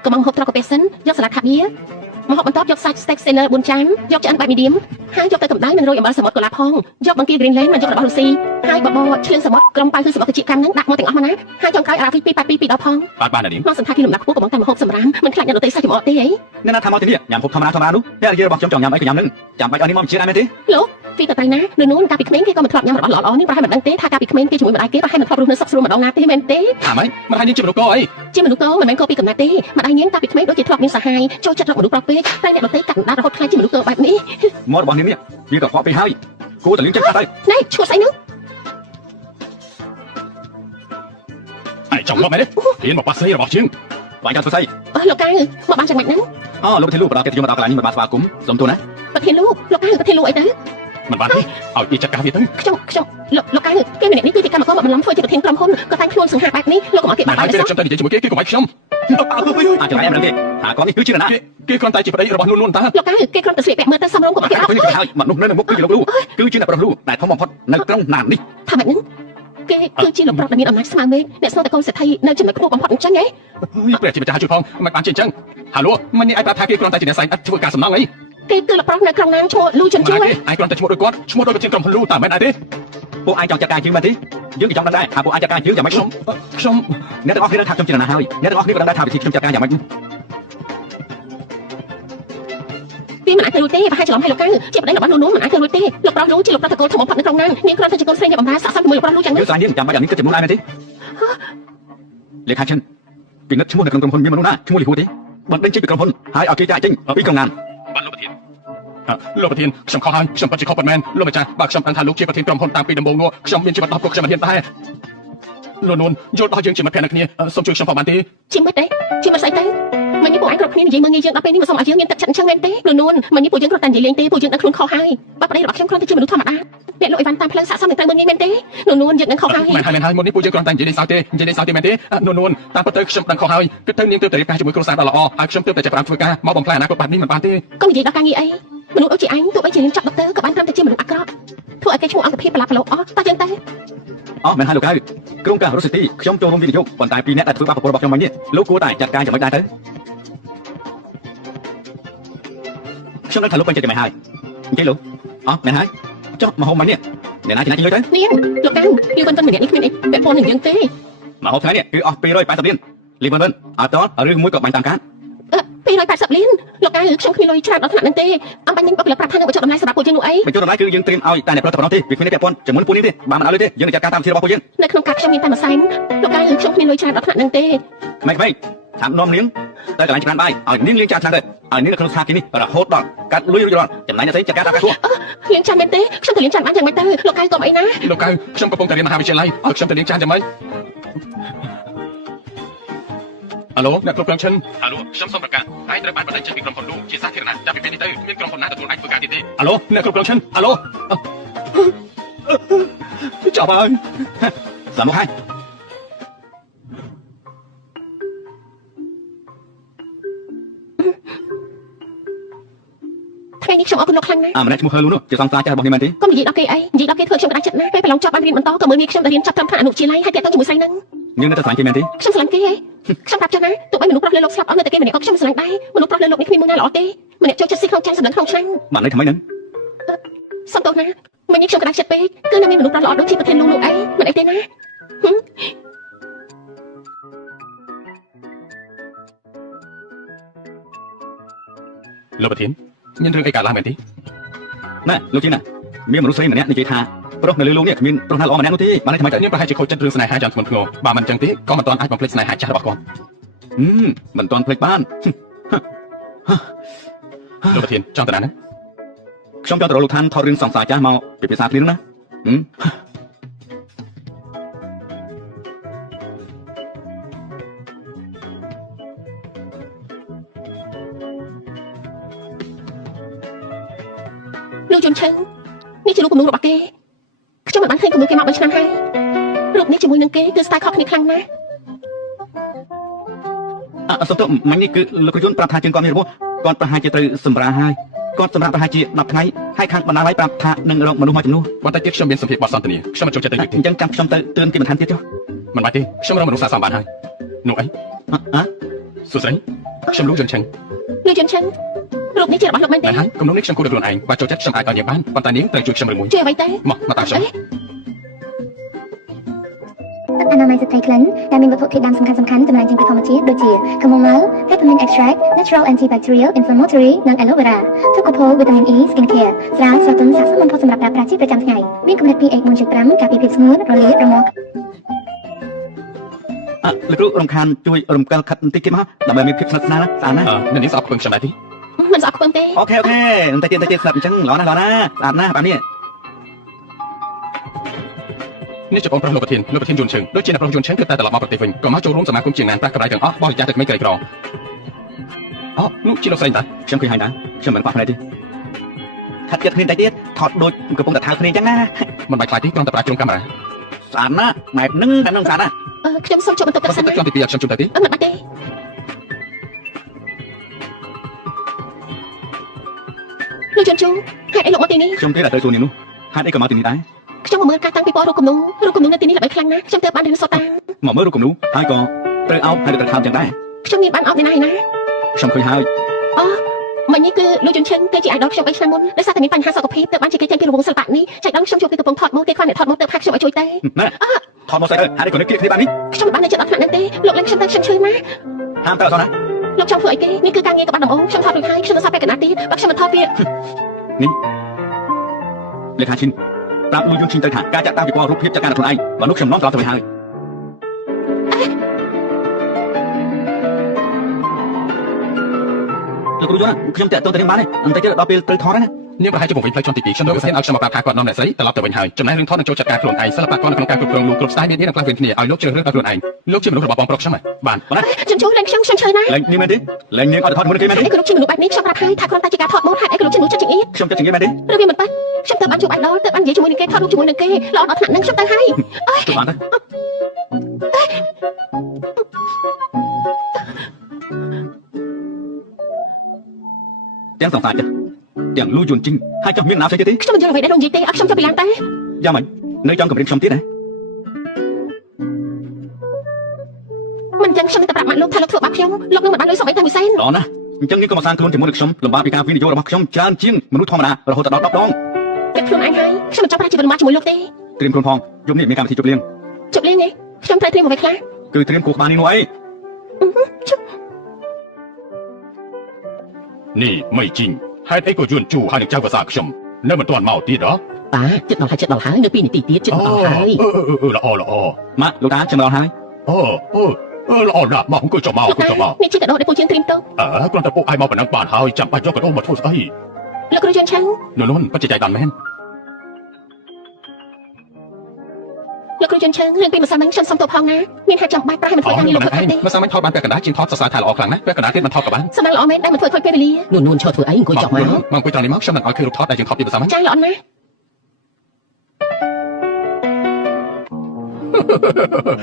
កំងហូបត្រកកាពេសិនយកសាឡាត់ខាបៀមកហូបបន្ទាប់យកសាច់ steak sailor 4ចានយកឆ្អិនបែប medium ហើយយកទៅកម្ដៅនឹងរោយអំបិលសមុទ្រកូឡាផងយកបង្គា Greenland មកយករបស់រុស្ស៊ីហើយបបរឈឿនសមុទ្រក្រុមប៉ៅគឺសមុទ្រជាកម្មហ្នឹងដាក់មកទាំងអស់មកណាហើយចុងក្រោយអារ៉ាហ្វី282ដល់ផង បាននាង មកសន្តាគារលំដាប់ខ្ពស់កំងតែមកហូបសម្រាមមិនខ្លាចអ្នកដទៃសាច់ចំអកទេអី អ្នកណាថាមកទីនេះញ៉ាំហូបធម្មតានោះអ្នកនិយាយរបស់ខ្ញុំចង់ញ៉ាំអីក៏ញ៉ាំនឹងចាំបាច់ឲ្យនេះមកជាដែរមែនទេ លោកពីតទៅណានួនកាលពីក្មេងគេក៏មិនធ្លាប់ញ៉ាំរបស់ល្អៗនេះប្រហែលមិនដឹងទេថាកាលពីក្មេងគេជាមួយម្ដាយគេប្រហែលមិនធ្លាប់រស់នៅសុខស្រួលម្ដងណាទេមែនទេ ថាម៉េចមិនហើយនាងជាមនុស្សកោអី ជាមនុស្សកោមិនមែនកោពីកំណត់ទេម្ដាយញៀងកាលពីក្មេងដូចជាធ្លាប់មានសហាយចូលចិត្តរកមនុស្សប្រុសពេកតែអ្នកដទៃកាត់ដារហូតខ្លាចជាមនុស្សកោបែបនេះ មករបស់នាងនេះវាក៏ខ្វក់ពេកហើយគួរតែលៀងចិត្តទៅ ណែឈ្មោះស្អីនោះ ឯចំមកមែនទេហ៊ានមកប៉ាសីរបស់ជាង បាញ់ចាំធ្វើស្អី អើលោកកៅមកបានយ៉ាងម៉េចហ្នឹង អូលោកប្រធានលោកបដោះកិត្តិយសមកដល់កន្លែងនេះមិនបានស្វាគមន៍សូមទោសណា ប្រធានលោកកៅប្រធានលោកអីទៅ មិនបានទេឲ្យគេចាត់ការវាទៅ ខ្ញុំលោកកៅគេម្នាក់នេះគឺជាកម្មករមកបន្លំធ្វើជាប្រធានក្រុមហ៊ុនក៏តែងខ្លួនសង្ហាបែបនេះលោកកុំឲ្យគេបា បា ក់ ន បា ហើយ ក់ ពេលខ្ញុំទៅនិយាយជាមួយគេគេកុំឲ្យខ្ញុំ អាចចម្លែកមិនដឹងទេថាគាត់នេះគឺជានរណា គេគ្រាន់តែជាប្តីរបស់នួនតា លោកកៅគេគ្រាន់តែស្លៀកពាក់មើលទៅសមរម្យកុំឲ្យគេបាក់ ឃើញទៅហើយមនុស្សនៅមុខគឺជាលោកគ្រូគឺជាអ្នកប្រលូដែលធំបំផុតនៅក្រុងណាននេះ ថាម៉េចហ្នឹង គេគឺជាលោកប្រុសដែលមានអំណាចស្មើមេឃអ្នកស្នងតែកូនសេដ្ឋីនៅចំណុចខ្ពស់បំផុតអញ្ចឹងហ៎ ព្រះជាម្ចាស់ជួយផងមិនបានជាអញ្ចឹងហាឡូមិននេះឯងប្រាប់ថាគេគ្រាន់តែជាអ្នកស្រីឥតធ្វើការសំណងអី គេគឺលោកប្រុសនៅក្រុងណាឈ្មោះលូជុនជួ ឯងគ្រាន់តែឈ្មោះដូចគាត់ឈ្មោះដូចប្រធានក្រុមហ៊ុនលូតែមិនអីទេ ពួកឯងចង់ចាត់ការជឿមែនទេយើងក៏ចង់ដឹងដែរថាពួកឯងចាត់ការជឿយ៉ាងម៉េច ខ្ញុំ អ្នកទាំងអស់គ្នាដឹងថាខ្ញុំជានរណាហើយអ្នកទាំងអស់គ្នាក៏ដឹងដែរថាវិធីខ្ញុំចាត់ការយ៉ាងម៉េច វាមិនអាចទៅរួចទេប្រហែលច្រឡំឲ្យលោកកៅជាប្តីរបស់នោះមិនអាចទៅរួចទេលោកប្រុសលូជាលោកប្រុសតកូលធំបំផុតនៅក្រុងណានាងគ្រាន់តែជាកូនស្រីអ្នកបម្រើស័ក្តិសមជាមួយលោកប្រុសលូចឹង យើងស្រាយនាងចាំបាច់យ៉ាងនេះគិតចំនួនឯងមែនទេលេខាចិនពីនិតឈ្មោះនៅក្នុងក្រុមហ៊ុនមានមនុស្សណាឈ្មោះលីហួរទេបណ្ដឹងចេញពីក្រុមហ៊ុនហើយឲ្យគេចាក់ចេញពីក្រុងណាន បាទលោកប្រធានខ្ញុំខុសហើយខ្ញុំពិតជាខុសប៉ុន្មានលោកម្ចាស់បើខ្ញុំដឹងថាលោកជាប្រធានក្រុមហ៊ុនតាំងពីដំបូងនោះខ្ញុំមានជីវិត10ពួកខ្ញុំមិនហ៊ានដែរលោកនួនយល់ដល់យើងជាមិត្តភក្តិនឹងគ្នាសូមជួយខ្ញុំផងបានទេ ជាមិត្តទេជាមិត្តស្អីទៅមិននេះពួកឯងគ្រប់គ្នានិយាយមើងងាយយើងដល់ពេលនេះមិនសូមឲ្យយើងមានទឹកចិត្តអញ្ចឹងមែនទេលោកនួនមិននេះពួកយើងគ្រាន់តែនិយាយលេងទេពួកយើងដឹងខ្លួនខុសហើយបើប្តីរបស់ខ្ញុំគ្រាន់តែជាមនុស្សធម្មតាអ្នកលក់អីវ៉ាន់តាមផ្លូវស័ក្តិសមនឹងត្រូវមើងងាយមែនទេលោកនួនយើងដឹងខុសហើយ មិនហើយមុននេះពួកយើងគ្រាន់តែនិយាយលេងសើចទេមែនទេលោកនួនតាមពិតទៅខ្ញុំដឹងខុសហើយគិតទៅនាងទើបតែរៀបការជាមួយគ្រួសារដ៏ល្អហើយខ្ញុំទើបតែចាប់ផ្ដើមធ្វើការមកបំផ្លាញអនាគតបាត់នេះមិនបានទេ កុំនិយាយដល់ការងារអីមនុស្សដូចជាអញទោះបីជារៀនចប់ដុកទ័រក៏បានត្រឹមតែជាមនុស្សអាក្រក់ធ្វើឲ្យគេឈ្មោះអង្គភាពប្រឡាប់ប្រឡូអស់តោះចឹងទៅ អូមែនហើយលោកកៅក្រុមការរស់ស៊ីទីខ្ញុំចូលរួមវិនិយោគប៉ុន្តែពីអ្នកដែលធ្វើបាបប្រពន្ធរបស់ខ្ញុំមិញនេះលោកគួរតែចាត់ការយ៉ាងម៉េចដែរទៅខ្ញុំនឹងថាលោកពេញចិត្តយ៉ាងម៉េចហើយអញ្ចឹងលោកអូមែនហើយចុះមកហូបមិញនេះអ្នកណាជាអ្នកជួយទៅ នាងលោកកៅយើងមិនម្នាក់នេះគ្មានអីពាក់ព័ន្ធនឹងយើងទេ មកហូបថ្ងៃនេះគឺអស់280លានលីវិនអត់តឬមួយក៏បាញ់តាមការ 280លានលោកកៅខ្ញុំគ្មានលុយច្រើនដល់ថ្នាក់ហ្នឹងទេអំបញ្ញបុគ្គលិកប្រាប់ថានឹងបញ្ចុះតម្លៃសម្រាប់ពួកយើងនោះអី បញ្ចុះតម្លៃគឺយើងត្រៀមឲ្យតែអ្នកប្រតិបត្តិទេវាគ្មានពាក់ព័ន្ធជាមួយពួកនេះទេបើមិនឲ្យលុយទេយើងនឹងចាត់ការតាមវិធីរបស់ពួកយើង នៅក្នុងការខ្ញុំមានតែមួយសែនលោកកៅខ្ញុំគ្មានលុយច្រើនដល់ថ្នាក់ហ្នឹងទេ មិនថានាំនាងទៅកន្លែងច្រានបាយឲ្យនាងលេងចាស់ឆ្នាំទៅឲ្យនាងនៅក្នុងស្ថានភាពនេះរហូតដល់កាត់លុយរួចរាល់ចំណែកអ្នកស្រីចាត់ការតាមការគួរ លៀងចាស់មែនទេខ្ញុំទៅលៀងចាស់បានយ៉ាងម៉េចទៅលោកកៅកុំអីណា លោកកៅខ្ញុំកំពុងតែរៀនមហាវិទ្យាល័យឲ្យខ្ញុំទៅលៀងចាស់យ៉ាងម៉េចអាឡូអ្នកគ្រប់គ្រងឈិនអាឡូខ្ញុំសូមប្រកាសឯងត្រូវបានបណ្ដឹងចេញពីក្រុមហ៊ុនលូជាសាធារណៈចាប់ពីពេលនេះទៅមានក្រុមហ៊ុនណាទទួលឯងធ្វើការទៀតទេអាឡូអ្នកគ្រប់គ្រងឈិនអាឡូចាប់ហើយ សាមកហើយ ថ្ងៃនេះខ្ញុំអរគុណលោកខ្លាំងណាស់ ម្នាក់ឈ្មោះហឺលូនោះជាសង្សារចាស់របស់នាងមែនទេ កុំនិយាយដល់គេអីនិយាយដល់គេធ្វើខ្ញុំក្តារចិត្តណាស់ពេលប្រឡងចប់បានរៀនបន្តក៏មើលងាយខ្ញុំទៅរៀនចាប់ត្រឹមថ្នាក់អនុវិទ្យាល័យហើយតែទៅជាមួយស្រីហ្នឹង នាងនៅតែស្រឡាញ់គេមែនទេ ខ្ញុំស្រឡាញ់គេហ៎ខ្ញុំប្រាប់ចឹងណាទោះបីមនុស្សប្រុសលើលោកស្លាប់អស់នៅតែគេម្នាក់ក៏ខ្ញុំស្រឡាញ់ដែរមនុស្សប្រុសលើលោកនេះគ្មានមួយណាល្អទេម្នាក់ចូលចិត្តស៊ីក្នុងចានសម្លឹងក្នុងឆ្នាំង បានន័យថាម៉េចហ្នឹង សំទោសណាមិននេះខ្ញុំក្តារចិត្តពេកគឺនៅមានមនុស្សប្រុសល្អដូចជាប្រធានលូនោះអីមិនអីទេណា លោកប្រធានមានរឿងអីកើតឡើងមែនទេ ណែលោកជីណាមានមនុស្សស្រីម្នាក់និយាយថាប្រុសនៅលើលោកនេះគ្មានប្រុសណាល្អម្នាក់នោះទេបានន័យថាម៉េចទៅ នាងប្រហែលជាខូចចិត្តរឿងស្នេហាយ៉ាងធ្ងន់ធ្ងរបើមិនអញ្ចឹងទេក៏មិនទាន់អាចបំភ្លេចស្នេហាចាស់របស់គាត់ មិនទាន់ភ្លេចបាន លោកប្រធានចង់ទៅណាហ្នឹង ខ្ញុំចង់ទៅរកលោកឋានថតរឿងសង្សារចាស់មកពិភាក្សាគ្នានោះណាលោកជុនឆឹងនេះជារូបគំនូររបស់គេខ្ញុំមិនបានឃើញគំនូរគេមក3ឆ្នាំហើយរូបនេះជាមួយនឹងគេគឺស្ទាយខុសគ្នាខ្លាំងណាស់ សុំទោសមិញនេះគឺលោកប្រយុនប្រាប់ថាជើងគាត់មានរបួសគាត់ប្រហែលជាត្រូវសម្រាហើយគាត់សម្រាប់ប្រហែលជា10ថ្ងៃហើយខាងបណ្ដាលឲ្យប្រាប់ថានឹងរកមនុស្សមកជំនួស បន្តិចទៀតខ្ញុំមានសម្ភារបទសន្ទនាខ្ញុំមិនចូលចិត្តទៅ អញ្ចឹងចាំខ្ញុំទៅទឿនគេមិនថានទៀតចុះ មិនបាច់ទេខ្ញុំរកមនុស្សសាសមបានហើយនោះអីសួស្ដីខ្ញុំលូជុនឆឹង លោកជុនឆឹងរូបនេះជារបស់លោកមែនទេ មែនហើយគំនុំនេះខ្ញុំគូរខ្លួនឯងបើចូលចិត្តខ្ញុំអាចឲ្យនាងបានប៉ុន្តែនាងត្រូវជួយខ្ញុំឬមួយ ជួយអ្វីទៅ មកតាមខ្ញុំ អនាម័យស្ត្រីក្លិនដែលមានវត្ថុធាតុដើមសំខាន់ៗចម្រាញ់ចេញពីធម្មជាតិដូចជា chamomile, peppermint extract, natural antibacterial, inflammatory និង aloe vera, Tocopol vitamin E skin care ស្រាលស្រទន់ស័ក្តិសមបំផុតសម្រាប់ប្រើប្រាស់ជាប្រចាំថ្ងៃមានកម្រិត pH 4.5 ការពារភាពស្ងួតរលាករមាស់ លោកគ្រូរំខានជួយរំកិលខិតបន្តិចទៀតមកដើម្បីមានភាពស្និទ្ធស្នាលស្អាតណាស់ នាងស្អប់ខ្ពើមខ្ញុំដែរទេ មិនស្អប់ខ្ពើមទេ អូខេបន្តិចទៀតស្ដាប់អញ្ចឹងល្អណាស់ស្អាតណាស់បែបនេះ នេះជាបងប្រុសលោកប្រធានយួនឈឹងដូចជាអ្នកប្រុសយួនឈឹងគឺតែត្រឡប់មកប្រទេសវិញក៏មកចូលរួមសមាគមជាងណានប្រាក់កម្រៃទាំងអស់បរិច្ចាគទៅក្មេងក្រីក្រនោះជាលោកស្រីតា ខ្ញុំឃើញហើយណាខ្ញុំមិនខ្វះភ្នែកទេថាត់ចិត្តគ្នាតែទៀតថតដូចកំពុងតែថើគ្នាអញ្ចឹងណា មិនបាច់ខ្លាចទេគ្រាន់តែប្រើជ្រុងកាមេរ៉ា ស្អាតណាស់បែបហ្នឹងស្អាតណាស់ ខ្ញុំសូមជួបបន្ទប់ទឹកសិន ខ្ញុំទី2ខ្ញុំជុំទៅទេ មិនបាច់ទេលោកជុនជូហេតុអីលោកមកទីនេះ ខ្ញុំទេតែទៅសួរនាងនោះហេតុអីក៏មកទីនេះដែរ ខ្ញុំមកមើលការតាំងពីពណ៌រូបគំនូនៅទីនេះល្បីខ្លាំងណាស់ខ្ញុំទៅបានរៀនសូត្រតាម មកមើលរូបគំនូហើយក៏ត្រូវអោបហើយត្រូវខោចឹងដែរ ខ្ញុំមានបានអត់ណា ខ្ញុំឃើញហើយ អូមិញនេះគឺលោកជុនឈិនគឺជា idol ខ្ញុំ3ឆ្នាំមុនដោយសារតែមានបញ្ហាសុខភាពទៅបានជាគេចេញពីរង្វង់សិល្បៈនេះចៃដន្យខ្ញុំជួបពីកំពុងថតម៉ូគេគាត់អ្នកថតម៉ូទៅផាក់ខ្ញុំឲ្យជួយទេ ណែថតមកស្អីទៅហើយក៏នឹកគៀកគ្នាបាននេះ ខ្ញុំបាននៅចិត្តអត់ថ្នាក់នឹងទេលោកលេងខ្ញុំទៅខ្ញុំឈឺណាស់ ហាមទៅអត់ណា លោកចង់ធ្វើអីគេនេះគឺការងារកបាត់ដំបងខ្ញុំថតរួចហើយខ្ញុំនឹងសាប់ពេលកណ្ដាលទៀតបើខ្ញុំមិនថតវា នេះលេខាឈិនប្រាប់លួយយន្តឈិនទៅថាការចាក់តាំងពីពណ៌រូបភាពចាត់ការខ្លួនឯងបើនោះខ្ញុំនាំត្រឡប់ទៅវិញហើយលោកគ្រូយន្តខ្ញុំតាក់ទងទៅនឹងបានទេអន្តិចដល់ពេលត្រូវថតហើយណា នាងប្រហែលជាបង្វិញផ្លូវចុងទី2ខ្ញុំនឹងប្រសិនឲ្យខ្ញុំមកប្រាប់ថាគាត់នាំអ្នកស្រីត្រឡប់ទៅវិញហើយចំណែករឿងថតនឹងចូលចាត់ការខ្លួនឯងសិល្បករនៅក្នុងការគ្រប់គ្រងលោកគ្រប់ស្ទាយមាននឹងផ្លាស់ប្ដូរគ្នាឲ្យលោកជ្រើសរើសដល់ខ្លួនឯងលោកជាមនុស្សរបស់បងប្រុសខ្ញុំបាទ ខ្ញុំជួលេងខ្ញុំឈឺណាស់ លេងនេះមែនទេលេងនាងអត់ថតមួយគេមែនទេ អីក៏លោកជាមនុស្សបែបនេះខ្ញុំប្រាប់ហើយថាគ្រាន់តែជាការថតម៉ូហេតុអីក៏លោកជាមនុស្សចិត្តចង្អៀត ខ្ញុំចិត្តជាងគេមែនទេ ឬវាមិនប៉ះខ្ញុំទៅបានជួប idol ទៅបាននិយាយជាមួយនឹងគេថតរូបជាមួយនឹងគេល្អដល់ថ្នាក់ហ្នឹងខ្ញុំទៅហើយ ទៅបានទៅទាំងសង្សារចាទាំងលួយយន្តជីងហើយចង់មានណាផ្សេងទៀតទេ ខ្ញុំមិនយល់អ្វីដែលលោកនិយាយទេអត់ខ្ញុំចាប់ពីឡើងតែ យ៉ាងម៉េចនៅចង់កម្រិតខ្ញុំទៀតណា មិនចឹងខ្ញុំទៅប្រាប់ម៉ាក់លោកថាលោកធ្វើបាបខ្ញុំលោកនឹងមិនបានលុយសំអីតែមួយសែន ល្អណាស់អញ្ចឹងយើងក៏មកសាងខ្លួនជាមួយនឹងខ្ញុំលំបាកពីការវិនិយោគរបស់ខ្ញុំច្រើនជាងមនុស្សធម្មតារហូតដល់10ដង តែខ្លួនឯងហើយខ្ញុំមិនចង់ប្រាជីវិតរបស់ជាមួយលោកទេ ត្រៀមខ្លួនផងយប់នេះមានកម្មវិធីជប់លៀង ជប់លេងទេខ្ញុំត្រូវត្រៀមអ្វីខ្លះ គឺត្រៀមគូក្បាលនេះនោះអី នេះមិនជីងហេតុអីក៏យួនជូហើយនឹងចៅភាសាខ្ញុំនៅមិនទាន់មកទៀតហ៎ តាចិត្តដល់ហើយនៅ2នាទីទៀតចិត្តដល់ហើយ ល្អ ម៉ាក់លោកតាចាំដល់ហើយ ល្អណាស់មកអង្គុយចុះមកអង្គុយចុះមក នេះជាកដោដែលពូជាងត្រៀមទៅ គ្រាន់តែពួកឯងមកប៉ុណ្ណឹងបានហើយចាំបាច់យកកដោមកធ្វើស្អី លោកគ្រូយន្តឆាំង នោះពិតជាចៃដន្យមែន លោកគ្រូយន្តឆាំងរឿងពីម្សិលមិញខ្ញុំសុំទោសផងណាមានហេតុចាំបាច់ប្រហែលមិនធ្វើការងារលោកធ្វើទេ មិនសាមញ្ញថតបានពេលកណ្ដាលជាងថតសរសើរថាល្អខ្លាំងណាស់ពេលកណ្ដាលទៀតមិនថតក៏បាន សំឡេងល្អមែនដែលមិនធ្វើខូចពេលវេលា នួនឈរធ្វើអីអង្គុយចុះមក មកអង្គុយត្រង់នេះមកខ្ញុំនឹងឲ្យឃើញរូបថតដែលយើងថតពីភាសាមិន ចាស់ល្អណាស់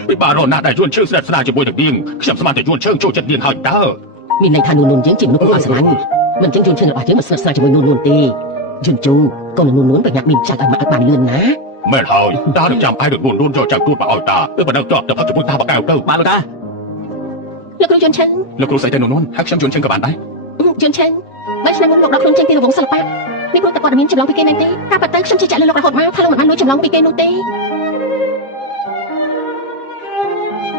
ពីបារណាដែលយួនជើងស្ដាប់ស្ដារជាមួយនឹងនាងខ្ញុំស្មានតែយួនជើងចូលចិត្តនាងហើយតើ មានន័យថានួនយើងជាមនុស្សអត់ស្រឡាញ់មិនចឹងយួនឈើរបស់យើងមិនស្និទ្ធស្នាលជាមួយនួនទេយួនជូកូននួនប្រញាប់មានចាច់ឲ្យមកឲ្យបានលឿនណា មែនហើយតានឹងចាំឯងនឹងនួនយកចាំទួតមកឲ្យតាទៅបណ្ដឹងតបទៅផឹកជាមួយតាបកៅទៅ បាទលោកតា លោកគ្រូយន្តឆាំង លោកគ្រូស្អីទៅនួនហើយខ្ញុំយួនជើងក៏បានដែរ យន្តឆាំងបើឆ្នាំមុនលោកដកខ្លួនចេញពីរង្វង់សិល្បៈនេះព្រោះតែព័ត៌មានចម្លងពីគេមែនទេការប៉ັດទៅខ្ញុំជឿជាក់លើលោករហូតមកថាលោកមិនបានលួចចម្លងពីគេនោះទេ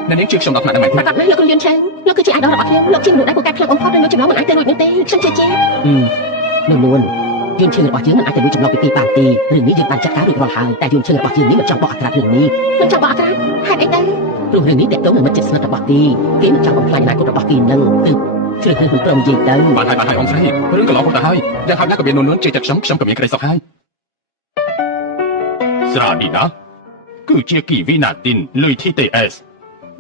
នាងជឿខ្ញុំដល់ថ្នាក់ហ្នឹងមែន ប្រកាសណាស់លោកគ្រូយន្តឆាំងលោកគឺជា idol របស់ខ្ញុំលោកជាមនុស្សដែលពូកែខ្លាំងបំផុតនិងលួចចម្លងមិនអាចទៅរួចនោះទេខ្ញុំជឿជាក់ នួនយួនឈើរបស់យើងមិនអាចទៅលួចចម្លងពីគេបានទេរឿងនេះយើងបានចាត់ការរួចរាល់ហើយតែយួនឈើរបស់យើងនេះមិនចង់បកអត្រារឿងនេះ ខ្ញុំចង់បកអត្រាហេតុអីទៅ ព្រោះរឿងនេះតេតងនឹងមិត្តជិតស្និទ្ធរបស់គេគេមិនចង់បំផ្លាញអនាគតរបស់គេនឹងទើបជ្រើសរើសមិនព្រមនិយាយទៅ បានហើយអង្គស្រីរឿងកន្លងទៅហើយយ៉ាងហោចណាស់ក៏មាននួនជឿចិត្តខ្ញុំក៏មានក្តីសុខហើយស្រានេះណាគឺជាគីវីណាទីនលុយ TTS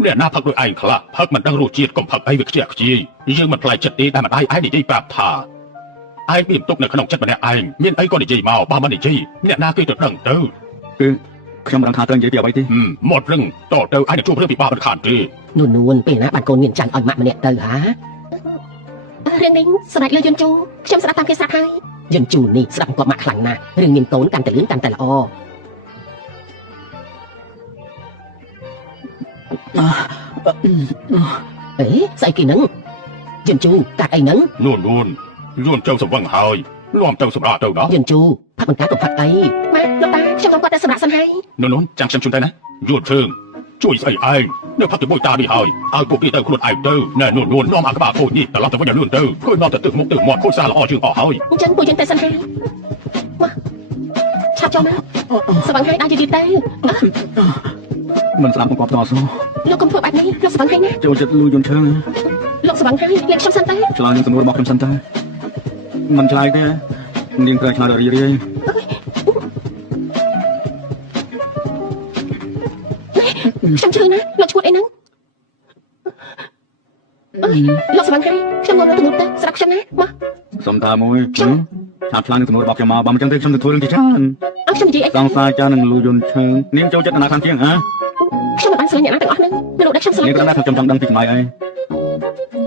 អ្នកណាផឹកដោយឯងខ្លះផឹកមិនដឹងរសជាតិកុំផឹកអីវាខ្ជះខ្ជាយយើងមិនផ្លាយចិត្តទេតែម្ដាយឯងនិយាយប្រាប់ថាឯងមានទុកនៅក្នុងចិត្តម្នាក់ឯងមានអីក៏និយាយមកបើមិននិយាយអ្នកណាគេទៅដឹងទៅ គឺខ្ញុំមិនដឹងថាត្រូវនិយាយពីអ្វីទេ មករឹងតទៅឯងជួបរឿងពិបាកមិនខានទេ នួនពេលណាបានកូនមានចាញ់ឲ្យម៉ាក់ម្នាក់ទៅហា រឿងនេះសម្រាប់លើយន្តជូខ្ញុំស្ដាប់តាមគេស្រាប់ហើយ យន្តជូនេះស្ដាប់គាត់ម៉ាក់ខ្លាំងណាស់រឿងមានកូនកាន់តែលឿនកាន់តែល្អអេស្អីគេហ្នឹងយន្តជូកាត់អីហ្នឹង នួនយួនចៅសំវឹងហើយនាំទៅសម្រាប់ទៅដល់ យន្តជូផឹកមិនកាត់ក៏ផឹកអី ម៉ាក់លោកតាខ្ញុំចង់គាត់តែសម្រាប់សិនហើយ នួនចាំខ្ញុំជូនទៅណាយួនជើងជួយស្អីឯងនៅផឹកជាមួយតានេះហើយឲ្យពួកគេទៅខ្លួនឯងទៅណែនួននាំអាក្បាលខូចនេះត្រឡប់ទៅវិញឲ្យលឿនទៅឃើញនាំទៅទឹកមុខទៅមាត់ខូចសារល្អជាងអស់ហើយ អញ្ចឹងពួកយើងទៅសិនហើយមកឆាប់ចូលមកស្វឹងហើយដើរយឺតទៅ មិនស្ដាប់បង្គាប់តស៊ូ លោកកុំធ្វើបែបនេះលោកស្វឹងហើយណា ចូលចិត្តលួយយន្តឈើ លោកស្វឹងហើយលេងខ្ញុំសិនទៅ ឆ្លើយនឹងសំណួររបស់ខ្ញុំសិនតើមិនឆ្លើយទេនាងត្រូវឆ្លើយដល់រីរាយ ខ្ញុំឈឺណាលោកឈួតអីហ្នឹងលោកស្វឹងហើយខ្ញុំមកទៅមុខទៅស្រាប់ខ្ញុំណាមក សុំតាមួយឆាប់ឆ្លើយនឹងសំណួររបស់ខ្ញុំមកបើមិនចឹងទេខ្ញុំនឹងធ្វើរឿងជាច្រើន អត់ខ្ញុំនិយាយអី សង្សារចានឹងលួយយន្តឈើនាងចូលចិត្តណាខាងជាងហ៎ ខ្ញុំមិនបានស្រឡាញ់អ្នកណាទាំងអស់ហ្នឹងមនុស្សដែលខ្ញុំស្រឡាញ់ នាងក៏ថាខ្ញុំចង់ដឹងពីចម្លើយអី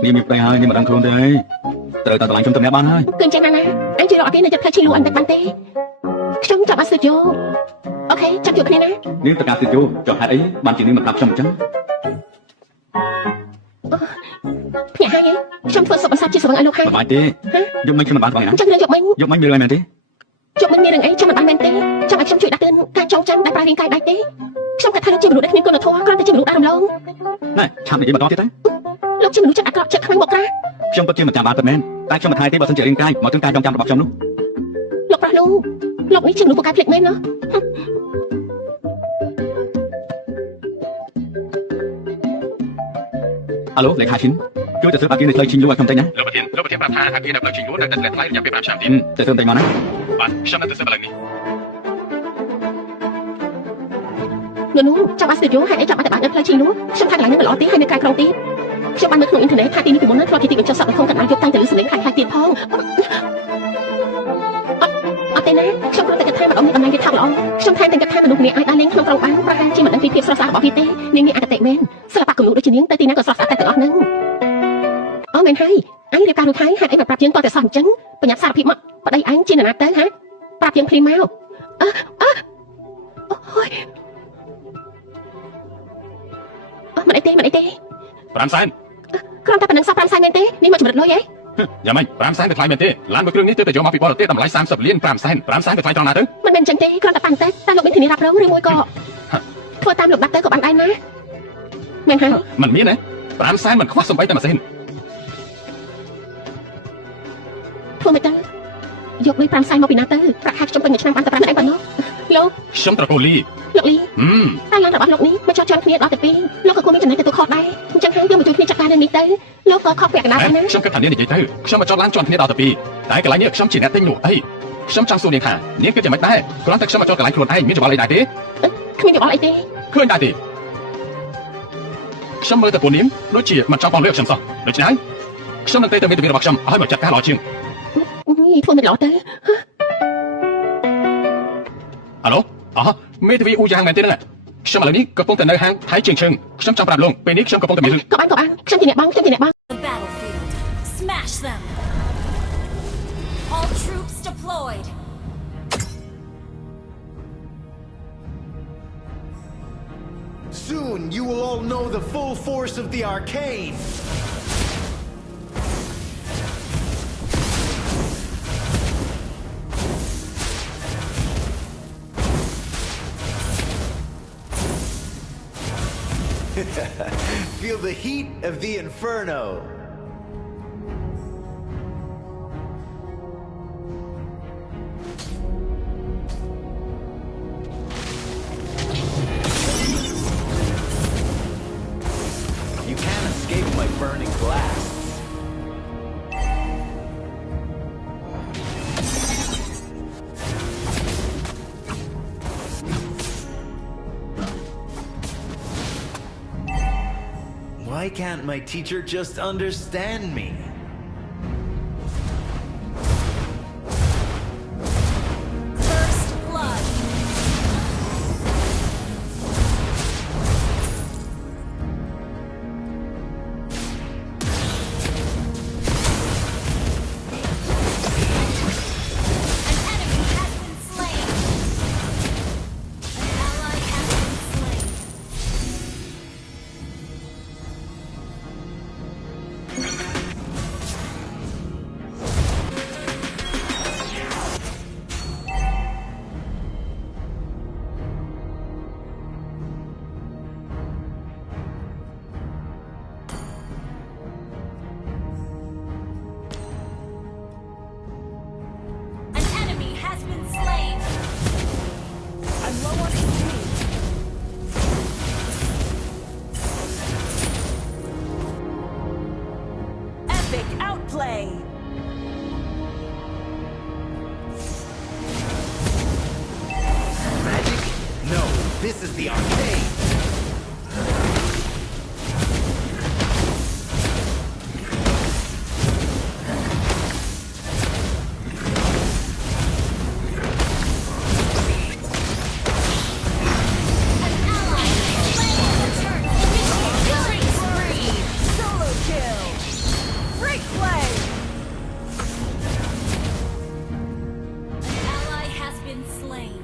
នាងមានប្តីហើយនាងមិនដឹងខ្លួនទេអីត្រូវតែឆ្លើយខ្ញុំទៅអ្នកបានហើយ គឺអញ្ចឹងណាអញជួយរកអត់ទេនៅចិត្តផ្លែឈីលូអញតែបានទេខ្ញុំចាប់អត់ស្ទើរយកអូ ខេចាំជួបគ្នាណា នាងតកាទៀតយោចុះហេតុអីបានជានាងមិនប្រាប់ខ្ញុំអញ្ចឹង ភ្នាក់ហើយខ្ញុំធ្វើសុខអសត់ជាស្វឹងឲ្យលោកហើយ សប្បាយទេយកមិញខ្ញុំមិនបានបងឯណា ចឹងរឿងយកមិញ យកមិញមានរឿងអីមែនទេ យកមិញមានរឿងអីចាំមិនបានមែនទេចាំឲ្យខ្ញុំជួយដាក់ទឿនការចងចាំដែលប្រើរាងកាយដាច់ទេខ្ញុំគិតថាលោកជាមនុស្សដែលគ្មានគុណធម៌គ្រាន់តែជាមនុស្សដើមឡង ណែឆាប់និយាយបន្តទៀតទៅ លោកជាមនុស្សចិត្តអាក្រក់ចិត្តខ្លាំងមកក្រាស់ ខ្ញុំពិតជាមិនចាំបានពិតមែនតែខ្ញុំមិនថាទេបើសិនជារាងកាយមកถึงការចងចាំរបស់ខ្ញុំនោះ លោកប្រាស់លោកនេះជាមនុស្សពូកែភ្លេចមែនណោះ អាឡូលេខាឈិនជួយទៅធ្វើបាគីនៅផ្លូវឈិនលូឲ្យខ្ញុំតិចណា លោកប្រធានប្រាប់ថាហាគីនៅផ្លូវឈិញលួនៅតែថ្លៃរយៈពេល5ឆ្នាំទៀត ទៅធ្វើតិចមកណា បាទខ្ញុំនៅទៅសិបឥឡូវនេះ នោះចាំបាស្ទីយ៉ូហេតុអីចាំបាត់តែបាននៅផ្លូវឈីនោះខ្ញុំថាកន្លែងនេះមិនល្អទេហើយនៅក្រៅក្រុងទៀតខ្ញុំបានមើលក្នុងអ៊ីនធឺណិតថាទីនេះពីមុនហ្នឹងធ្លាប់ជាទីបញ្ចុះសក់ក្នុងកណ្ដាលយប់តែងតែលឺសំឡេងខ្លាំងៗទៀតផងអត់ទេណាខ្ញុំគ្រាន់តែគិតថាម្ដងនេះតំណែងគេថោកល្អខ្ញុំថែមទាំងគិតថាមនុស្សម្នាក់អាចដើរលេងក្នុងក្រុងបានប្រហែលជាមិនដឹងពីភាពស្រស់ស្អាតរបស់វាទេនាងនេះអកតេមែនសិល្បៈគំនូរដូចជានាងទៅទីណាក៏ស្រស់ស្អាតតែទាំងអស់ហ្នឹងអូមែនហើយអញរៀបការរួចហើយហេតុអីមិនប្រាប់យើងតតែសោះអញ្ចឹងបញ្ញត្តិសារភាពមកប្តីអញជានរណាទៅហ៎ប្រាប់យើងភ្លាមមកអូយមិនអីទេ 5សែន គ្រាន់តែប៉ុណ្្នឹងសោះ5សែនមែនទេនេះមកចម្រិតលុយហ៎ យ៉ាងម៉េច5សែនទៅថ្លៃមែនទេឡានមួយគ្រឿងនេះទើបតែយកមកពីបរទេសតម្លៃ30លាន5សែន5សែនទៅថ្លៃត្រង់ណាទៅ មិនមែនអញ្ចឹងទេគ្រាន់តែប៉ាន់តែលោកមានធានារ៉ាប់រងឬមួយក៏ធ្វើតាមលោកដាក់ទៅក៏បានដែរណាមែនហើយ មិនមានទេ5សែនមិនខ្វះសំបីតែមួយសេន ធ្វើមិនទៅយកលុយ5សែនមកពីណាទៅប្រាក់ខែខ្ញុំពេញមួយឆ្នាំបានតែ5ឯងប៉ុណ្ណោះលោក ខ្ញុំត្រកូលលី លោកលីតែឡានរបស់លោកនេះមកចោះជន់គ្នាដល់ទៅ2លោកក៏គួរមានចំណេញទទួលខុសដែរអញ្ចឹងហើយយកមកជួយគ្នាចាត់ការរឿងនេះទៅលោកក៏ខកពាក់កណ្ដាលដែរណា ខ្ញុំគិតថានាងនិយាយទៅខ្ញុំមកចោតឡានជន់គ្នាដល់ទៅ2តែកន្លែងនេះខ្ញុំជាអ្នកទិញលក់អីខ្ញុំចង់សួរនាងថានាងគិតយ៉ាងម៉េចដែរគ្រាន់តែខ្ញុំមកចោតកន្លែងខ្លួនឯងមានច្បល់អីដែរទេ គ្មានយោបល់អីទេ ឃើញដែរទេខ្ញុំមើលទៅពួកនាងដូចជាមិនចង់បងលឿខ្ញុំសោះដូច្នេះហើយខ្ញុំនឹងទៅមេធាវីរបស់ខ្ញុំឲ្យមកចាត់ការល្អជាង ធ្វើមិនល្អទៅ អាឡូមេធាវីអ៊ូយ៉ាងមែនទេហ្នឹងខ្ញុំឥឡូវនេះកំពុងតែនៅហាងថៃជាងឈឹងខ្ញុំចង់ប្រាប់លោកពេលនេះខ្ញុំកំពុងតែមានរឿង ក៏បានខ្ញុំជាអ្នកបង The battlefield. Smash them. All troops deployed. Soon you will all know the full force of the arcane. Feel the heat of the inferno. You can't escape my burning blasts. Why can't my teacher just understand me? First blood. An enemy has been slain. An ally has been slain. An enemy has been slain. I'm low on HP. Epic outplay. Magic? No, this is the arcane. An ally has slain. Killing spree. Solo kill. Freak play. An ally has been slain.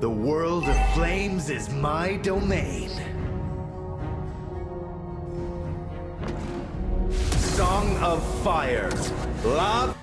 The world of flames is my domain. Song of Fire. Love.